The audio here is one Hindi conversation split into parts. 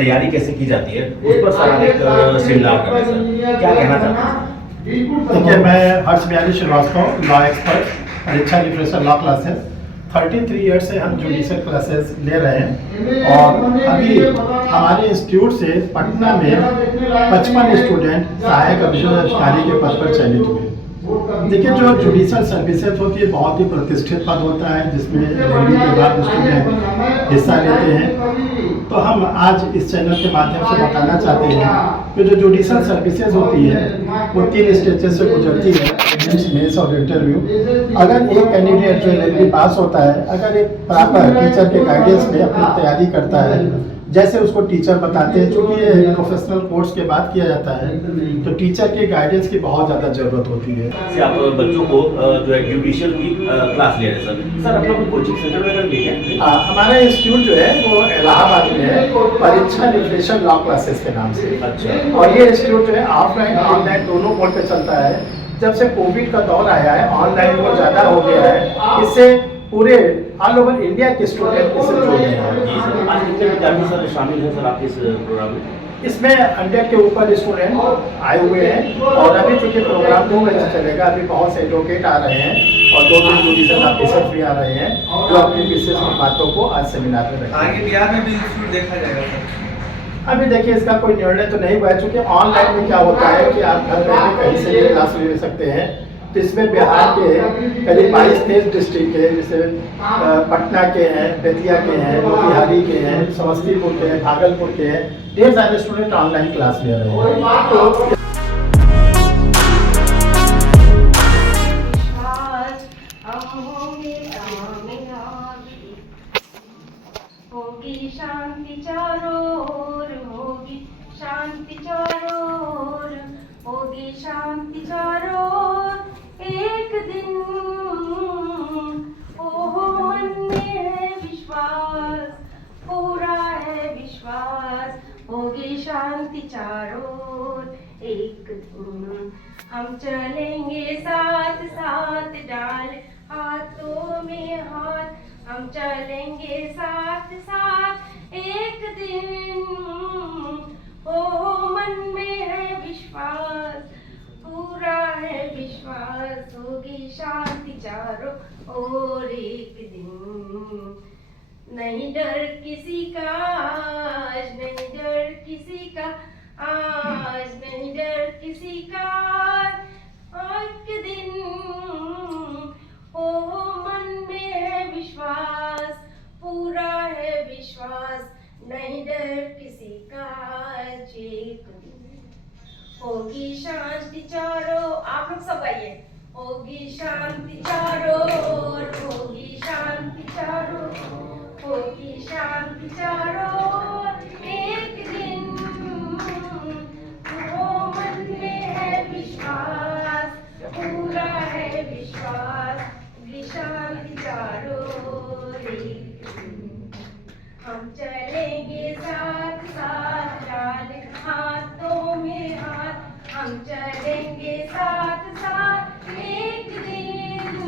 तैयारी कैसे की जाती है उस पर सर एक सेमिनार कर रहे हैं सर, क्या कहना चाहते हैं? देखिए, मैं हर्ष बिहारी श्रीवास्तव, लॉ एक्सपर्ट, परीक्षा रिफ्रेशर लॉ क्लासेस 33 ईयर से हम जुडिशियल क्लासेस ले रहे हैं। और अभी हमारे इंस्टीट्यूट से पटना में 55 स्टूडेंट सहायक अभियोजन अधिकारी के पद पर चयनित हुए। देखिए, जो जुडिशियल सर्विसेज होती है बहुत ही प्रतिष्ठित पद होता है जिसमें LLB के बाद स्टूडेंट हिस्सा लेते हैं। तो हम आज इस चैनल के माध्यम से बताना चाहते हैं कि जो जुडिशियल सर्विसेज होती है वो 3 स्टेजेस से गुजरती है, प्रीलिम्स, मेंस और इंटरव्यू। अगर एक कैंडिडेट जो LLB पास होता है, अगर एक प्रॉपर टीचर के गाइडेंस में अपनी तैयारी करता है, जैसे उसको टीचर बताते हैं, चूँकि ये प्रोफेशनल कोर्स के बाद किया जाता है तो टीचर के गाइडेंस की बहुत ज़्यादा ज़रूरत होती है। से आप बच्चों को जो है जुडिशियल की क्लास ले रहे हैं सर, आप लोग कोचिंग सेंटर में लेके हमारा इंस्टीट्यूट जो है वो इलाहाबाद में है, परीक्षा रिफ्रेशर लॉ क्लासेस के नाम से। अच्छा। और ये इंस्टीट्यूट जो है ऑफलाइन ऑनलाइन दोनों मोड पे चलता है। जब से कोविड का दौर आया है ऑनलाइन मोड ज़्यादा हो गया है, इससे पूरे ऑल ओवर इंडिया के स्टूडेंट इससे जुड़ गए हैं। जी सर, आज कितने विद्यार्थी सर शामिल हैं सर आपके इस प्रोग्राम में? इसमें 100 के ऊपर स्टूडेंट आए हुए हैं। और अभी चूँकि प्रोग्राम 2 बजे चलेगा, अभी बहुत से एडवोकेट आ रहे हैं और 2-3 जुडिशियल ऑफिसर भी आ रहे हैं जो अपनी विशेष बातों को आज सेमिनार में रखेंगे। आगे बिहार में भी इंस्टीट्यूट देखा जाएगा सर? अभी देखिए, इसका कोई निर्णय तो नहीं हुआ है, चूँकि ऑनलाइन में क्या होता है कि आप घर बैठे कहीं से भी क्लास ले सकते हैं। तो इसमें बिहार के करीब 22-23 डिस्ट्रिक्ट के, जैसे पटना के हैं, बेतिया के हैं, मोतिहारी के हैं, समस्तीपुर के हैं, भागलपुर के हैं, ढेर सारे स्टूडेंट ऑनलाइन क्लास ले रहे हैं। होगी शांति चारों ओर, होगी शांति चारों ओर, होगी शांति चारों ओर। एक दिन ओहो मन में है विश्वास, पूरा है विश्वास, होगी शांति चारों ओर। एक दिन हम चलेंगे साथ साथ, डाल हाथों में हाथ, हम चलेंगे साथ साथ। एक दिन ओहो मन में है विश्वास, पूरा है विश्वास, होगी शांति चारों ओर। एक दिन नहीं डर किसी का आज, नहीं डर किसी का आज, नहीं डर किसी का। एक दिन ओहो मन में है विश्वास, पूरा है विश्वास, नहीं डर किसी का। एक दिन होगी शांति चारों, आप लोग सब गाइए। होगी शांति चारों ओर, होगी शांति चारों ओर, होगी शांति चारों ओर। एक दिन वो मन में है विश्वास, पूरा है विश्वास, होगी शांति चारों ओर। एक दिन हम चलेंगे साथ साथ, डाल हाथों में हाथ, हम चलेंगे साथ साथ। एक दिन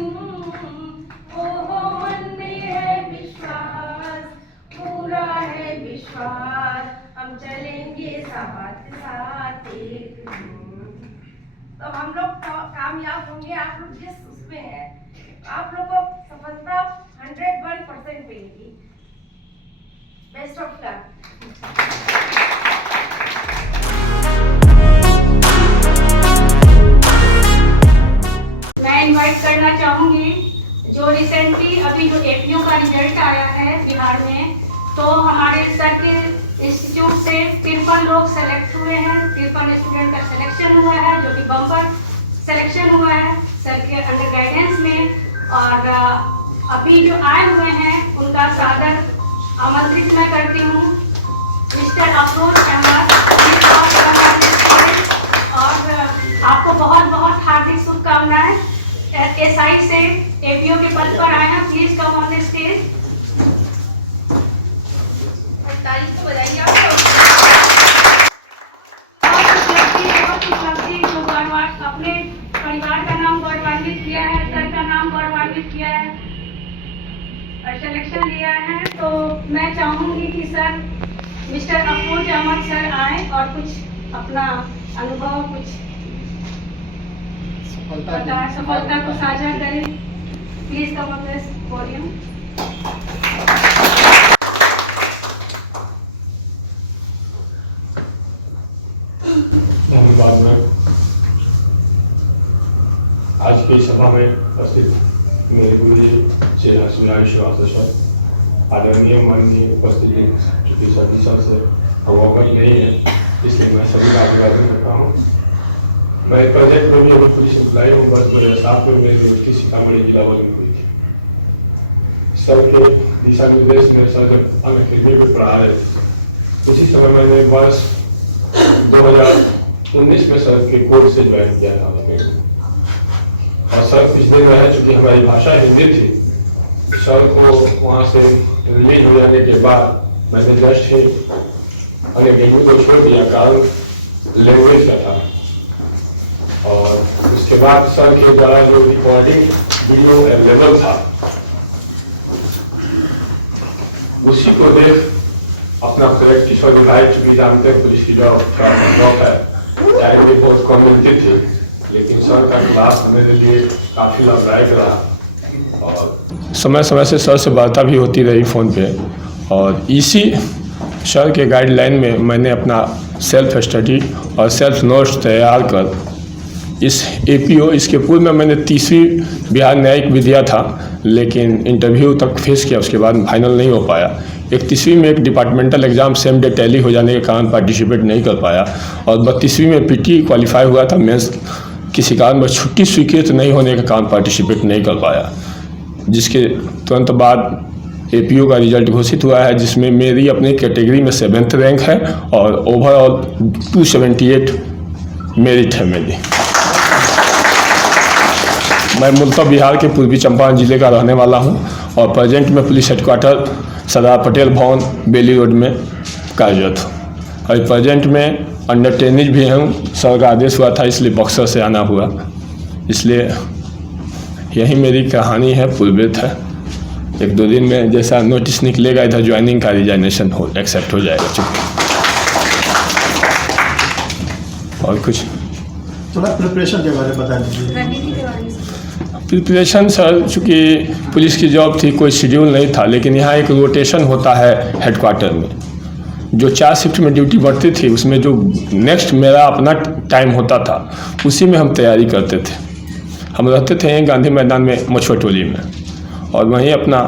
ओहो मन में है विश्वास, पूरा है विश्वास, हम चलेंगे साथ साथ। एक दिन तो हम लोग कामयाब होंगे। आप लोग जिस उसमें है, आप लोग को सफलता 101% मिलेगी। Best of luck. मैं इनवाइट करना चाहूँगी जो रिसेंटली अभी जो APO का रिजल्ट आया है बिहार में, तो हमारे सर के इंस्टीट्यूट से 53 लोग सेलेक्ट हुए हैं। 53 स्टूडेंट का सिलेक्शन हुआ है, जो कि बम्पर सिलेक्शन हुआ है सर के अंडर गाइडेंस में। और अभी जो आए हुए हैं उनका सादर आमंत्रित मैं करती हूँ मिस्टर अफरोज अहमद। और आपको बहुत बहुत हार्दिक शुभकामनाएं। SI से APO के पद पर आए हैं, please come on the stage. तारीफ तो बधाई आपको। अपने परिवार का नाम गौरवान्वित किया है, सर का नाम गौरवान्वित किया है और सिलेक्शन लिया है। तो मैं चाहूंगी कि sir mister Afroz Ahmad sir आए और कुछ अपना अनुभव, कुछ सफलता को साझा करें। Please come on this podium. धन्यवाद मैम। आज की सभा में उपस्थित मेरे गुरु जी श्री हर्षनारायण श्रीवास्तव सर, आदरणीय माननीय उपस्थिति, चूँकि सभी सर से अवगत नहीं है इसलिए मैं सभी का अभिवादन करता हूँ। मैं प्रोजेक्ट में भी अभी पुलिस एम्प्लॉय हूँ। वर्ष 2007 में मेरी यूनिवर्सिटी सीतामढ़ी जिला बदली हुई थी। सर के दिशा निर्देश में सर जब अन्य अकेडमी में पढ़ा रहे थे, उसी समय मैंने वर्ष 2019 में सर के कोर्स से ज्वाइन किया था और सर कुछ दिन रहे, चूँकि हमारी भाषा हिंदी थी। सर को वहाँ से रिलीज हो जाने के बाद मैंने जस्ट ही अकेडमी को छोड़ दिया, कारण लैंग्वेज का था। और उसके बाद सर के द्वारा जो रिकॉर्डिंग वीडियो अवेलेबल था, उसी को देख अपना प्रैक्टिस और रिवाइज, चूँकि जानते हैं पुलिस की जॉब है, चाहे भी बहुत कम मिलती थी, लेकिन सर का क्लास मेरे लिए काफ़ी लाभदायक रहा। और समय समय से सर से वार्ता भी होती रही फ़ोन पे, और इसी सर के गाइडलाइन में मैंने अपना सेल्फ स्टडी और सेल्फ नोट्स तैयार कर इस APO, इसके पूर्व में मैंने 30वीं बिहार न्यायिक विद्या था, लेकिन इंटरव्यू तक फेस किया, उसके बाद फाइनल नहीं हो पाया। 31वीं में एक departmental exam same day tally हो जाने के कारण पार्टिसिपेट नहीं कर पाया, और 32वीं में PT क्वालिफाई हुआ था, मेंस किसी कारणवश छुट्टी स्वीकृत नहीं होने के कारण पार्टिसिपेट नहीं कर पाया। जिसके तुरंत बाद APO का रिजल्ट घोषित हुआ है, जिसमें मेरी अपनी कैटेगरी में 7th रैंक है और ओवरऑल 278 मेरिट है मेरी। मैं मूलतः बिहार के पूर्वी चंपारण जिले का रहने वाला हूं और प्रेजेंट में पुलिस हेडक्वार्टर सरदार पटेल भवन बेली रोड में कार्यरत हूँ। और प्रेजेंट में अंडर ट्रेनिज भी हूँ। सर का आदेश हुआ था इसलिए बक्सर से आना हुआ, इसलिए यही मेरी कहानी है, पूर्वत है। 1-2 दिन में जैसा नोटिस निकलेगा इधर ज्वाइनिंग का रिजाइनेशन एक्सेप्ट हो जाएगा। चुप। और कुछ थोड़ा प्रिपरेशन के बारे में बता दीजिए। रणनीति के बारे में प्रिपरेशन सर, चूँकि पुलिस की जॉब थी, कोई शेड्यूल नहीं था, लेकिन यहाँ एक रोटेशन होता है हेडक्वार्टर में, जो 4 शिफ्ट में ड्यूटी बढ़ती थी, उसमें जो नेक्स्ट मेरा अपना टाइम होता था उसी में हम तैयारी करते थे। हम रहते थे गांधी मैदान में मछुआटोली में, और वहीं अपना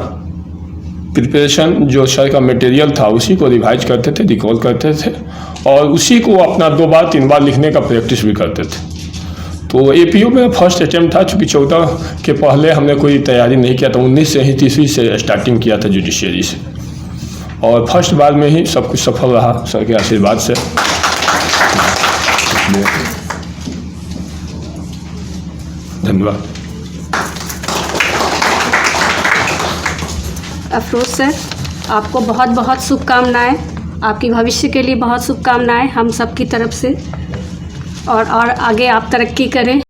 प्रिपरेशन जो सर का मटेरियल था उसी को रिवाइज करते थे, रिकॉल करते थे, और उसी को अपना 2 बार 3 बार लिखने का प्रैक्टिस भी करते थे। तो APO में फर्स्ट अटैम्प्ट था, चूँकि 14 के पहले हमने कोई तैयारी नहीं किया था। 19 से ही 30वीं से स्टार्टिंग किया था जुडिशियरी से, और फर्स्ट बार में ही सब कुछ सफल रहा सर के आशीर्वाद से। धन्यवाद। अफरोज सर, आपको बहुत बहुत शुभकामनाएं, आपकी भविष्य के लिए बहुत शुभकामनाएं हम सब की तरफ से, और आगे आप तरक्की करें।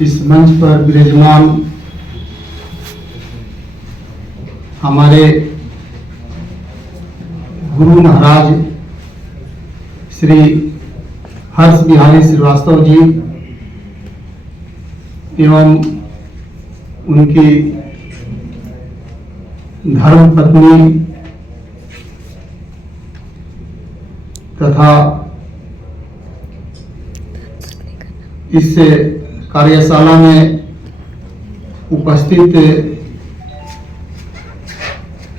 इस मंच पर विराजमान हमारे गुरु महाराज श्री हर्ष बिहारी श्रीवास्तव जी एवं उनकी धर्म पत्नी तथा इस कार्यशाला में उपस्थित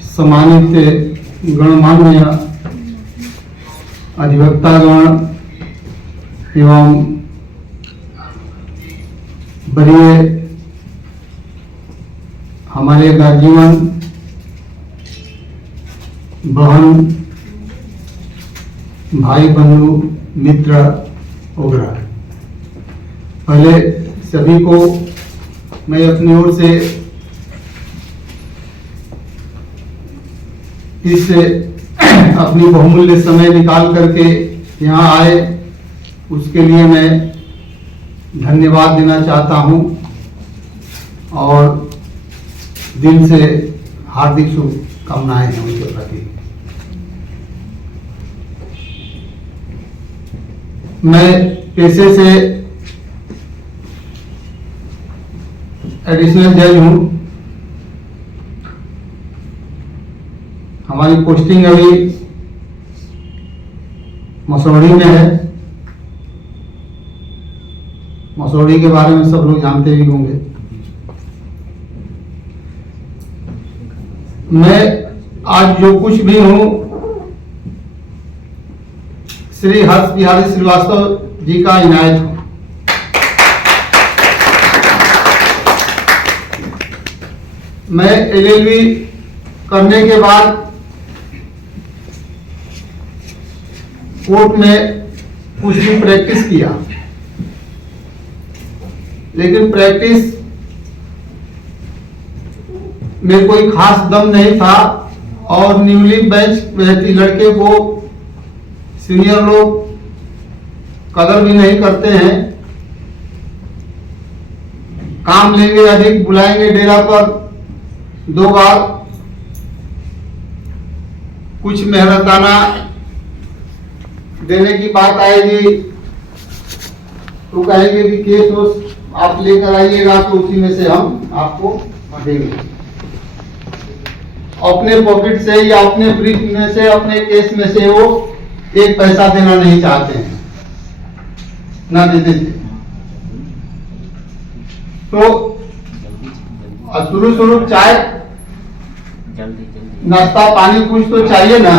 सम्मानित गणमान्य अधिवक्तागण एवं बड़े हमारे गार्जियन, बहन, भाई बंधु मित्र वगैरह, पहले सभी को मैं अपनी ओर से इस अपनी बहुमूल्य समय निकाल करके यहाँ आए उसके लिए मैं धन्यवाद देना चाहता हूँ। और दिल से हार्दिक शुभकामनाएं हैं उनके प्रति। मैं पेशे से एडिशनल जज हूं। हमारी पोस्टिंग अभी मसौड़ी में है। मसौड़ी के बारे में सब लोग जानते भी होंगे। मैं आज जो कुछ भी हूं श्री हर्ष बिहारी श्रीवास्तव जी का इनायत हूं। मैं LLB करने के बाद कोर्ट में कुछ दिन प्रैक्टिस किया, लेकिन प्रैक्टिस में कोई खास दम नहीं था और न्यूली बेंच रहती लड़के को सीनियर लोग कदर भी नहीं करते हैं। काम लेंगे अधिक, बुलाएंगे डेरा पर 2 बार, कुछ मेहनताना देने की बात आएगी तो कहेंगे कि केस आप लेकर आइएगा तो उसी में से हम आपको देंगे। अपने पॉकेट से या अपने ब्रीफ में से, अपने केस में से वो 1 पैसा देना नहीं चाहते हैं, ना देते थे। तो शुरू चाय नाश्ता पानी कुछ तो चाहिए ना।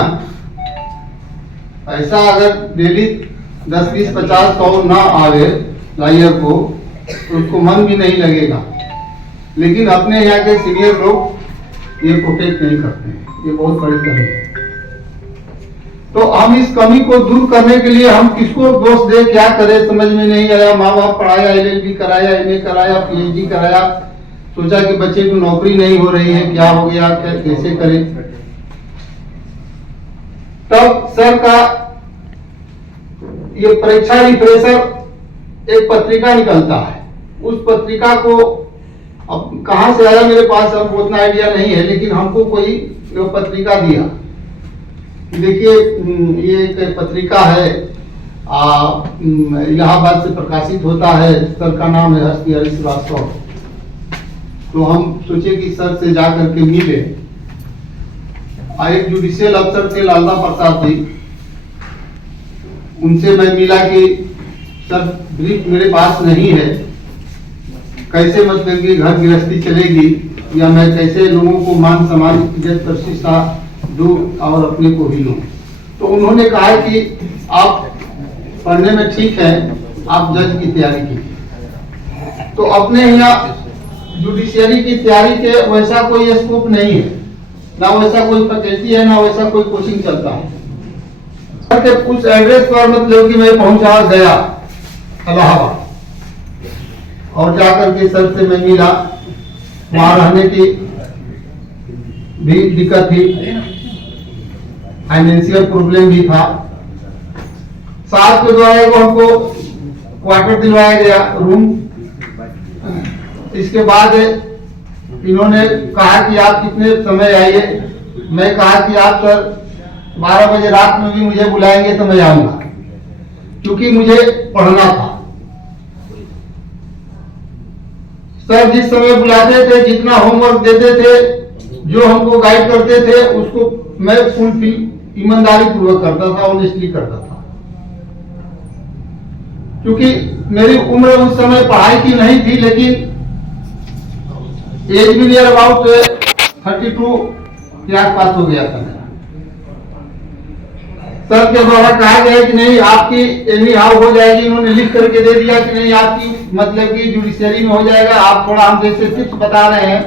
ऐसा अगर डेली 10, 20, 50, 100 ना आवे लाइयर को तो उसको मन भी नहीं लगेगा। लेकिन अपने यहाँ के सीनियर लोग ये प्रोटेक्ट नहीं करते हैं, ये बहुत बड़ी कमी है। तो हम इस कमी को दूर करने के लिए हम किसको दोष दे, क्या करें समझ में नहीं आया। माँ बाप पढ़ाया, LLB कराया, MA कराया, PhD कराया, सोचा कि बच्चे को नौकरी नहीं हो रही है, क्या हो गया, क्या कैसे करें। तब सर का ये परीक्षा रिफ्रेशर एक पत्रिका निकलता है। उस पत्रिका को अब कहां से आया मेरे पास अब उतना आइडिया नहीं है, लेकिन हमको कोई पत्रिका दिया। देखिए ये एक पत्रिका है, इलाहाबाद से प्रकाशित होता है, सर का नाम है हर्ष बिहारी श्रीवास्तव। तो हम सोचे कि सर से जाकर के मिले। एक जुडिशियल अफसर थे लालदा प्रसाद जी, उनसे मैं मिला कि सर ब्रीफ मेरे पास नहीं है, कैसे मतलब कि घर गृहस्थी चलेगी या मैं कैसे लोगों को मान सम्मान इज्जत प्रतिष्ठा दूं और अपने को भी लूं। तो उन्होंने कहा कि आप पढ़ने में ठीक है, आप जज की तैयारी कीजिए। तो अपने यहाँ जुडिशियरी की तैयारी के वैसा कोई स्कोप नहीं है, ना वैसा कोई फैकल्टी है, ना वैसा कोई कोचिंग चलता है। उस एड्रेस पर मतलब कि मैं पहुंचा गया इलाहाबाद और जाकर के सर से मैं मिला। वहां रहने की भी दिक्कत थी, फाइनेंशियल प्रॉब्लम भी था। साथ के द्वारा हमको क्वार्टर दिलवाया गया, रूम। इसके बाद इन्होंने कहा कि आप कितने समय आइए। मैं कहा कि आप सर 12 बजे रात में भी मुझे बुलाएंगे तो मैं आऊंगा, क्योंकि मुझे पढ़ना था। सर जिस समय बुलाते थे, जितना होमवर्क देते थे, जो हमको गाइड करते थे, उसको मैं फुलफिल ईमानदारी पूर्वक करता था, ऑनेस्टली करता था। क्योंकि मेरी उम्र उस समय पढ़ाई की नहीं थी, लेकिन एज भी नियर अबाउट 32 के आसपास हो गया था। सर के द्वारा कहा गया कि नहीं आपकी एनी हाउ हो जाएगी। उन्होंने लिख करके दे दिया कि नहीं आपकी मतलब कि जुडिशियरी में हो जाएगा। आप थोड़ा हम जैसे टिप्स बता रहे हैं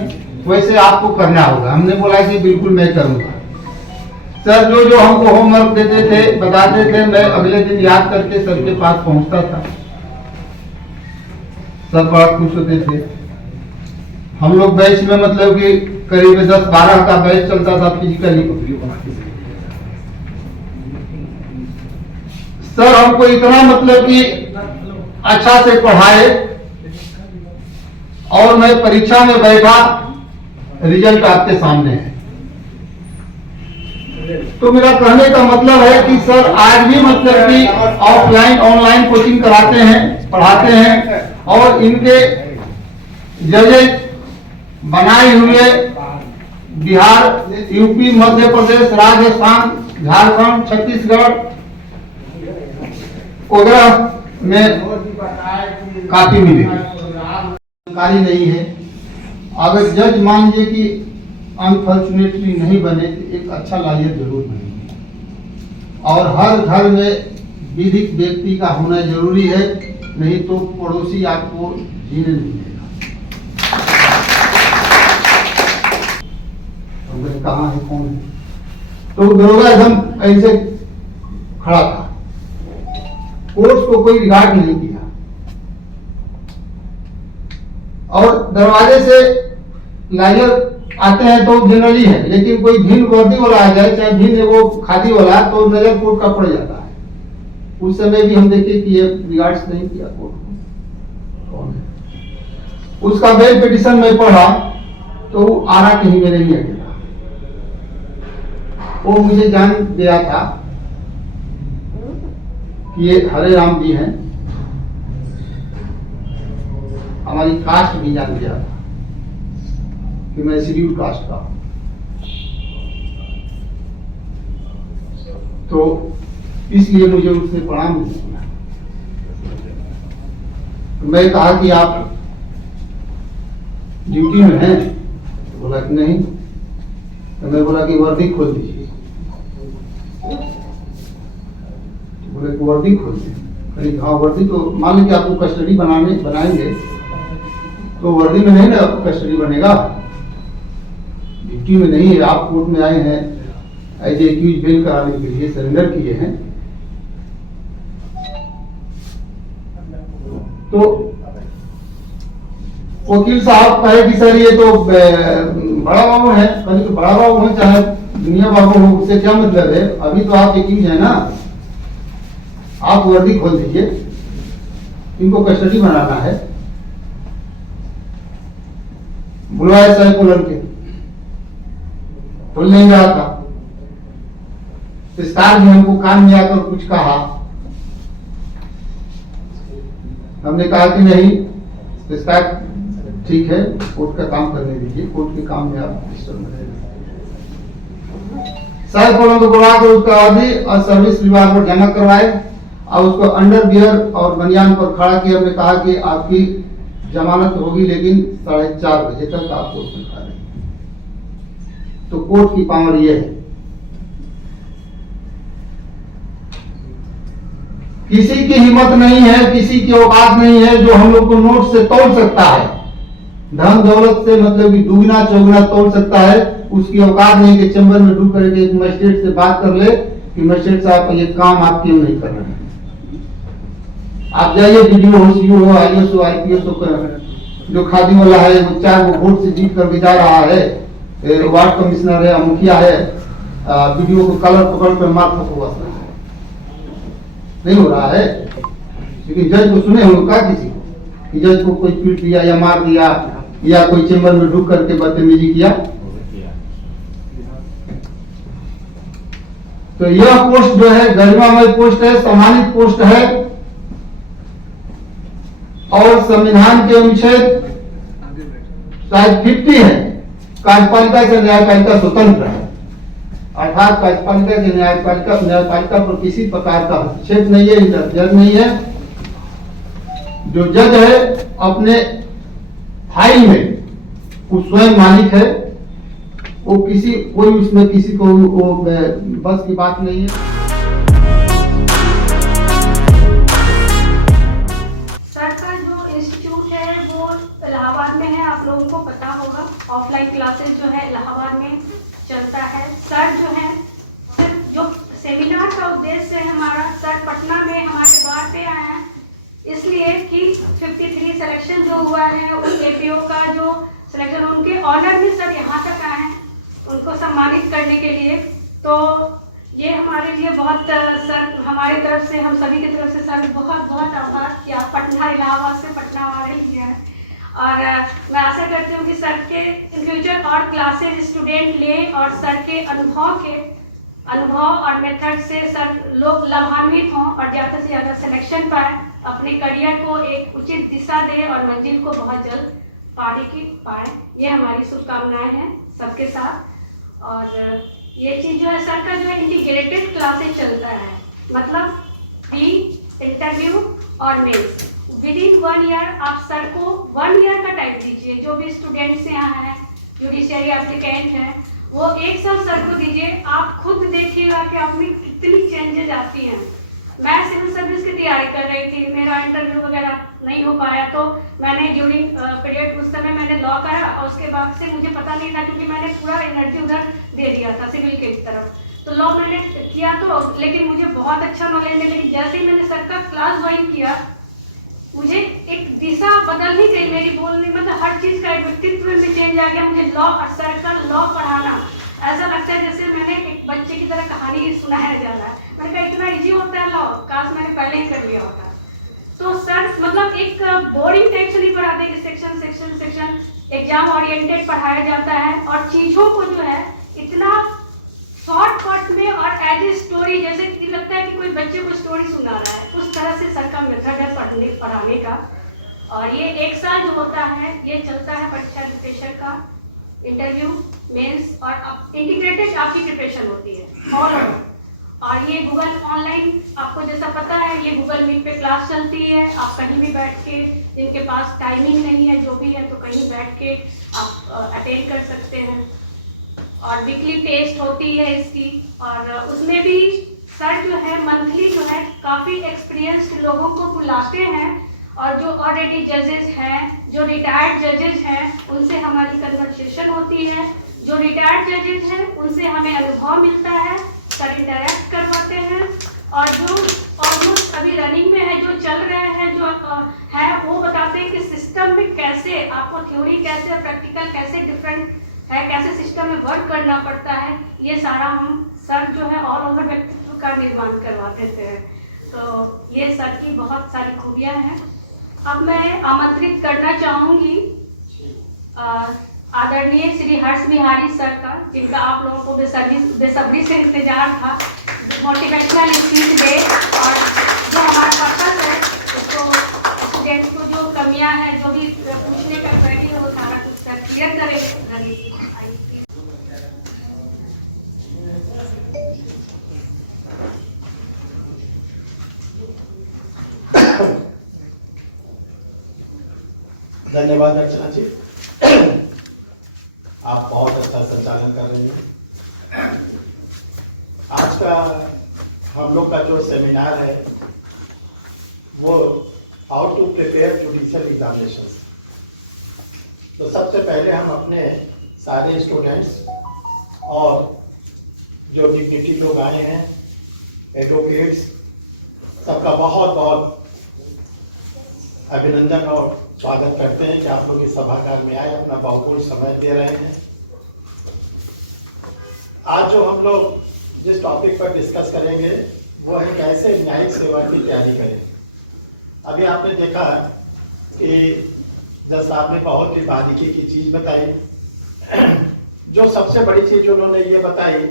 वैसे आपको करना होगा। हमने बोला कि बिल्कुल मैं करूंगा। सर जो हमको होमवर्क देते थे, बताते थे, मैं अगले दिन याद करके सर के पास पहुंचता था। सब बड़ा खुश होते थे। हम लोग बैच में मतलब कि करीब 10-12 का बैच चलता था फिजिकली। सर हमको इतना मतलब कि अच्छा से पढ़ाए और मैं परीक्षा में बैठा रिजल्ट आपके सामने है। तो मेरा कहने का मतलब है कि सर आज भी मतलब कि ऑफलाइन ऑनलाइन कोचिंग कराते हैं, पढ़ाते हैं, और इनके जजेज बनाए हुए बिहार, यूपी, मध्य प्रदेश, राजस्थान, झारखंड, छत्तीसगढ़ वगैरह में काफी मिले। जानकारी नहीं है, अगर जज मान लीजिए कि अनफॉर्चुनेटली नहीं बने तो एक अच्छा लायक जरूर बनेंगे। और हर घर में विधिक व्यक्ति का होना जरूरी है, नहीं तो पड़ोसी आपको जीने नहीं देगा। कहाँ है, कौन है? तो दरोगा एकदम ऐसे खड़ा था, कोर्ट को कोई रिगार्ड नहीं किया, और दरवाजे से लायर आते हैं तो जनरली है, लेकिन कोई भिन्न वर्दी वाला आ जाए, चाहे भिन्न वो खादी वाला, तो नजर कोर्ट का पड़ जाता है। उस समय भी हम देखे कि ये रिगार्ड्स नहीं किया कोर्ट को, कौन है। उसका बेल पिटिशन में पढ़ा तो वो आरा कहीं में नहीं अकेला, वो मुझे जान गया था कि ये हरे राम जी हैं, हमारी कास्ट भी जान गया था कि मैं शेड्यूल कास्ट का हूं। तो इसलिए मुझे उसने प्रणाम नहीं किया। तो मैं कहा कि आप ड्यूटी में हैं? बोला कि नहीं। तो मैं बोला कि वर्दी खोल दीजिए। बोले कि वर्दी खोल दें। हाँ वर्दी तो मान लीजिए आपको कस्टडी बनाएंगे तो वर्दी में नहीं ना कस्टडी बनेगा, ड्यूटी में नहीं है। आप कोर्ट में आए हैं एज एक्यूज बेल कराने के लिए, सरेंडर किए हैं। तो वकील साहब कहे कि सर ये तो बड़ा बाबू है, कहीं तो बड़ा बाबू हो चाहे दुनिया बाबू हो, उससे क्या मतलब है, अभी तो आप एक्यूज है ना, आप वर्दी खोल दीजिए, इनको कस्टडी बनाना है। बुलाया साहब को लड़के, बोल नहीं रहा था। विस्तार में हमको कान में आकर कुछ कहा, हमने कहा कि नहीं विस्तार ठीक है, कोर्ट का काम करने दीजिए, कोर्ट के काम में आप डिस्टर्ब न करें। साहब को बुलाकर उसका अवधि और सर्विस विभाग में जमा करवाए और उसको अंडर बियर और बनियान पर खड़ा किया। हमने कहा कि आपकी जमानत होगी लेकिन 4:30 बजे तक आप कोर्ट में खड़े। तो कोर्ट की पावर यह है, किसी की हिम्मत नहीं है, किसी की औकात नहीं है जो हम लोग को नोट से तोड़ सकता है, धन दौलत से मतलब कि दुगना चौगुना तोड़ सकता है। उसकी औकात नहीं कि चैम्बर में ढूंढ करके एक मजिस्ट्रेट से बात कर ले कि मजिस्ट्रेट साहब ये काम आप क्यों नहीं कर रहे हैं। आप जाइए वीडियो हो, सीओ हो, आईएएस हो, आईपीएस हो, जो खादी वाला है वो 4 वोट से जीत कर जा रहा है, वार्ड कमिश्नर है, मुखिया है, वीडियो को कलर पकड़ कर मार फको नहीं हो रहा है। लेकिन जज को सुने हम लोग कहा किसी को कि जज को कोई पीट दिया या मार दिया या कोई चैम्बर में ढूंढ करके बदतमीजी किया। तो यह पोस्ट जो है गरिमामय पोस्ट है, सम्मानित पोस्ट है, और संविधान के अनुच्छेद शायद 50 है, कार्यपालिका से न्यायपालिका स्वतंत्र है, अर्थात कार्यपालिका की न्यायपालिका पर किसी प्रकार का हस्तक्षेप नहीं है, इंटरफेयर नहीं है। जो जज है अपने फाइल में वो स्वयं मालिक है, वो कोई उसमें किसी को वो बस की बात नहीं है। इलाहाबाद में है, आप लोगों को पता होगा। ऑफलाइन क्लासेस जो है इलाहाबाद में चलता है। सर जो है सिर्फ जो सेमिनार का उद्देश्य है हमारा, सर पटना में हमारे द्वार पे आए हैं इसलिए कि 53 सिलेक्शन जो हुआ है उन एपीओ का जो सिलेक्शन, उनके ऑनर में सर यहाँ तक आए हैं उनको सम्मानित करने के लिए। तो ये हमारे लिए बहुत सर, हमारी तरफ से, हम सभी की तरफ से सर बहुत बहुत आभार कि आप पटना इलाहाबाद से पटना हमारे लिए हैं। और मैं आशा करती हूँ कि सर के इन फ्यूचर और क्लासेज स्टूडेंट लें और सर के अनुभव और मेथड से सर लोग लाभान्वित हों और ज़्यादा से ज़्यादा सिलेक्शन पाए, अपने करियर को एक उचित दिशा दें और मंजिल को बहुत जल्द पाए। ये हमारी शुभकामनाएं हैं सबके साथ। और ये चीज़ जो है सर का जो है इंटीग्रेटेड क्लासेज चलता है, मतलब प्री इंटरव्यू और मेंस विदिन 1 ईयर। आप सर को 1 ईयर का टाइम दीजिए। जो भी स्टूडेंट्स यहाँ हैं, जुडिशियरी एप्लीकेंट हैं, वो 1 साल सर को दीजिए। आप खुद देखिएगा कि आप में कितनी चेंजेज आती हैं। मैं सिविल सर्विस की तैयारी कर रही थी, मेरा इंटरव्यू वगैरह नहीं हो पाया, तो मैंने ड्यूरिंग पीरियड उस समय मैंने लॉ करा और उसके बाद से मुझे पता नहीं था, क्योंकि मैंने पूरा एनर्जी उधर दे दिया था सिविल की तरफ। तो लॉ मैंने किया तो, लेकिन मुझे बहुत अच्छा नॉलेज मिला। लेकिन जैसे ही मैंने सर का क्लास ज्वाइन किया, मुझे एक दिशा बदल ही गई मेरी बोलने, मतलब हर चीज़ का एक व्यक्तित्व में चेंज आ गया। मुझे लॉ और सर का लॉ पढ़ाना ऐसा लगता है जैसे मैंने एक बच्चे की तरह कहानी सुनाया जा रहा है। मैंने कहा इतना इजी होता है लॉ, काश मैंने पहले ही कर लिया होता। तो सर मतलब एक बोरिंग टाइप से नहीं पढ़ाते कि सेक्शन एग्जाम ओरिएंटेड पढ़ाया जाता है, और चीज़ों को जो है इतना शॉर्टकट में और एज ए स्टोरी, जैसे कि लगता है कि कोई बच्चे को स्टोरी सुना रहा है, उस तरह से सर का मेथड है पढ़ाने का। और ये 1 साल जो होता है ये चलता है परीक्षा प्रिपरेशन का, इंटरव्यू, मेंस और इंटीग्रेटेड आपकी प्रिपरेशन होती है ऑल ओवर। और ये गूगल ऑनलाइन, आपको जैसा पता है, ये गूगल मीट पे क्लास चलती है। आप कहीं भी बैठ के, जिनके पास टाइमिंग नहीं है, जो भी है, तो कहीं बैठ के आप अटेंड कर सकते हैं। और वीकली टेस्ट होती है इसकी, और उसमें भी सर जो है मंथली जो है काफ़ी एक्सपीरियंस्ड लोगों को बुलाते हैं, और जो ऑलरेडी जजेस हैं, जो रिटायर्ड जजेस हैं, उनसे हमारी कन्वर्सेशन होती है। जो रिटायर्ड जजेस हैं उनसे हमें अनुभव मिलता है, सर इंटरेक्ट करवाते हैं। और जो ऑलमोस्ट अभी रनिंग में है, जो चल रहे हैं, जो है, वो बताते हैं कि सिस्टम में कैसे आपको थ्योरी कैसे और प्रैक्टिकल कैसे डिफरेंट है, कैसे सिस्टम में वर्क करना पड़ता है। ये सारा हम सर जो है ऑल ओवर व्यक्तित्व का निर्माण करवा देते हैं। तो ये सर की बहुत सारी खूबियाँ हैं। अब मैं आमंत्रित करना चाहूँगी आदरणीय श्री हर्ष बिहारी सर का, जिनका आप लोगों को बेसब्री से इंतजार था, मोटिवेशनल स्पीच दे, और जो हमारा पर्पस है उसको स्टूडेंट्स को जो कमियां हैं, जो भी पूछने का क्वेरी है, वो सारा कुछ सर क्लियर करेंगे। धन्यवाद अर्चना जी, आप बहुत अच्छा संचालन कर रही हैं। आज का हम लोग का जो सेमिनार है वो how to prepare judicial examination. तो सबसे पहले हम अपने सारे स्टूडेंट्स और जो डिप्टी लोग आए हैं, एडवोकेट्स, सबका बहुत बहुत अभिनंदन और स्वागत करते हैं कि आप लोग इस सभागार में आए, अपना बहुमूल्य समय दे रहे हैं। आज जो हम लोग जिस टॉपिक पर डिस्कस करेंगे वो है कैसे न्यायिक सेवा की तैयारी करें। अभी आपने देखा कि जज साहब ने बहुत ही बारीकी की चीज़ बताई। जो सबसे बड़ी चीज़ उन्होंने ये बताई,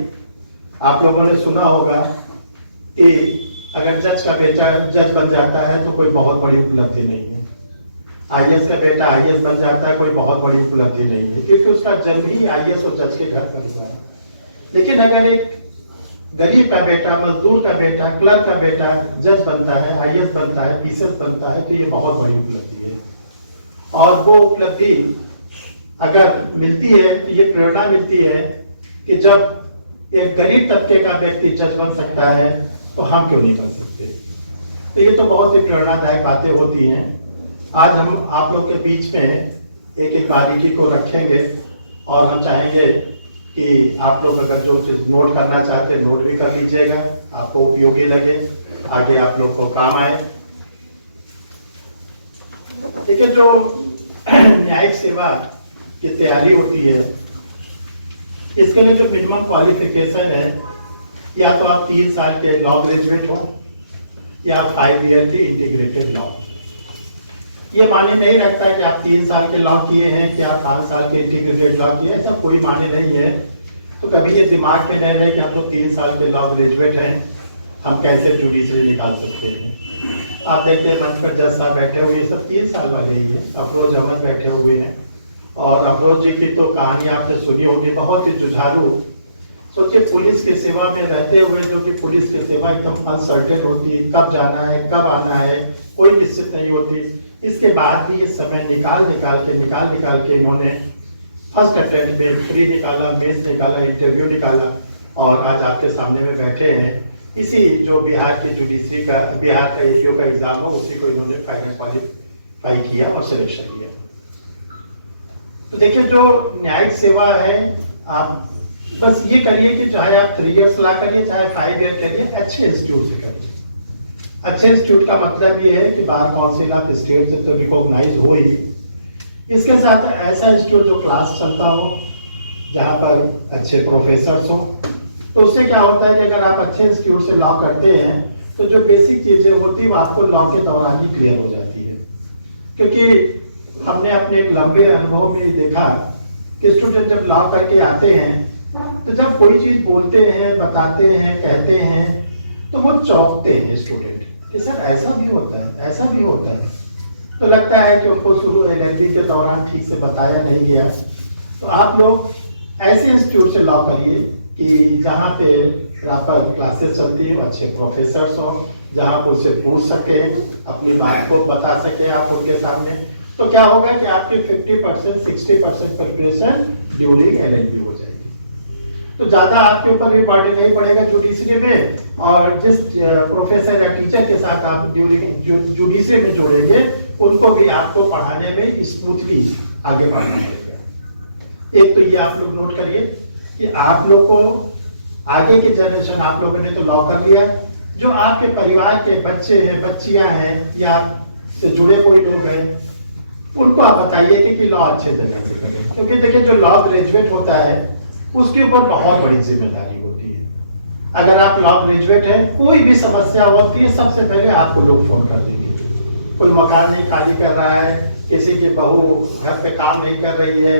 आप लोगों ने सुना होगा कि अगर जज का बेटा जज बन जाता है तो कोई बहुत बड़ी उपलब्धि नहीं है। आईएएस का बेटा आईएएस बन जाता है, कोई बहुत बड़ी उपलब्धि नहीं है, क्योंकि उसका जन्म ही आईएएस और जज के घर पर हुआ है। लेकिन अगर एक गरीब का बेटा, मजदूर का बेटा, क्लर्क का बेटा जज बनता है, आईएएस बनता है, पीसीएस बनता है, तो ये बहुत बड़ी उपलब्धि है। और वो उपलब्धि अगर मिलती है तो ये प्रेरणा मिलती है कि जब एक गरीब तबके का व्यक्ति जज बन सकता है तो हम क्यों नहीं बन सकते। तो ये तो बहुत ही प्रेरणादायक बातें होती हैं। आज हम आप लोग के बीच में एक एक बारीकी को रखेंगे, और हम चाहेंगे कि आप लोग अगर जो चीज़ नोट करना चाहते हैं नोट भी कर लीजिएगा, आपको उपयोगी लगे, आगे आप लोग को काम आए। ठीक है, जो न्यायिक सेवा की तैयारी होती है, इसके लिए जो मिनिमम क्वालिफिकेशन है, या तो आप 3 साल के लॉ ग्रेजुएट हो, या 5 ईयर की इंटीग्रेटेड लॉ। ये माने नहीं रखता कि आप 3 साल के लॉ किए हैं कि आप 5 साल के इंटीग्रेटेड लॉ किए हैं, सब कोई माने नहीं है। तो कभी ये दिमाग में नहीं रहे कि हम तो 3 साल के लॉ ग्रेजुएट हैं, हम कैसे जुडिशरी निकाल सकते हैं। आप देखते हैं मंच पर जज साहब बैठे हुए, ये सब 3 साल वाले ही हैं। अफरोज अहमद बैठे हुए हैं, और अफरोज जी की तो कहानी आपने सुनी होगी, बहुत ही जुझारू। सोचिए पुलिस की सेवा में रहते हुए, जो कि पुलिस की सेवा एकदम अनसर्टेन होती है, कब जाना है कब आना है कोई निश्चित नहीं होती। इसके बाद भी ये समय निकाल निकाल के इन्होंने फर्स्ट अटेम्प्ट में प्री निकाला, मेंस निकाला, इंटरव्यू निकाला, और आज आपके सामने में बैठे हैं। इसी जो बिहार की जुडिशरी का, बिहार का एपीओ का एग्जाम हो, उसी को इन्होंने फाइनल क्वालिफाई किया और सिलेक्शन किया। तो देखिए जो न्यायिक सेवा है, आप बस ये करिए कि चाहे आप 3 इयर्स ला करिए, चाहे 5 ईयर करिए, अच्छे इंस्टीट्यूट से करिए। अच्छे इंस्टीट्यूट का मतलब ये है कि बार काउंसिल ऑफ स्टेट से तो रिकॉग्नाइज हो ही, इसके साथ ऐसा इंस्टीट्यूट जो क्लास चलता हो, जहाँ पर अच्छे प्रोफेसर्स हो। तो उससे क्या होता है कि अगर आप अच्छे इंस्टीट्यूट से लॉ करते हैं तो जो बेसिक चीजें होती है वो आपको लॉ के दौरान ही क्लियर हो जाती है। क्योंकि हमने अपने एक लंबे अनुभव में देखा कि स्टूडेंट जब लॉ करके आते हैं तो जब कोई चीज बोलते हैं, बताते हैं, कहते हैं, तो वो चौंकते हैं स्टूडेंट कि सर ऐसा भी होता है, ऐसा भी होता है। तो लगता है कि उनको शुरू LLB के दौरान ठीक से बताया नहीं गया। तो आप लोग ऐसे इंस्टीट्यूट से लॉ करिए कि जहाँ पे प्रॉपर क्लासेस चलती हो, अच्छे प्रोफेसर्स हो, जहाँ आप उससे पूछ सके, अपनी बात को बता सके आप उनके सामने। तो क्या होगा कि आपकी 50% 60% प्रिपरेशन ड्यूरिंग LLB हो जाएगी। तो ज्यादा आपके ऊपर भी बर्डन नहीं पड़ेगा जुडिशरी में, और जिस प्रोफेसर या टीचर के साथ आप जुडिशरी में जोड़ेंगे उनको भी आपको पढ़ाने में स्मूथली आगे बढ़ना पड़ेगा। एक तो ये आप लोग नोट करिए कि आप लोग को आगे की जनरेशन, आप लोगों ने तो लॉ कर लिया, जो आपके परिवार के बच्चे हैं, बच्चियां हैं, या आपसे जुड़े कोई लोग हैं, उनको आप बताइए कि लॉ अच्छे जगह से करें। क्योंकि देखिए जो लॉ ग्रेजुएट होता है उसके ऊपर बहुत बड़ी जिम्मेदारी होती है। अगर आप लॉ ग्रेजुएट हैं, कोई भी समस्या होती है सबसे पहले आपको लोग फोन कर देंगे। कोई मकान नहीं खाली कर रहा है, किसी की बहू घर पे काम नहीं कर रही है,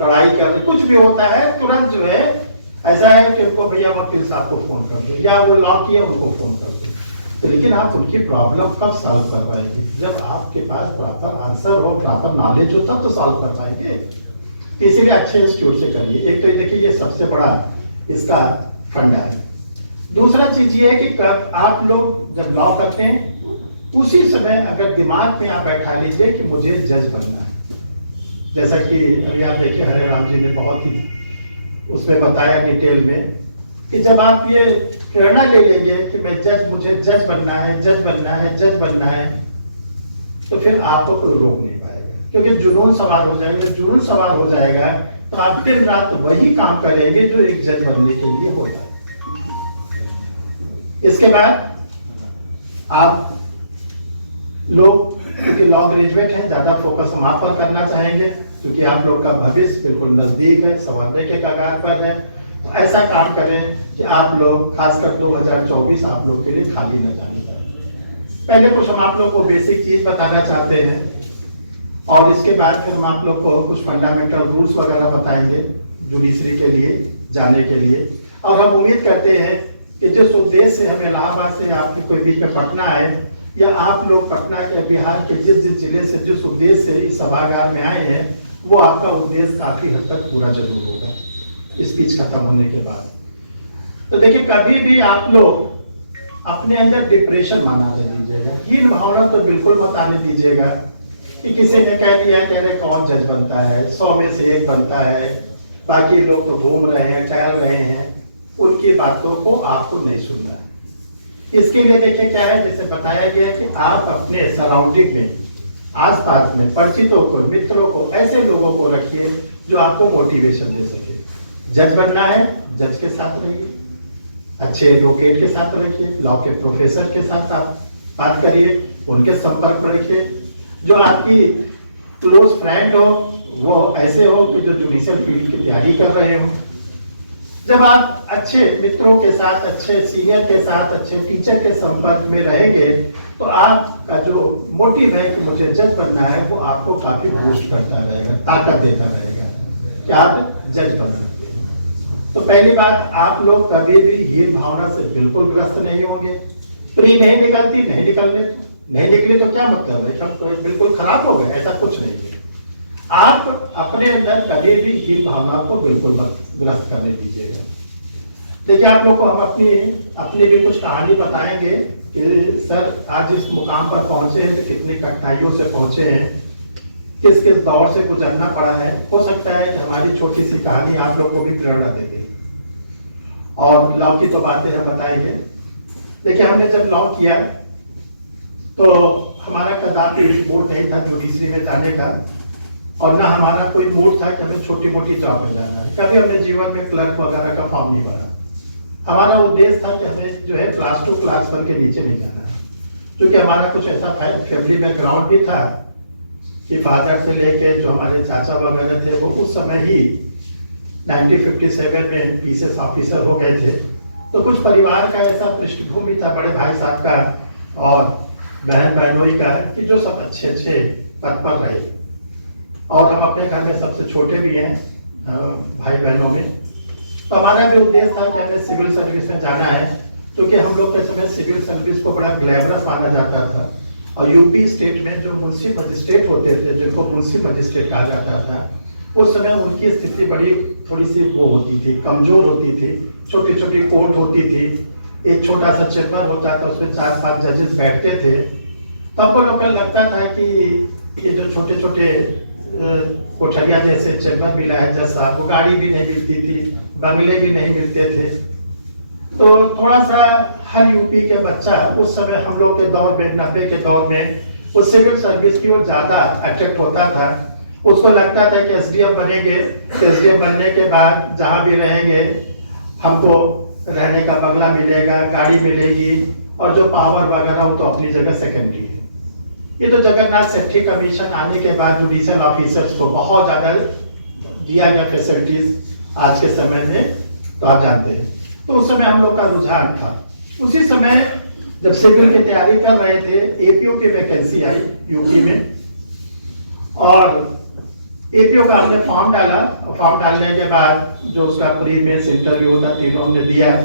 लड़ाई कर रही, कुछ भी होता है, तुरंत जो है ऐसा है कि उनको भैया वकील साहब को फोन कर दो, या वो लॉ किए उनको फोन कर दो। तो लेकिन आप उनकी प्रॉब्लम कब सॉल्व करवाएंगे? जब आपके पास प्रॉपर आंसर हो, प्रॉपर नॉलेज हो, तब तो सॉल्व कर पाएंगे। इसीलिए अच्छे इंस्टीट्यूट से करिए। एक तो ये देखिए, ये सबसे बड़ा इसका फंडा है। दूसरा चीज ये है कि कब आप लोग जब लॉ करते हैं उसी समय अगर दिमाग में आप बैठा लीजिए कि मुझे जज बनना है। जैसा कि अभी आप देखिए हरे राम जी ने बहुत ही उसमें बताया डिटेल में कि जब आप ये प्रेरणा ले लेंगे कि मैं जज, मुझे जज बनना है, जज बनना है, जज बनना है, तो फिर आपको कोई रोक नहीं पाएगा। क्योंकि जुनून सवार हो जाएगा। जुनून सवार हो जाएगा तो आप दिन रात वही काम करेंगे जो एक जज बनने के लिए होता है। इसके बाद आप लोग क्योंकि लॉ ग्रेजुएट हैं, ज्यादा फोकस हम आप पर करना चाहेंगे क्योंकि आप लोग का भविष्य बिल्कुल नजदीक है, संवरने के कगार पर है। तो ऐसा काम करें कि आप लोग खासकर 2024 आप लोग के लिए खाली न जाने पाए। पहले कुछ हम आप लोग को बेसिक चीज बताना चाहते हैं और इसके बाद फिर हम आप लोग को कुछ फंडामेंटल रूल्स वगैरह बताएंगे जुडिशरी के लिए जाने के लिए। और हम उम्मीद करते हैं कि जिस उद्देश्य से हमें इलाहाबाद से आपके कोई बीच में पटना है, या आप लोग पटना के बिहार के जिस जिस जिले से जिस उद्देश्य से इस सभागार में आए हैं, वो आपका उद्देश्य काफी हद तक पूरा जरूर होगा स्पीच खत्म होने के बाद। तो देखिए, कभी भी आप लोग अपने अंदर डिप्रेशन माना दीजिएगा, हीन भावना तो बिल्कुल मत आने दीजिएगा कि किसी ने कह दिया कह रहे कौन जज बनता है, 100 में से 1 बनता है, बाकी लोग तो घूम रहे हैं, टहल रहे हैं, उनकी बातों को आपको नहीं सुनना है। इसके लिए देखिए क्या है, जैसे बताया गया है कि आप अपने सराउंडिंग में, आसपास में परिचितों को, मित्रों को, ऐसे लोगों को रखिए जो आपको मोटिवेशन दे सके। जज बनना है, जज के साथ रहिए, अच्छे एडवोकेट के साथ रखिए, लॉ के प्रोफेसर के साथ आप बात करिए, उनके संपर्क में रखिए। जो आपकी क्लोज फ्रेंड हो वो ऐसे हो कि जो जुडिशियल फील्ड की तैयारी कर रहे हो, जब आप अच्छे मित्रों के साथ, अच्छे सीनियर के साथ, अच्छे टीचर के संपर्क में रहेंगे तो आपका जो मोटिव है कि मुझे जज बनना है वो आपको काफी बूस्ट करता रहेगा, ताकत देता रहेगा कि आप जज बन सकते हैं। तो पहली बात, आप लोग कभी भी हीन भावना से बिल्कुल ग्रस्त नहीं होंगे। प्री नहीं निकलती, नहीं निकली तो क्या मतलब है, सब तो बिल्कुल खराब हो गए, ऐसा कुछ नहीं है। आप अपने अंदर कभी भी हीन भावना को बिल्कुल ग्रस्त करने दीजिएगा। देखिए, आप लोग को हम अपनी भी कुछ कहानी बताएंगे कि सर आज इस मुकाम पर पहुंचे हैं तो कितनी कठिनाइयों से पहुंचे हैं, किस किस दौर से गुजरना पड़ा है। हो सकता है कि हमारी छोटी सी कहानी आप लोग को भी प्रेरणा देगी और लॉ की तो बातें हैं बताएंगे। देखिए, हमने जब लॉ किया तो हमारा कदापि मूड नहीं था जुडिशरी में जाने का, और ना हमारा कोई मूड था कि हमें छोटी मोटी जॉब में जाना है। कभी हमने जीवन में क्लर्क वगैरह का फॉर्म नहीं भरा। हमारा उद्देश्य था कि हमें जो है क्लास 2 क्लास 1 के नीचे नहीं जाना है, क्योंकि हमारा कुछ ऐसा फैमिली बैकग्राउंड भी था कि फादर से लेके जो हमारे चाचा वगैरह थे वो उस समय ही 1957 में पीसीएस ऑफिसर हो गए थे। तो कुछ परिवार का ऐसा पृष्ठभूमि था, बड़े भाई साहब का और बहन बहनोई का, कि जो सब अच्छे पद पर रहे। और हम अपने घर में सबसे छोटे भी हैं भाई बहनों में। तो हमारा भी उद्देश्य था कि हमें सिविल सर्विस में जाना है, क्योंकि हम लोग के समय सिविल सर्विस को बड़ा ग्लैमरस माना जाता था। और यूपी स्टेट में जो मुंशी मजिस्ट्रेट होते थे, जिनको मुंशी मजिस्ट्रेट कहा जाता था, उस समय उनकी स्थिति बड़ी थोड़ी सी वो होती थी, कमजोर होती थी। छोटी छोटी कोर्ट होती थी, एक छोटा सा चैम्बर होता था, उसमें 4-5 जजेस बैठते थे। तब को लोगों को लगता था कि ये जो छोटे छोटे कोठरिया जैसे चैम्बर मिला है जज साहब को, गाड़ी भी नहीं मिलती थी, बंगले भी नहीं मिलते थे। तो थोड़ा सा हर यूपी के बच्चा उस समय हम लोग के दौर में 90 के दौर में उस सिविल सर्विस की ओर ज्यादा अट्रैक्ट होता था। उसको लगता था कि एसडीएम बनेंगे, एसडीएम बनने के बाद जहाँ भी रहेंगे हमको रहने का बंगला मिलेगा, गाड़ी मिलेगी, और जो पावर वगैरह वो तो अपनी जगह सेकेंडरी है। ये तो जगन्नाथ सेठी कमीशन आने के बाद जुडिशियल ऑफिसर्स को बहुत ज्यादा दिया गया फैसिलिटीज आज के समय में, तो आप जानते हैं। तो उस समय हम लोग का रुझान था। उसी समय जब सिविल की तैयारी कर रहे थे, एपीओ की वैकेंसी आई यूपी में, और एपीओ का हमने फॉर्म डाला। फॉर्म डालने के बाद जो उसका प्री मेंस इंटरव्यू होता, तीनों हमने दिया।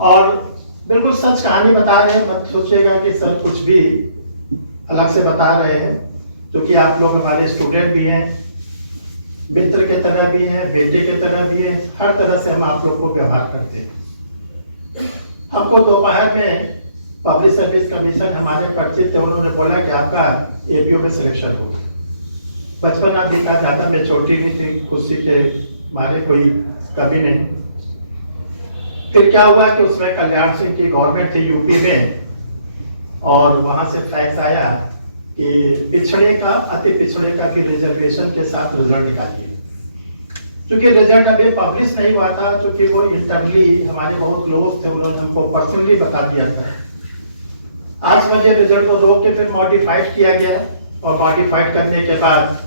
और बिल्कुल सच कहानी बता रहे हैं, मत सोचिएगा कि सर कुछ भी अलग से बता रहे हैं, क्योंकि आप लोग हमारे स्टूडेंट भी हैं, मित्र के तरह भी हैं, बेटे के तरह भी हैं। हर तरह से हम आप लोग को व्यवहार करते हैं। हमको दोपहर में पब्लिक सर्विस कमीशन हमारे परिचित थे, उन्होंने बोला कि आपका एपीओ में सिलेक्शन होगा। बचपन आप दिखा जाता, मैं छोटी नहीं थी, खुशी के मारे कोई कभी नहीं। फिर क्या हुआ कि उसमें कल्याण सिंह की गवर्नमेंट थी यूपी में, और वहां से फैक्स आया कि पिछड़े का, अति पिछड़े का भी रिजर्वेशन के साथ रिजल्ट निकालिए। क्योंकि रिजल्ट अभी पब्लिश नहीं हुआ था, क्योंकि वो इंटरनली हमारे बहुत क्लोज थे, उन्होंने हमको पर्सनली बता दिया था। आज मुझे रिजल्ट को रोक के फिर मॉडिफाइड किया गया, और मॉडिफाइड करने के बाद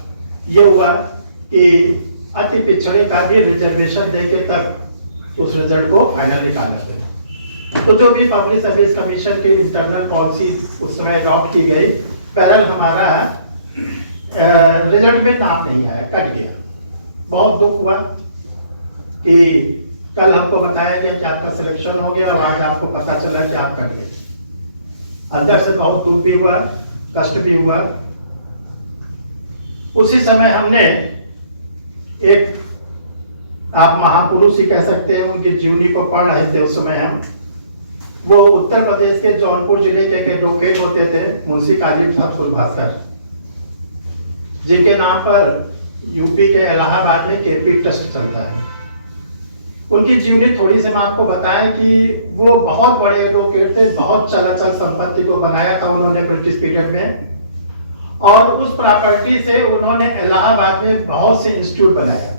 ये हुआ कि अति पिछड़े का भी रिजर्वेशन देके तक उस रिजल्ट को फाइनल निकाला गया। तो जो भी पब्लिक सर्विस कमीशन की इंटरनल पॉलिसी उस समय अडॉप्ट की गई, पैरेलल हमारा रिजल्ट में नाम नहीं आया, कट गया। बहुत दुख हुआ कि कल हमको बताया गया कि आपका सिलेक्शन हो गया, और आज आपको पता चला कि आप कट गए। अंदर से बहुत दुख भी हुआ, कष्ट भी हुआ। उसी समय हमने एक, आप महापुरुष ही कह सकते हैं, उनकी जीवनी को पढ़ रहे थे उस समय हम। वो उत्तर प्रदेश के जौनपुर जिले के एडवोकेट होते थे, मुंशी काली साहब सुरभास्कर, जिनके नाम पर यूपी के इलाहाबाद में केपी ट्रस्ट चलता है। उनकी जीवनी थोड़ी सी मैं आपको बताएं कि वो बहुत बड़े एडवोकेट थे, बहुत चल संपत्ति को बनाया था उन्होंने ब्रिटिश पीरियड में, और उस प्रॉपर्टी से उन्होंने इलाहाबाद में बहुत से इंस्टीट्यूट बनाया।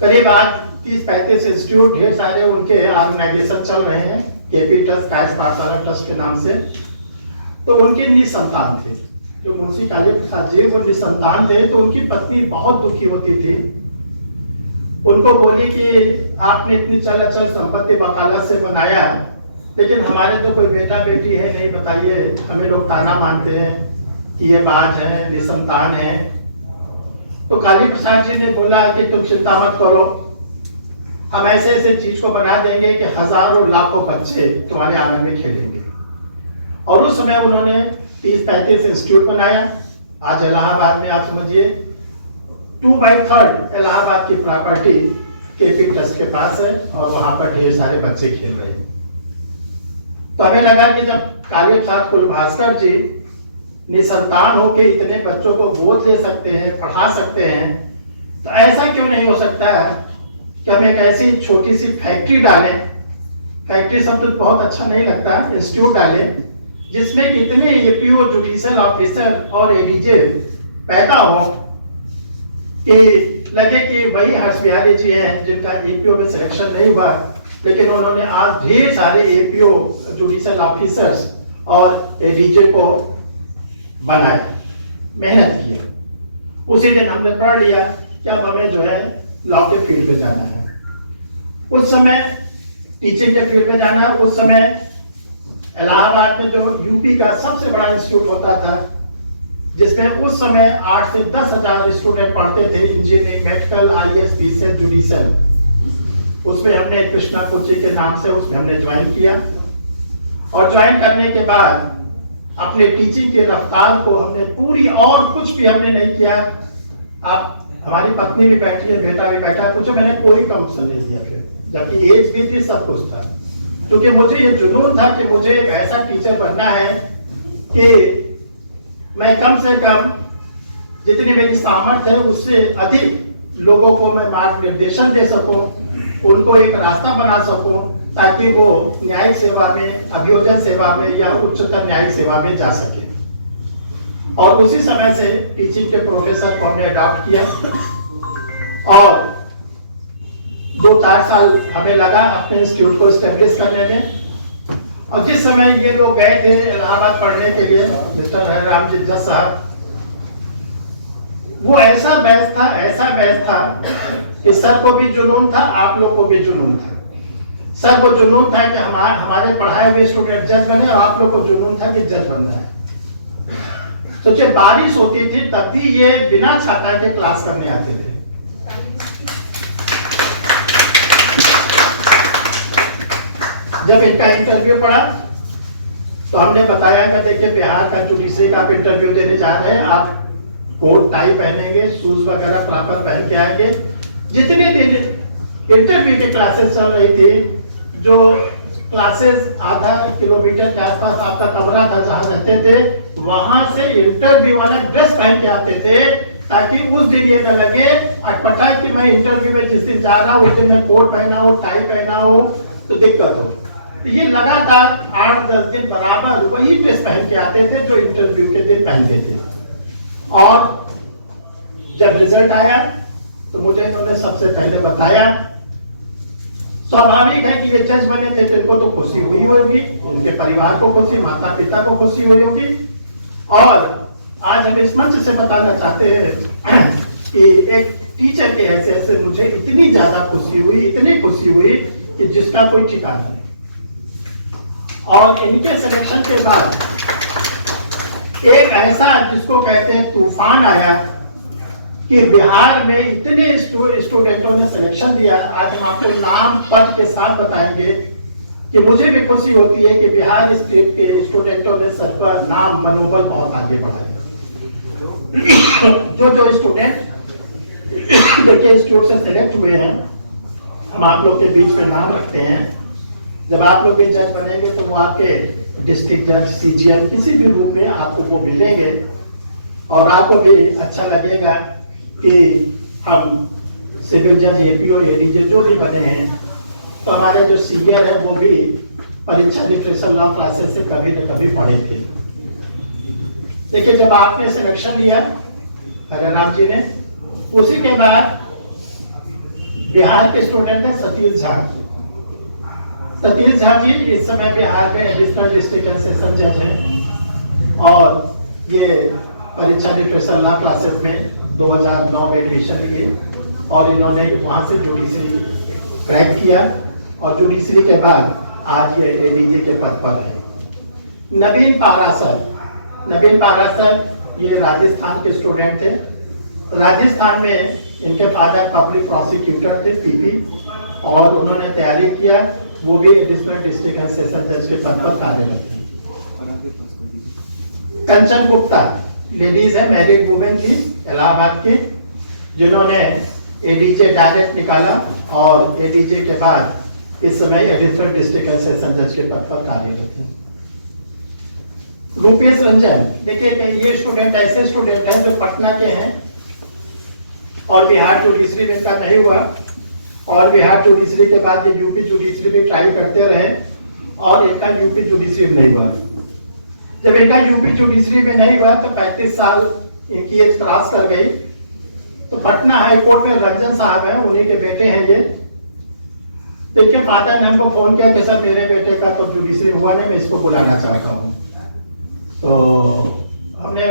करीब आज 30-35 इंस्टीट्यूट, ढेर सारे उनके ऑर्गेनाइजेशन चल रहे हैं, केपी ट्रस्ट, कायस्थ पाठशाला ट्रस्ट के नाम से। तो उनके निसंतान थे, जो मुंशी काली प्रसाद जी वो निसंतान थे। तो उनकी पत्नी बहुत दुखी होती थी। उनको बोली कि आपने इतनी चल अचल संपत्ति वकालत से बनाया, लेकिन हमारे तो कोई बेटा बेटी है नहीं, बताइए, हमें लोग ताना मानते हैं कि ये बाज है, निसंतान है। तो काली प्रसाद जी ने बोला कि तुम चिंता मत करो, हम ऐसे ऐसे चीज को बना देंगे कि हजारों लाखों बच्चे तुम्हारे आंगन में खेलेंगे। और उस समय उन्होंने 30-35 इंस्टीट्यूट बनाया। आज इलाहाबाद में आप समझिए 2/3 इलाहाबाद की प्रॉपर्टी केपी ट्रस्ट के पास है और वहां पर ढेर सारे बच्चे खेल रहे हैं। तो हमें लगा कि जब काली प्रसाद कुलभास्कर जी निसंतान होकर इतने बच्चों को गोद ले सकते हैं, पढ़ा सकते हैं, तो ऐसा क्यों नहीं हो सकता है कि हम एक ऐसी छोटी सी फैक्ट्री डालें। फैक्ट्री शब्द तो बहुत अच्छा नहीं लगता, इंस्टीट्यूट डालें जिसमें कितने एपीओ, जुडिशियल ऑफिसर और एडीजे पैदा हो कि लगे कि वही हर्ष बिहारी जी हैं जिनका एपीओ में सिलेक्शन नहीं हुआ, लेकिन उन्होंने आज ढेर सारे एपीओ, जुडिशियल ऑफिसर्स और एडीजे को बनाया, मेहनत की। उसी दिन हमने पढ़ लिया कि अब हमें जो है लॉ के फील्ड में जाना है। उस समय टीचिंग के फील्ड में जाना है। उस समय इलाहाबाद में जो यूपी का सबसे बड़ा इंस्टीट्यूट होता था, जिसमें उस समय 8 से 10 हजार स्टूडेंट पढ़ते थे, engineering, medical, IAS, BCS, judicial, उसमें हमने कृष्णा कोची के नाम से उसमें हमने ज्वाइन किया। और ज्वाइन करने के बाद अपने टीचिंग की रफ्तार को हमने पूरी, और कुछ भी हमने नहीं किया। आप, हमारी पत्नी भी बैठी है, बेटा भी बैठा है, कुछ मैंने कोई कमीशन नहीं दिया फिर, जबकि एज भी थी, सब कुछ था, क्योंकि मुझे ये जुनून था कि मुझे एक ऐसा टीचर बनना है कि मैं कम से कम जितनी मेरी सामर्थ्य है उससे अधिक लोगों को मैं मार्गदर्शन दे सकूं, उनको एक रास्ता बना सकूं, ताकि वो न्यायिक सेवा में, अभियोजन सेवा में या उच्चतर न्यायिक सेवा में जा सके। और उसी समय से टीचिंग के प्रोफेसर को हमने अडॉप्ट किया और 2-4 साल हमें लगा अपने इंस्टीट्यूट को स्टेब्लिश करने में। और जिस समय ये लोग गए थे इलाहाबाद पढ़ने के लिए, मिस्टर हरिराम जी जज साहब, वो ऐसा बैच था कि सर को भी जुनून था, आप लोग को भी जुनून था। सर को जुनून था कि हमारे पढ़ाए हुए स्टूडेंट जज बने, और आप लोग को जुनून था कि जज बनना है। तो जब बारिश होती थी तब भी ये बिना छाता के क्लास करने आते थे। जब इनका इंटरव्यू पड़ा तो हमने बताया कि देखिए बिहार का जुडिशरी का आप इंटरव्यू देने जा रहे हैं, आप कोट टाई पहनेंगे, शूज वगैरह प्रॉपर पहन के आएंगे। जितने दिन इंटरव्यू की क्लासेस चल रही थी, जो क्लासेस आधा किलोमीटर के आसपास आपका कमरा था जहां रहते थे, वहां से इंटरव्यू वाला ड्रेस पहन के आते थे, ताकि उस दिन ये न लगे अटपटा कि मैं इंटरव्यू में जिस दिन जा रहा हूं उस दिन मैं कोट पहना हो, टाई पहना हो तो दिक्कत हो। तो ये लगातार 8-10 दिन बराबर वही ड्रेस पहन के आते थे जो इंटरव्यू के दिन पहनते थे। और जब रिजल्ट आया तो मुझे इन्होंने सबसे पहले बताया। स्वाभाविक है कि ये जज बने थे तो इनको तो खुशी हुई होगी, उनके परिवार को खुशी, माता पिता को खुशी हुई होगी। और आज हम इस मंच से बताना चाहते हैं कि एक टीचर के हैसियत से मुझे इतनी ज्यादा खुशी हुई, इतनी खुशी हुई कि जिसका कोई ठिकाना नहीं। और इनके सिलेक्शन के बाद एक ऐसा जिसको कहते हैं तूफान आया कि बिहार में इतने स्टूडेंटों ने सिलेक्शन दिया। आज हम आपको नाम पद के साथ बताएंगे कि मुझे भी खुशी होती है कि बिहार स्टेट के स्टूडेंटों ने सर पर नाम, मनोबल बहुत आगे बढ़ाया। जो स्टूडेंट देखिए इंस्टीट्यूट से सिलेक्ट हुए हैं, हम आप लोग के बीच में नाम रखते हैं। जब आप लोग भी जज बनेंगे तो वो आपके डिस्ट्रिक्ट जज, CGM किसी भी रूप में आपको वो मिलेंगे और आपको भी अच्छा लगेगा कि हम सिविल जज, APO, ADJ जो भी बने हैं, तो हमारे जो सीनियर है वो भी परीक्षा रिफ्रेशर लॉ क्लासेस से कभी न कभी पढ़े थे। देखिए जब आपने सिलेक्शन लिया हरिराम जी ने, उसी के बाद बिहार के स्टूडेंट है सतीश झा। सतीश झा जी इस समय बिहार में एडिशनल डिस्ट्रिक्ट एंड सेशन जज हैं और ये परीक्षा रिफ्रेशर लॉ क्लासेस में 2009 में एडमिशन लिए। और इन्होंने वहाँ से जुडिशरी क्रैक किया और जुडिशरी के बाद आज ये एडीजे के पद पर है। नवीन पारासर ये राजस्थान के स्टूडेंट थे। राजस्थान में इनके फादर पब्लिक प्रोसिक्यूटर थे पीपी, और उन्होंने तैयारी किया, वो भी एडिशनल डिस्ट्रिक्ट एंड सेशन जज के पद पर कार्यरत थे। कंचन गुप्ता लेडीज है, मैरिड वुमेन की, इलाहाबाद की, जिन्होंने एडीजे डायरेक्ट निकाला और एडीजे के बाद इस समय एडिशनल डिस्ट्रिक्ट एंड सेशन जज के पद पर कार्यरत है। रूपेश रंजन, देखिए ये स्टूडेंट ऐसे स्टूडेंट हैं जो पटना के हैं और बिहार जुडिशरी में इनका नहीं हुआ, और बिहार जुडिशरी के बाद ये यूपी जुडिशरी भी ट्राई करते रहे और इनका यूपी जुडिशरी में नहीं हुआ। जब इनका यूपी जुडिशरी में नहीं हुआ तो 35 साल इनकी एज क्रॉस कर गई, तो पटना हाई कोर्ट में रंजन साहब हैं, उन्हीं के बेटे हैं ये। इनके फादर ने हमको फोन किया कि सर मेरे बेटे का तो जुडिशरी हुआ नहीं, मैं इसको बुलाना चाहता हूँ। तो हमने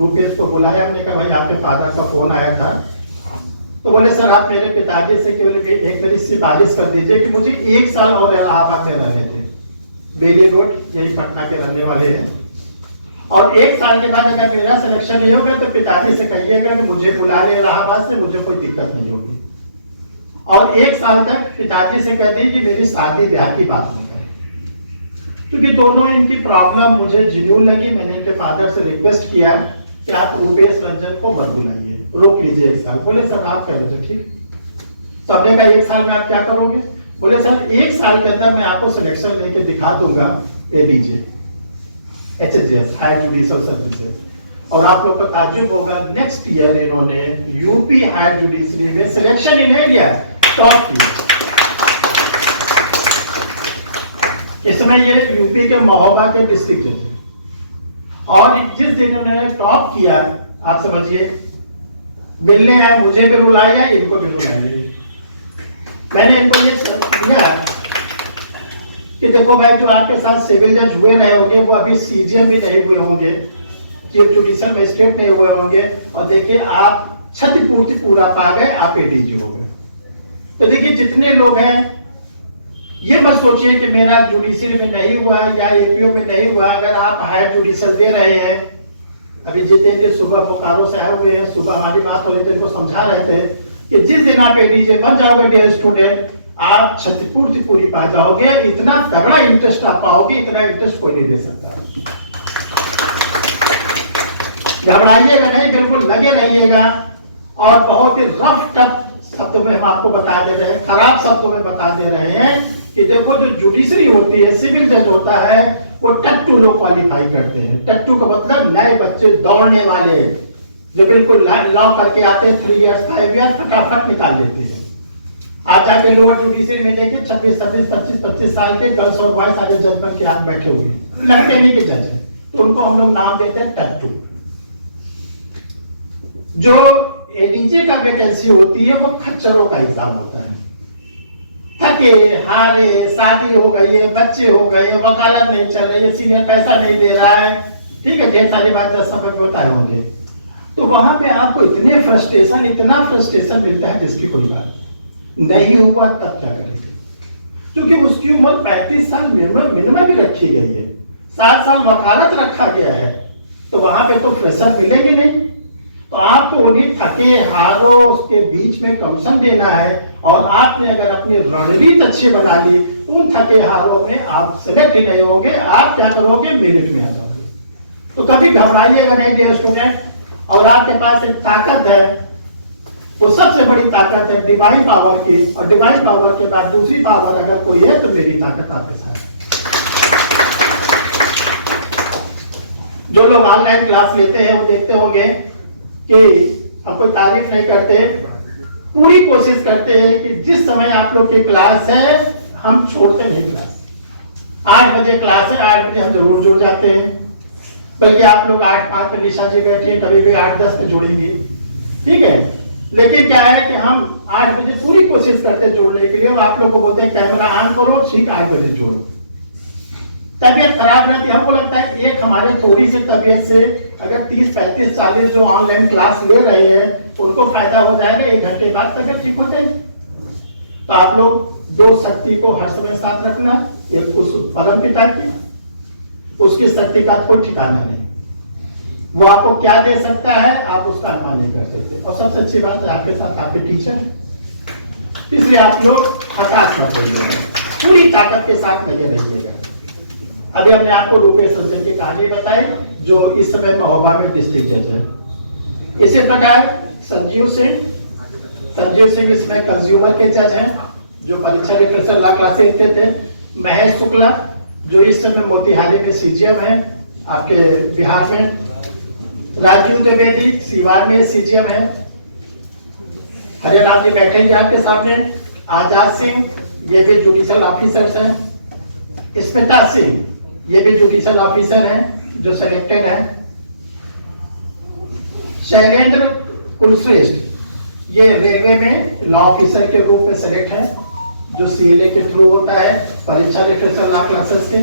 रूपेश को बुलाया, हमने कहा भाई आपके फादर का फोन आया था, तो बोले सर आप मेरे पिताजी से केवल एक मेरी सिफारिश कर दीजिए कि मुझे 1 साल और इलाहाबाद में रहने थे। बेली रोड, यही पटना के रहने वाले हैं, और 1 साल के बाद अगर मेरा सिलेक्शन नहीं होगा तो पिताजी से कहिएगा कि मुझे बुला ले इलाहाबाद से, मुझे कोई दिक्कत नहीं होगी। और 1 साल तक पिताजी से कह दीजिए मेरी शादी ब्याह की बात नहीं है, क्योंकि दोनों इनकी प्रॉब्लम मुझे जिन्यून लगी। मैंने इनके फादर से रिक्वेस्ट किया कि आप रूपेश रंजन को मत बुलाइए, रोक लीजिए 1 साल। बोले सर आप कह रहे थे ठीक, तो हमने कहा 1 साल में आप क्या करोगे? बोले सर 1 साल के अंदर मैं आपको सिलेक्शन लेके दिखा दूंगा ADJ HHS higher judicial services, और आप लोग का ताज्जुब होगा नेक्स्ट ईयर इन्होंने यूपी हायर जुडिशरी में सिलेक्शन इन इंडिया टॉप किया। इसमें ये यूपी के महोबा के डिस्ट्रिक्ट जज, और जिस दिन उन्होंने टॉप किया आप समझिए मिलने आए, मुझे भी रुलाया, इनको भी रुलाया। मैंने इनको ये दिया कि देखो भाई जो आपके साथ सिविल जज हुए रहे होंगे वो अभी सीजीएम भी नहीं हुए होंगे, चीफ जुडिशियल मजिस्ट्रेट नहीं हुए होंगे, और देखिए आप क्षतिपूर्ति पूरा पा गए, आप एडीजे हो गए। तो देखिए जितने लोग हैं ये मत सोचिए कि मेरा जुडिशरी में नहीं हुआ या एपीओ में नहीं हुआ। अगर आप हायर जुडिशियल दे रहे हैं, अभी जितेंद्र सुबह बोकारो से आए हुए हैं, सुबह हमारी बात हो रही थी, इनको समझा रहे थे कि जिस दिन आप एडीजे बन जाओगे डियर स्टूडेंट, आप क्षतिपूर्ति पूरी पा जाओगे, इतना तगड़ा इंटरेस्ट आप पाओगे, इतना इंटरेस्ट कोई नहीं दे सकता। घबराइएगा नहीं, बिल्कुल लगे रहिएगा, और बहुत ही रफ टफ शब्दों में हम आपको बता दे रहे हैं, खराब शब्दों में बता दे रहे हैं कि देखो जो जुडिशरी होती है, सिविल जज होता है, वो टट्टू लोग क्वालिफाई करते हैं। टट्टू का मतलब नए बच्चे, दौड़ने वाले, जो बिल्कुल लॉ करके आते हैं 3 इयर्स 5 इयर्स फटाफट निकाल देते हैं। आज जाके लोअर जुडिशरी में देखे 26 26 25 25 साल के गर्ल्स और बॉयज सारे जज बन के आप बैठे हुए, लगते नहीं कि जज है, तो उनको हम लोग नाम देते हैं टट्टू। जो एडीजे का वैकेंसी होती है वो खच्चरों का एग्जाम होता है। थके हारे, शादी हो गई है, बच्चे हो गए, वकालत नहीं चल रही है, सीनियर पैसा नहीं दे रहा है, ठीक है, ढेर सारी बात 10 सबक बताए होंगे, तो वहां पे आपको इतने फ्रस्ट्रेशन, इतना फ्रस्ट्रेशन मिलता है जिसकी कोई बात नहीं हुआ तब क्या करेंगे, क्योंकि उसकी उम्र 35 साल मिनिमम भी रखी गई है, 7 साल वकालत रखा गया है, तो वहां पे तो प्रेशर मिलेंगे नहीं। तो आपको उन्हीं थके हारों उसके बीच में कमीशन देना है, और आपने अगर अपनी रणनीति अच्छी बना ली, उन थके हारों में आप सेलेक्ट ही नहीं होंगे, आप क्या करोगे, मेरिट में आ जाओगे। तो कभी घबराइएगा नहीं डियर स्टूडेंट, और आपके पास एक ताकत है, वो सबसे बड़ी ताकत है डिवाइन पावर की, और डिवाइन पावर के बाद दूसरी पावर अगर कोई है तो मेरी ताकत आपके साथ। जो लोग ऑनलाइन क्लास लेते हैं वो देखते होंगे कि हम कोई तारीफ नहीं करते, पूरी कोशिश करते हैं कि जिस समय आप लोग की क्लास है हम छोड़ते नहीं क्लास। 8 बजे क्लास है, 8 बजे हम जरूर जुड़ जाते हैं, बल्कि आप लोग 8:05 पे निशा जी बैठिए, कभी भी 8:10 पे जुड़ेंगी, ठीक है। लेकिन क्या है कि हम 8 बजे पूरी कोशिश करते जुड़ने के लिए, और आप लोग को बोलते हैं कैमरा ऑन करो, ठीक 8 बजे जोड़ो। तबियत खराब रहती है, हमको लगता है एक हमारे थोड़ी सी तबियत से अगर 30 35 40 जो ऑनलाइन क्लास ले रहे हैं, उनको फायदा हो जाएगा, 1 घंटे बाद तबियत ठीक हो जाएगी। तो आप लोग 2 शक्ति को हर समय साथ रखना, एक उस परम पिता की, उसकी शक्ति का कोई ठिकाना नहीं, वो आपको क्या दे सकता है आप उसका अनुमान नहीं कर सकते। और सबसे अच्छी बात है आपके साथ आपके टीचर है, इसलिए आप लोग हताश मत होइएगा, पूरी ताकत के साथ लगे रहिएगा। अभी हमने आपको रूपेश संजय की कहानी बताई जो इस समय महोबा में डिस्ट्रिक्ट जज है। इसी प्रकार संजीव सिंह इसमें कंज्यूमर के जज हैं जो परीक्षा रिफ्रेशर लॉ क्लासेस थे। महेश शुक्ला जो इस समय मोतिहारी में सीजीएम है आपके बिहार में। राजीव द्विवेदी सीवान में सीजीएम है। हरे राम जी बैठेंगे आपके सामने। आजाद सिंह ये भी जुडिशियल ऑफिसर्स हैं। स्मिता सिंह ये भी जुडिशियल ऑफिसर हैं जो सेलेक्टेड हैं। शैलेंद्र कुलश्रेष्ठ ये रेलवे में लॉ ऑफिसर के रूप में सेलेक्ट है जो सीएलए के थ्रू होता है परीक्षा रिफ्रेशर लॉ क्लासेस के।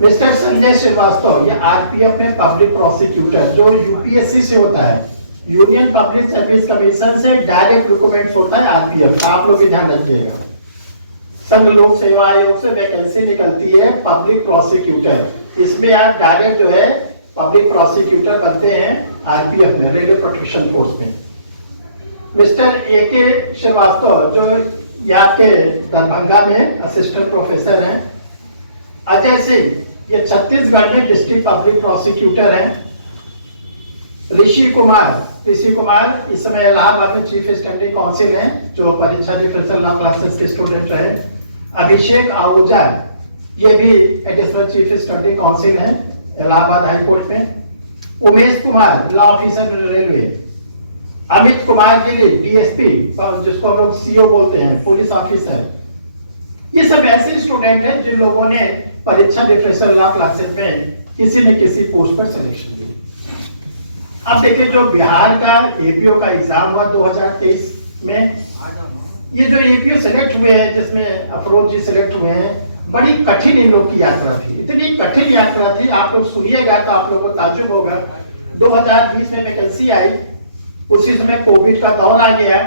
मिस्टर संजय श्रीवास्तव ये आरपीएफ में पब्लिक प्रोसिक्यूटर जो यूपीएससी से होता है, यूनियन पब्लिक सर्विस कमीशन से डायरेक्ट रिक्रूटमेंट होता है आरपीएफ का, आप लोग भी ध्यान रखिएगा। संघ लोक सेवा आयोग से वैकेंसी निकलती है पब्लिक प्रोसिक्यूटर, इसमें आप डायरेक्ट जो है पब्लिक प्रोसिक्यूटर बनते हैं आरपीएफ में, रेलवे प्रोटेक्शन फोर्स में। मिस्टर AK श्रीवास्तव जो यहाँ के दरभंगा में असिस्टेंट प्रोफेसर हैं। अजय सिंह ये छत्तीसगढ़ में डिस्ट्रिक्ट पब्लिक प्रोसिक्यूटर हैं। ऋषि कुमार इस समय इलाहाबाद में चीफ स्टैंडिंग काउंसिल हैं जो परीक्षा रिफ्रेशर लॉ क्लासेस के स्टूडेंट रहे। अभिषेक आहूजा ये भी एडिशनल चीफ स्टैंडिंग काउंसिल हैं इलाहाबाद हाई कोर्ट में। Umesh Kumar law officer railway. Amit Kumar Giri DSP जिसको हम लोग सीओ बोलते हैं, पुलिस ऑफिसर। ये सब ऐसे स्टूडेंट हैं जिन लोगों ने परीक्षा रिफ्रेशर लॉ क्लासेस में किसी न किसी पोस्ट पर सिलेक्शन दी। अब देखिए जो बिहार का एपीओ का एग्जाम हुआ 2023 में, ये जो एपीओ सिलेक्ट हुए हैं जिसमें अफरोज जी सिलेक्ट हुए हैं, बड़ी कठिन इन लोग की यात्रा थी, इतनी कठिन यात्रा थी। आप लोग सुनिएगा तो आप लोगों को ताज्जुब होगा। 2020 में वैकेंसी आई, उसी समय कोविड का दौर आ गया।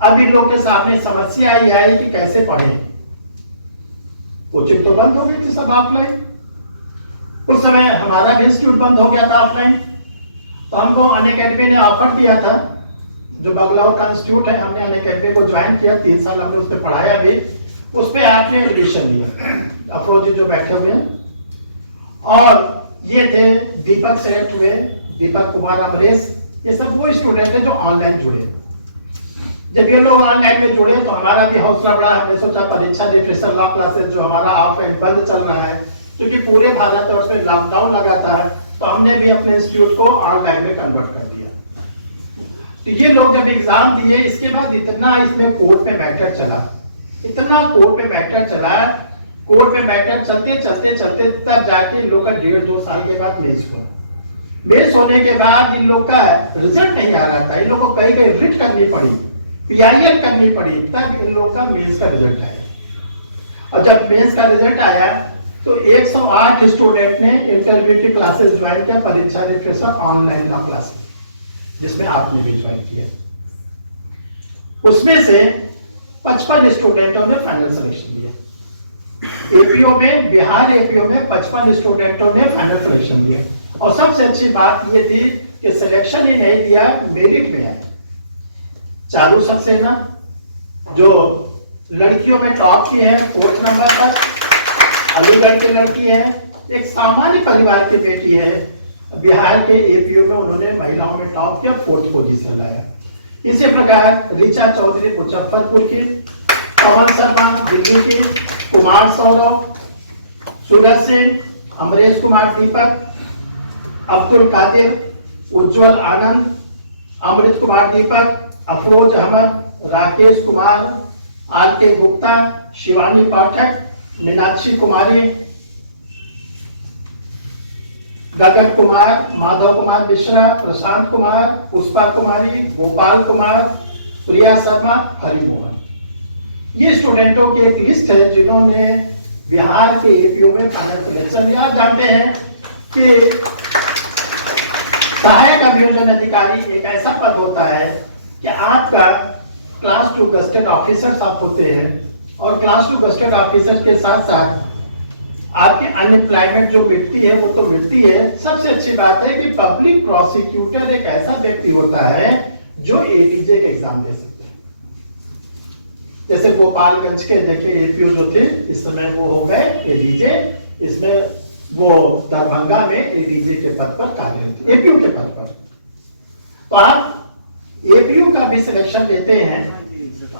अब इन लोगों के सामने समस्या ये आई कि कैसे पढ़ें। कोचिंग तो बंद हो गई थी सब ऑफलाइन, उस समय हमारा भी इंस्टीट्यूट बंद हो गया था ऑफलाइन। तो हमको अनअकैडमी ने ऑफर दिया था, जो बंगलौर का इंस्टीट्यूट है, हमने अनअकैडमी को ज्वाइन किया, 3 साल हमने उस पर पढ़ाया भी। उस पर आपने एडमिशन लिया, अफरोज जी जो बैठे हुए हैं। और ये थे दीपक सेलेक्ट हुए, दीपक कुमार अमरेश, ये सब वो स्टूडेंट है जो ऑनलाइन जुड़े। जब ये लोग ऑनलाइन में जुड़े तो हमारा भी हौसला बढ़ा। हमने सोचा परीक्षा रिफ्रेशर लॉ क्लासेस जो हमारा ऑफलाइन बंद चल रहा है, क्योंकि पूरे भारत वर्ष में लॉकडाउन लगा था, तो हमने भी अपने इंस्टीट्यूट को ऑनलाइन में कन्वर्ट कर दिया। तो ये लोग जब एग्जाम दिए, इसके बाद इतना इसमें कोर्ट में मैटर चला, इतना कोर्ट में मैटर चला, कोर्ट में मैटर चलते तब जाके इन लोग का 1.5-2 साल के बाद मेंस हुआ। मेंस होने के बाद इन लोग का रिजल्ट नहीं आ रहा था, इन लोग को कहीं रिट करनी पड़ी, PIL करनी पड़ी, तब इन लोग का मेंस का रिजल्ट आया। और जब मेंस का रिजल्ट आया तो 108 स्टूडेंट ने इंटरव्यू की क्लासेस ज्वाइन किया, परीक्षा रिफ्रेशर ऑनलाइन लॉ क्लास, जिसमें आपने भी ज्वाइन किया। उसमें से 55 स्टूडेंटों ने फाइनल सिलेक्शन दिया। एपीओ में, बिहार एपीओ में 55 स्टूडेंटों ने फाइनल सिलेक्शन दिया। और सबसे अच्छी बात ये थी कि सिलेक्शन ही नहीं दिया, मेरिट में है। चारू सक्सेना जो लड़कियों में टॉप की है 4th नंबर पर, अलीगढ़ की लड़की है, एक सामान्य परिवार की बेटी है, बिहार के एपीओ में उन्होंने महिलाओं में टॉप किया, 4th पोजीशन लाया। इसी प्रकार ऋचा चौधरी मुजफ्फरपुर की, पवन शर्मा दिल्ली की, कुमार सौरभ, सूरज सिंह, अमरेश कुमार दीपक, अब्दुल कादिर, उज्जवल आनंद, अमृत कुमार दीपक, अफरोज अहमद, राकेश कुमार, RK गुप्ता, शिवानी पाठक, मीनाक्षी कुमारी, गगन कुमार, माधव कुमार मिश्रा, प्रशांत कुमार, पुष्पा कुमारी, गोपाल कुमार, प्रिया शर्मा, हरिमोहन। ये स्टूडेंटों की एक लिस्ट है जिन्होंने बिहार के एपीओ में फाइनल सिलेक्शन लिया। आप जानते हैं कि सहायक अभियोजन अधिकारी एक ऐसा पद होता है कि आपका क्लास 2 गस्टेड ऑफिसर्स आप होते हैं और क्लास 2 गस्टेड ऑफिसर के साथ साथ आपकी अनएम्प्लॉयमेंट जो मिलती है वो तो मिलती है। सबसे अच्छी बात है कि पब्लिक प्रोसिक्यूटर एक ऐसा व्यक्ति होता है जो एडीजे का एग्जाम दे सकते हैं। जैसे गोपालगंज के देखिए एपीओ जो थे इस समय वो हो गए एडीजे, इसमें वो दरभंगा में एडीजे के पद पर कार्यरत थे, एपीओ के पद पर। तो आप एपीओ का भी सिलेक्शन देते हैं,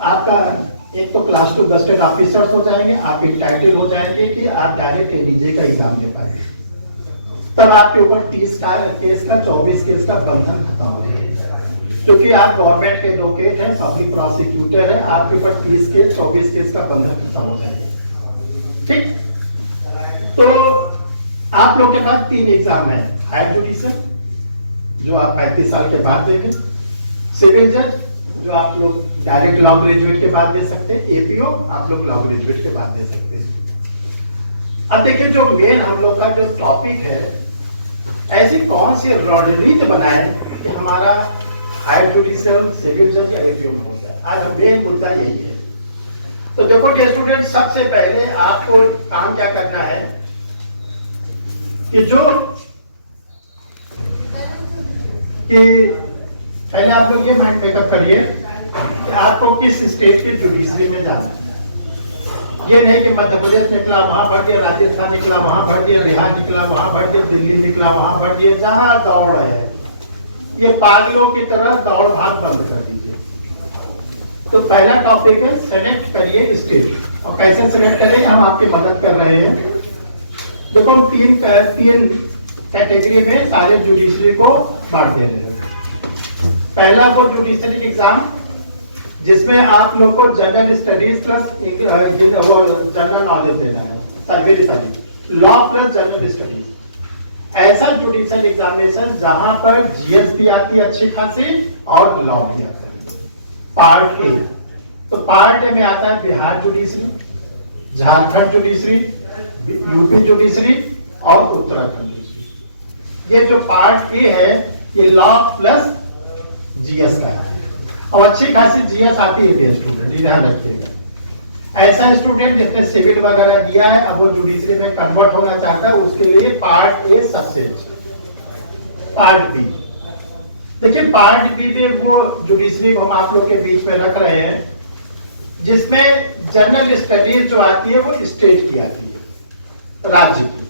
आपका एक तो क्लास 2 गस्टेड ऑफिसर्स हो जाएंगे, आप इंटाइटल हो जाएंगे कि आप डायरेक्ट एडीजे का एग्जाम दे पाएंगे। तब आपके ऊपर 30 केस का 24 केस का बंधन खत्म हो जाएगा, क्योंकि आप गवर्नमेंट के एडवोकेट हैं, पब्लिक प्रोसिक्यूटर है, आपके ऊपर 30 केस 24 केस का बंधन खत्म हो जाएगा। ठीक, तो आप लोग के पास 3 एग्जाम है, हायर जुडिशियल जो आप 35 साल के बाद देंगे, सिविल जज जो आप लोग डायरेक्ट लॉ ग्रेजुएट के बाद दे सकते हैं, एपीओ आप लोग लॉ ग्रेजुएट के बाद दे सकते हैं। अब देखिए जो मेन हम लोग का जो टॉपिक है, ऐसी कौन सी रणनीति बनाए कि हमारा हायर जुडिशियल सिविल जज या एपीओ हो जाए। आज हम मेन मुद्दा यही है। तो देखो कि स्टूडेंट, सबसे पहले आपको काम क्या करना है कि पहले आप लोग ये माइंड मेकअप करिए कि आपको किस स्टेट की जुडिशरी में जाना है। ये नहीं कि मध्य प्रदेश निकला वहां भर दिया, राजस्थान निकला वहां भर दिया, बिहार निकला वहां भर दिया, दिल्ली निकला वहां भर दिया। जहां दौड़ है ये पागलों की तरह दौड़ भाग बंद कर दीजिए। तो पहला टॉपिक है सेलेक्ट करिए स्टेट, और कैसे सेलेक्ट करेंगे हम आपकी मदद कर रहे हैं। देखो 3 कैटेगरी में सारे जुडिशरी को बांट दे रहे हैं। पहला वो जुडिशरी एग्जाम जिसमें आप लोग को general studies plus general knowledge देना है, लॉ प्लस जनरल स्टडीज। ऐसा जुडिशल एग्जामिनेशन जहां पर जीएस भी आती है अच्छी खासी और लॉ भी आता है। पार्ट ए, तो पार्ट ए में आता है Bihar judiciary, Jharkhand judiciary, UP judiciary और उत्तराखंड जुडिशरी। ये जो पार्ट ए है ये लॉ प्लस जीएस का है, और अच्छी खासी जीएस आती है स्टूडेंट, ध्यान रखिएगा। ऐसा स्टूडेंट जिसने सिविल वगैरह दिया है अब वो जुडिशरी में कन्वर्ट होना चाहता है, उसके लिए पार्ट ए सबसे अच्छा। पार्ट बी, देखिए पार्ट बी में वो जुडिशरी को हम आप लोग के बीच में रख रहे हैं जिसमें जनरल स्टडीज जो आती है वो स्टेट की आती है, राज्य की।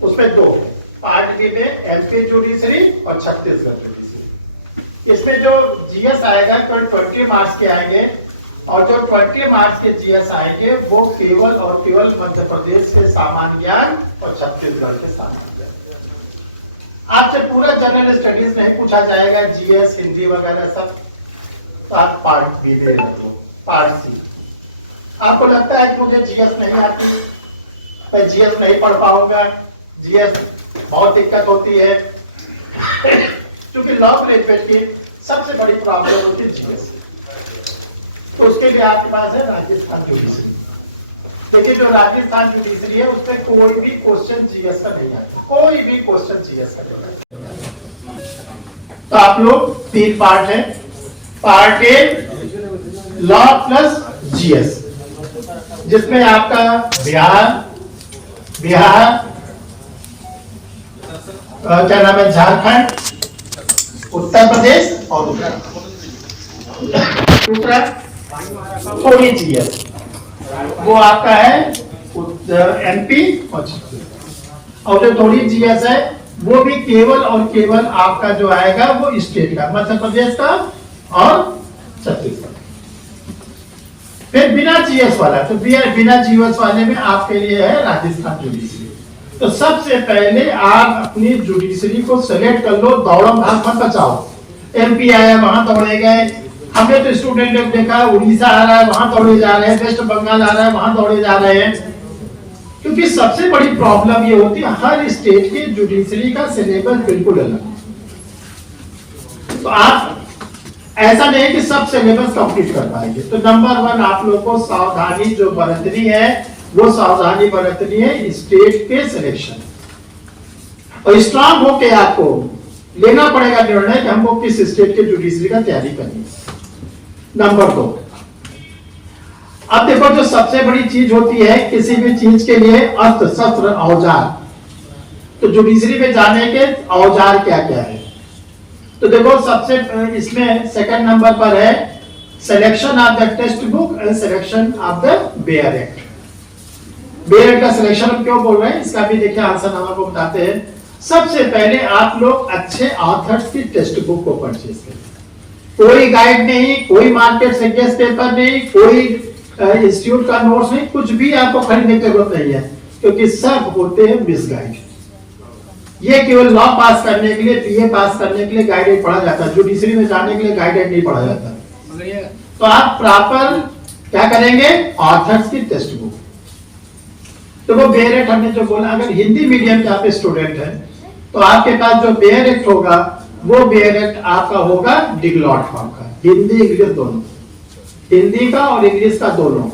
उसमें 2 है, पार्ट बी में एमपी जुडिशरी और छत्तीसगढ़ जुडिशरी। इसमें जो जीएस आएगा तो 20 मार्क्स के आएंगे, और जो 20 मार्क्स के जीएस आएंगे वो केवल और केवल मध्य प्रदेश के सामान्य ज्ञान और छत्तीसगढ़ के सामान्य ज्ञान। आपसे पूरा जनरल स्टडीज नहीं पूछा जाएगा, जीएस हिंदी वगैरह सब, तो आप पार्ट बी में रखो। पार्ट सी, आपको लगता है कि मुझे जीएस नहीं आती, मैं जीएस नहीं पढ़ पाऊंगा, जीएस बहुत दिक्कत होती है, क्योंकि लॉ ग्रेजुएट की सबसे बड़ी प्रॉब्लम होती है जीएस। तो उसके लिए आपके पास है राजस्थान जुडिशरी। देखिए जो राजस्थान जुडिशरी है उसमें कोई भी क्वेश्चन जीएस का नहीं आता, कोई भी क्वेश्चन जीएस का नहीं आता। तो आप लोग 3 पार्ट है, part a law plus GS, जिसमें आपका बिहार क्या नाम है, झारखंड, उत्तर प्रदेश और दूसरा थोड़ी जीएस वो आपका है एमपी और छत्तीसगढ़। और जो थोड़ी जीएस है वो भी केवल और केवल आपका जो आएगा वो स्टेट का, मध्य प्रदेश का और छत्तीसगढ़। फिर बिना जीएस वाला, तो बिना जीएस वाले में आपके लिए है राजस्थान जुडिशरी। तो सबसे पहले आप अपनी जुडिशरी को सेलेक्ट कर लो, दौड़म भाग मत बचाओ। एमपी आया वहां दौड़े गए, हमने तो स्टूडेंट ने देखा उड़ीसा आ रहा है वहां दौड़े जा रहे हैं, वेस्ट बंगाल आ रहा है वहां दौड़े जा रहे हैं। क्योंकि सबसे बड़ी प्रॉब्लम ये होती है हर स्टेट के जुडिशरी का सिलेबस बिल्कुल अलग। तो आप ऐसा नहीं कि सब सिलेबस कंप्लीट कर पाएंगे। तो नंबर 1 आप लोग को सावधानी जो बरतनी है वो सावधानी बरतनी है स्टेट के सिलेक्शन। और स्ट्रांग होके आपको लेना पड़ेगा निर्णय कि हमको किस स्टेट के जुडिशरी का तैयारी करनी है। नंबर 2, अब देखो जो सबसे बड़ी चीज होती है किसी भी चीज के लिए अस्त्र शस्त्र औजार, तो जुडिशरी में जाने के औजार क्या क्या है। तो देखो सबसे इसमें सेकंड नंबर पर है selection of the text book and selection of the bare act. Bare act का सिलेक्शन हम क्यों बोल रहे हैं इसका भी देखिए आंसर हम आपको बताते हैं। सबसे पहले आप लोग अच्छे ऑथर्स की टेक्स्ट बुक को परचेज करें। कोई गाइड नहीं, कोई मार्केट से गेस्ट पेपर नहीं, कोई इंस्टीट्यूट का नोट्स नहीं, कुछ भी आपको खरीदने की जरूरत नहीं है, क्योंकि सब होते हैं मिसगाइड। ये केवल लॉ पास करने के लिए, बीए पास करने के लिए गाइडेड पढ़ा जाता है, जुडिशरी में जाने के लिए गाइडेड नहीं पढ़ा जाता। तो आप प्रॉपर क्या करेंगे, ऑथर्स की टेक्स्ट बुक। तो वो बेयर एक्ट हमने जो बोला, अगर हिंदी मीडियम के आप स्टूडेंट हैं तो आपके पास जो बेयर एक्ट होगा वो बेयर एक्ट आपका होगा डिगलॉट फॉर्म का, हिंदी इंग्लिश दोनों, हिंदी का और इंग्लिश का दोनों।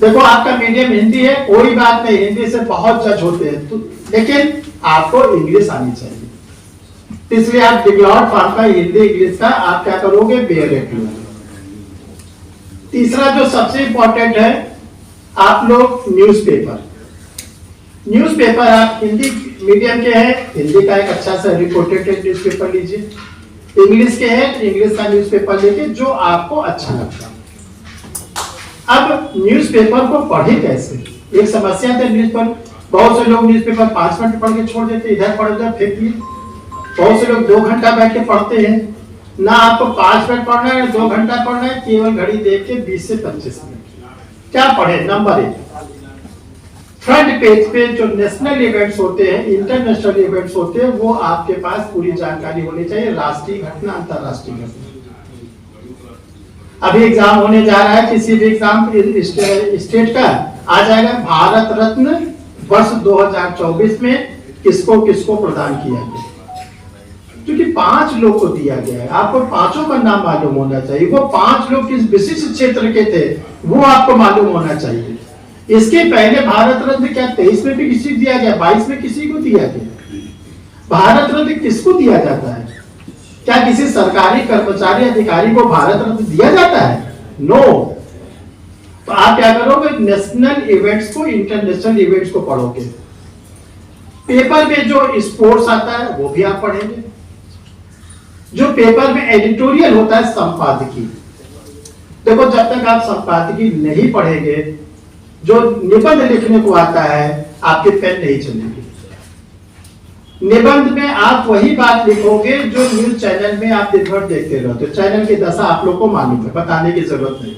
देखो आपका मीडियम हिंदी है, कोई बात नहीं, हिंदी से बहुत जज होते हैं, तो लेकिन आपको इंग्लिश आनी चाहिए, इसलिए आप डिगलॉट फॉर्म का हिंदी इंग्लिश का आप क्या करोगे, बेयर एक्ट लोगे। तीसरा जो सबसे इंपॉर्टेंट है, आप लोग न्यूज़पेपर आप हिंदी मीडियम के हैं, हिंदी का एक अच्छा सा रिपोर्टेड न्यूज़पेपर लीजिए, इंग्लिश के हैं तो इंग्लिश का न्यूज़पेपर लेके जो आपको अच्छा लगता है। अब न्यूज़पेपर को पढ़े कैसे, एक समस्या है न्यूज़पेपर, बहुत से लोग न्यूज़पेपर 5 मिनट पढ़ के छोड़ देते, इधर पढ़ उधर फेंक दिए। बहुत से लोग 2 घंटा बैठ के पढ़ते हैं, ना आपको 5 मिनट पढ़ना है 2 घंटा पढ़ना है, केवल घड़ी देख के 20 से 25 मिनट। क्या पढ़े, नंबर 1, फ्रंट पेज पे जो नेशनल इवेंट्स होते हैं, इंटरनेशनल इवेंट्स होते हैं, वो आपके पास पूरी जानकारी होनी चाहिए, राष्ट्रीय घटना, अंतरराष्ट्रीय घटना। अभी एग्जाम होने जा रहा है, किसी भी एग्जाम स्टेट का आ जाएगा, भारत रत्न वर्ष 2024 में किसको किसको प्रदान किया गया, क्योंकि 5 लोग को दिया गया है, आपको 5 का नाम मालूम होना चाहिए, वो 5 लोग किस विशिष्ट क्षेत्र के थे वो आपको मालूम होना चाहिए। इसके पहले भारत रत्न क्या 23 में भी किसी को दिया गया, 22 में किसी को दिया गया। भारत रत्न किसको दिया जाता है, क्या किसी सरकारी कर्मचारी अधिकारी को भारत रत्न दिया जाता है, नो। तो आप क्या करोगे, नेशनल इवेंट्स को, इंटरनेशनल इवेंट्स को पढ़ोगे। पेपर में जो स्पोर्ट्स आता है वो भी आप पढ़ेंगे, जो पेपर में एडिटोरियल होता है, संपादकीय। देखो जब तक आप संपादकीय नहीं पढ़ेंगे, जो निबंध लिखने को आता है, आपके पेन नहीं चलेंगे। निबंध में आप वही बात लिखोगे जो न्यूज चैनल में आप दिन भर देखते रहते हो, चैनल की दशा आप लोग को मालूम है, बताने की जरूरत नहीं।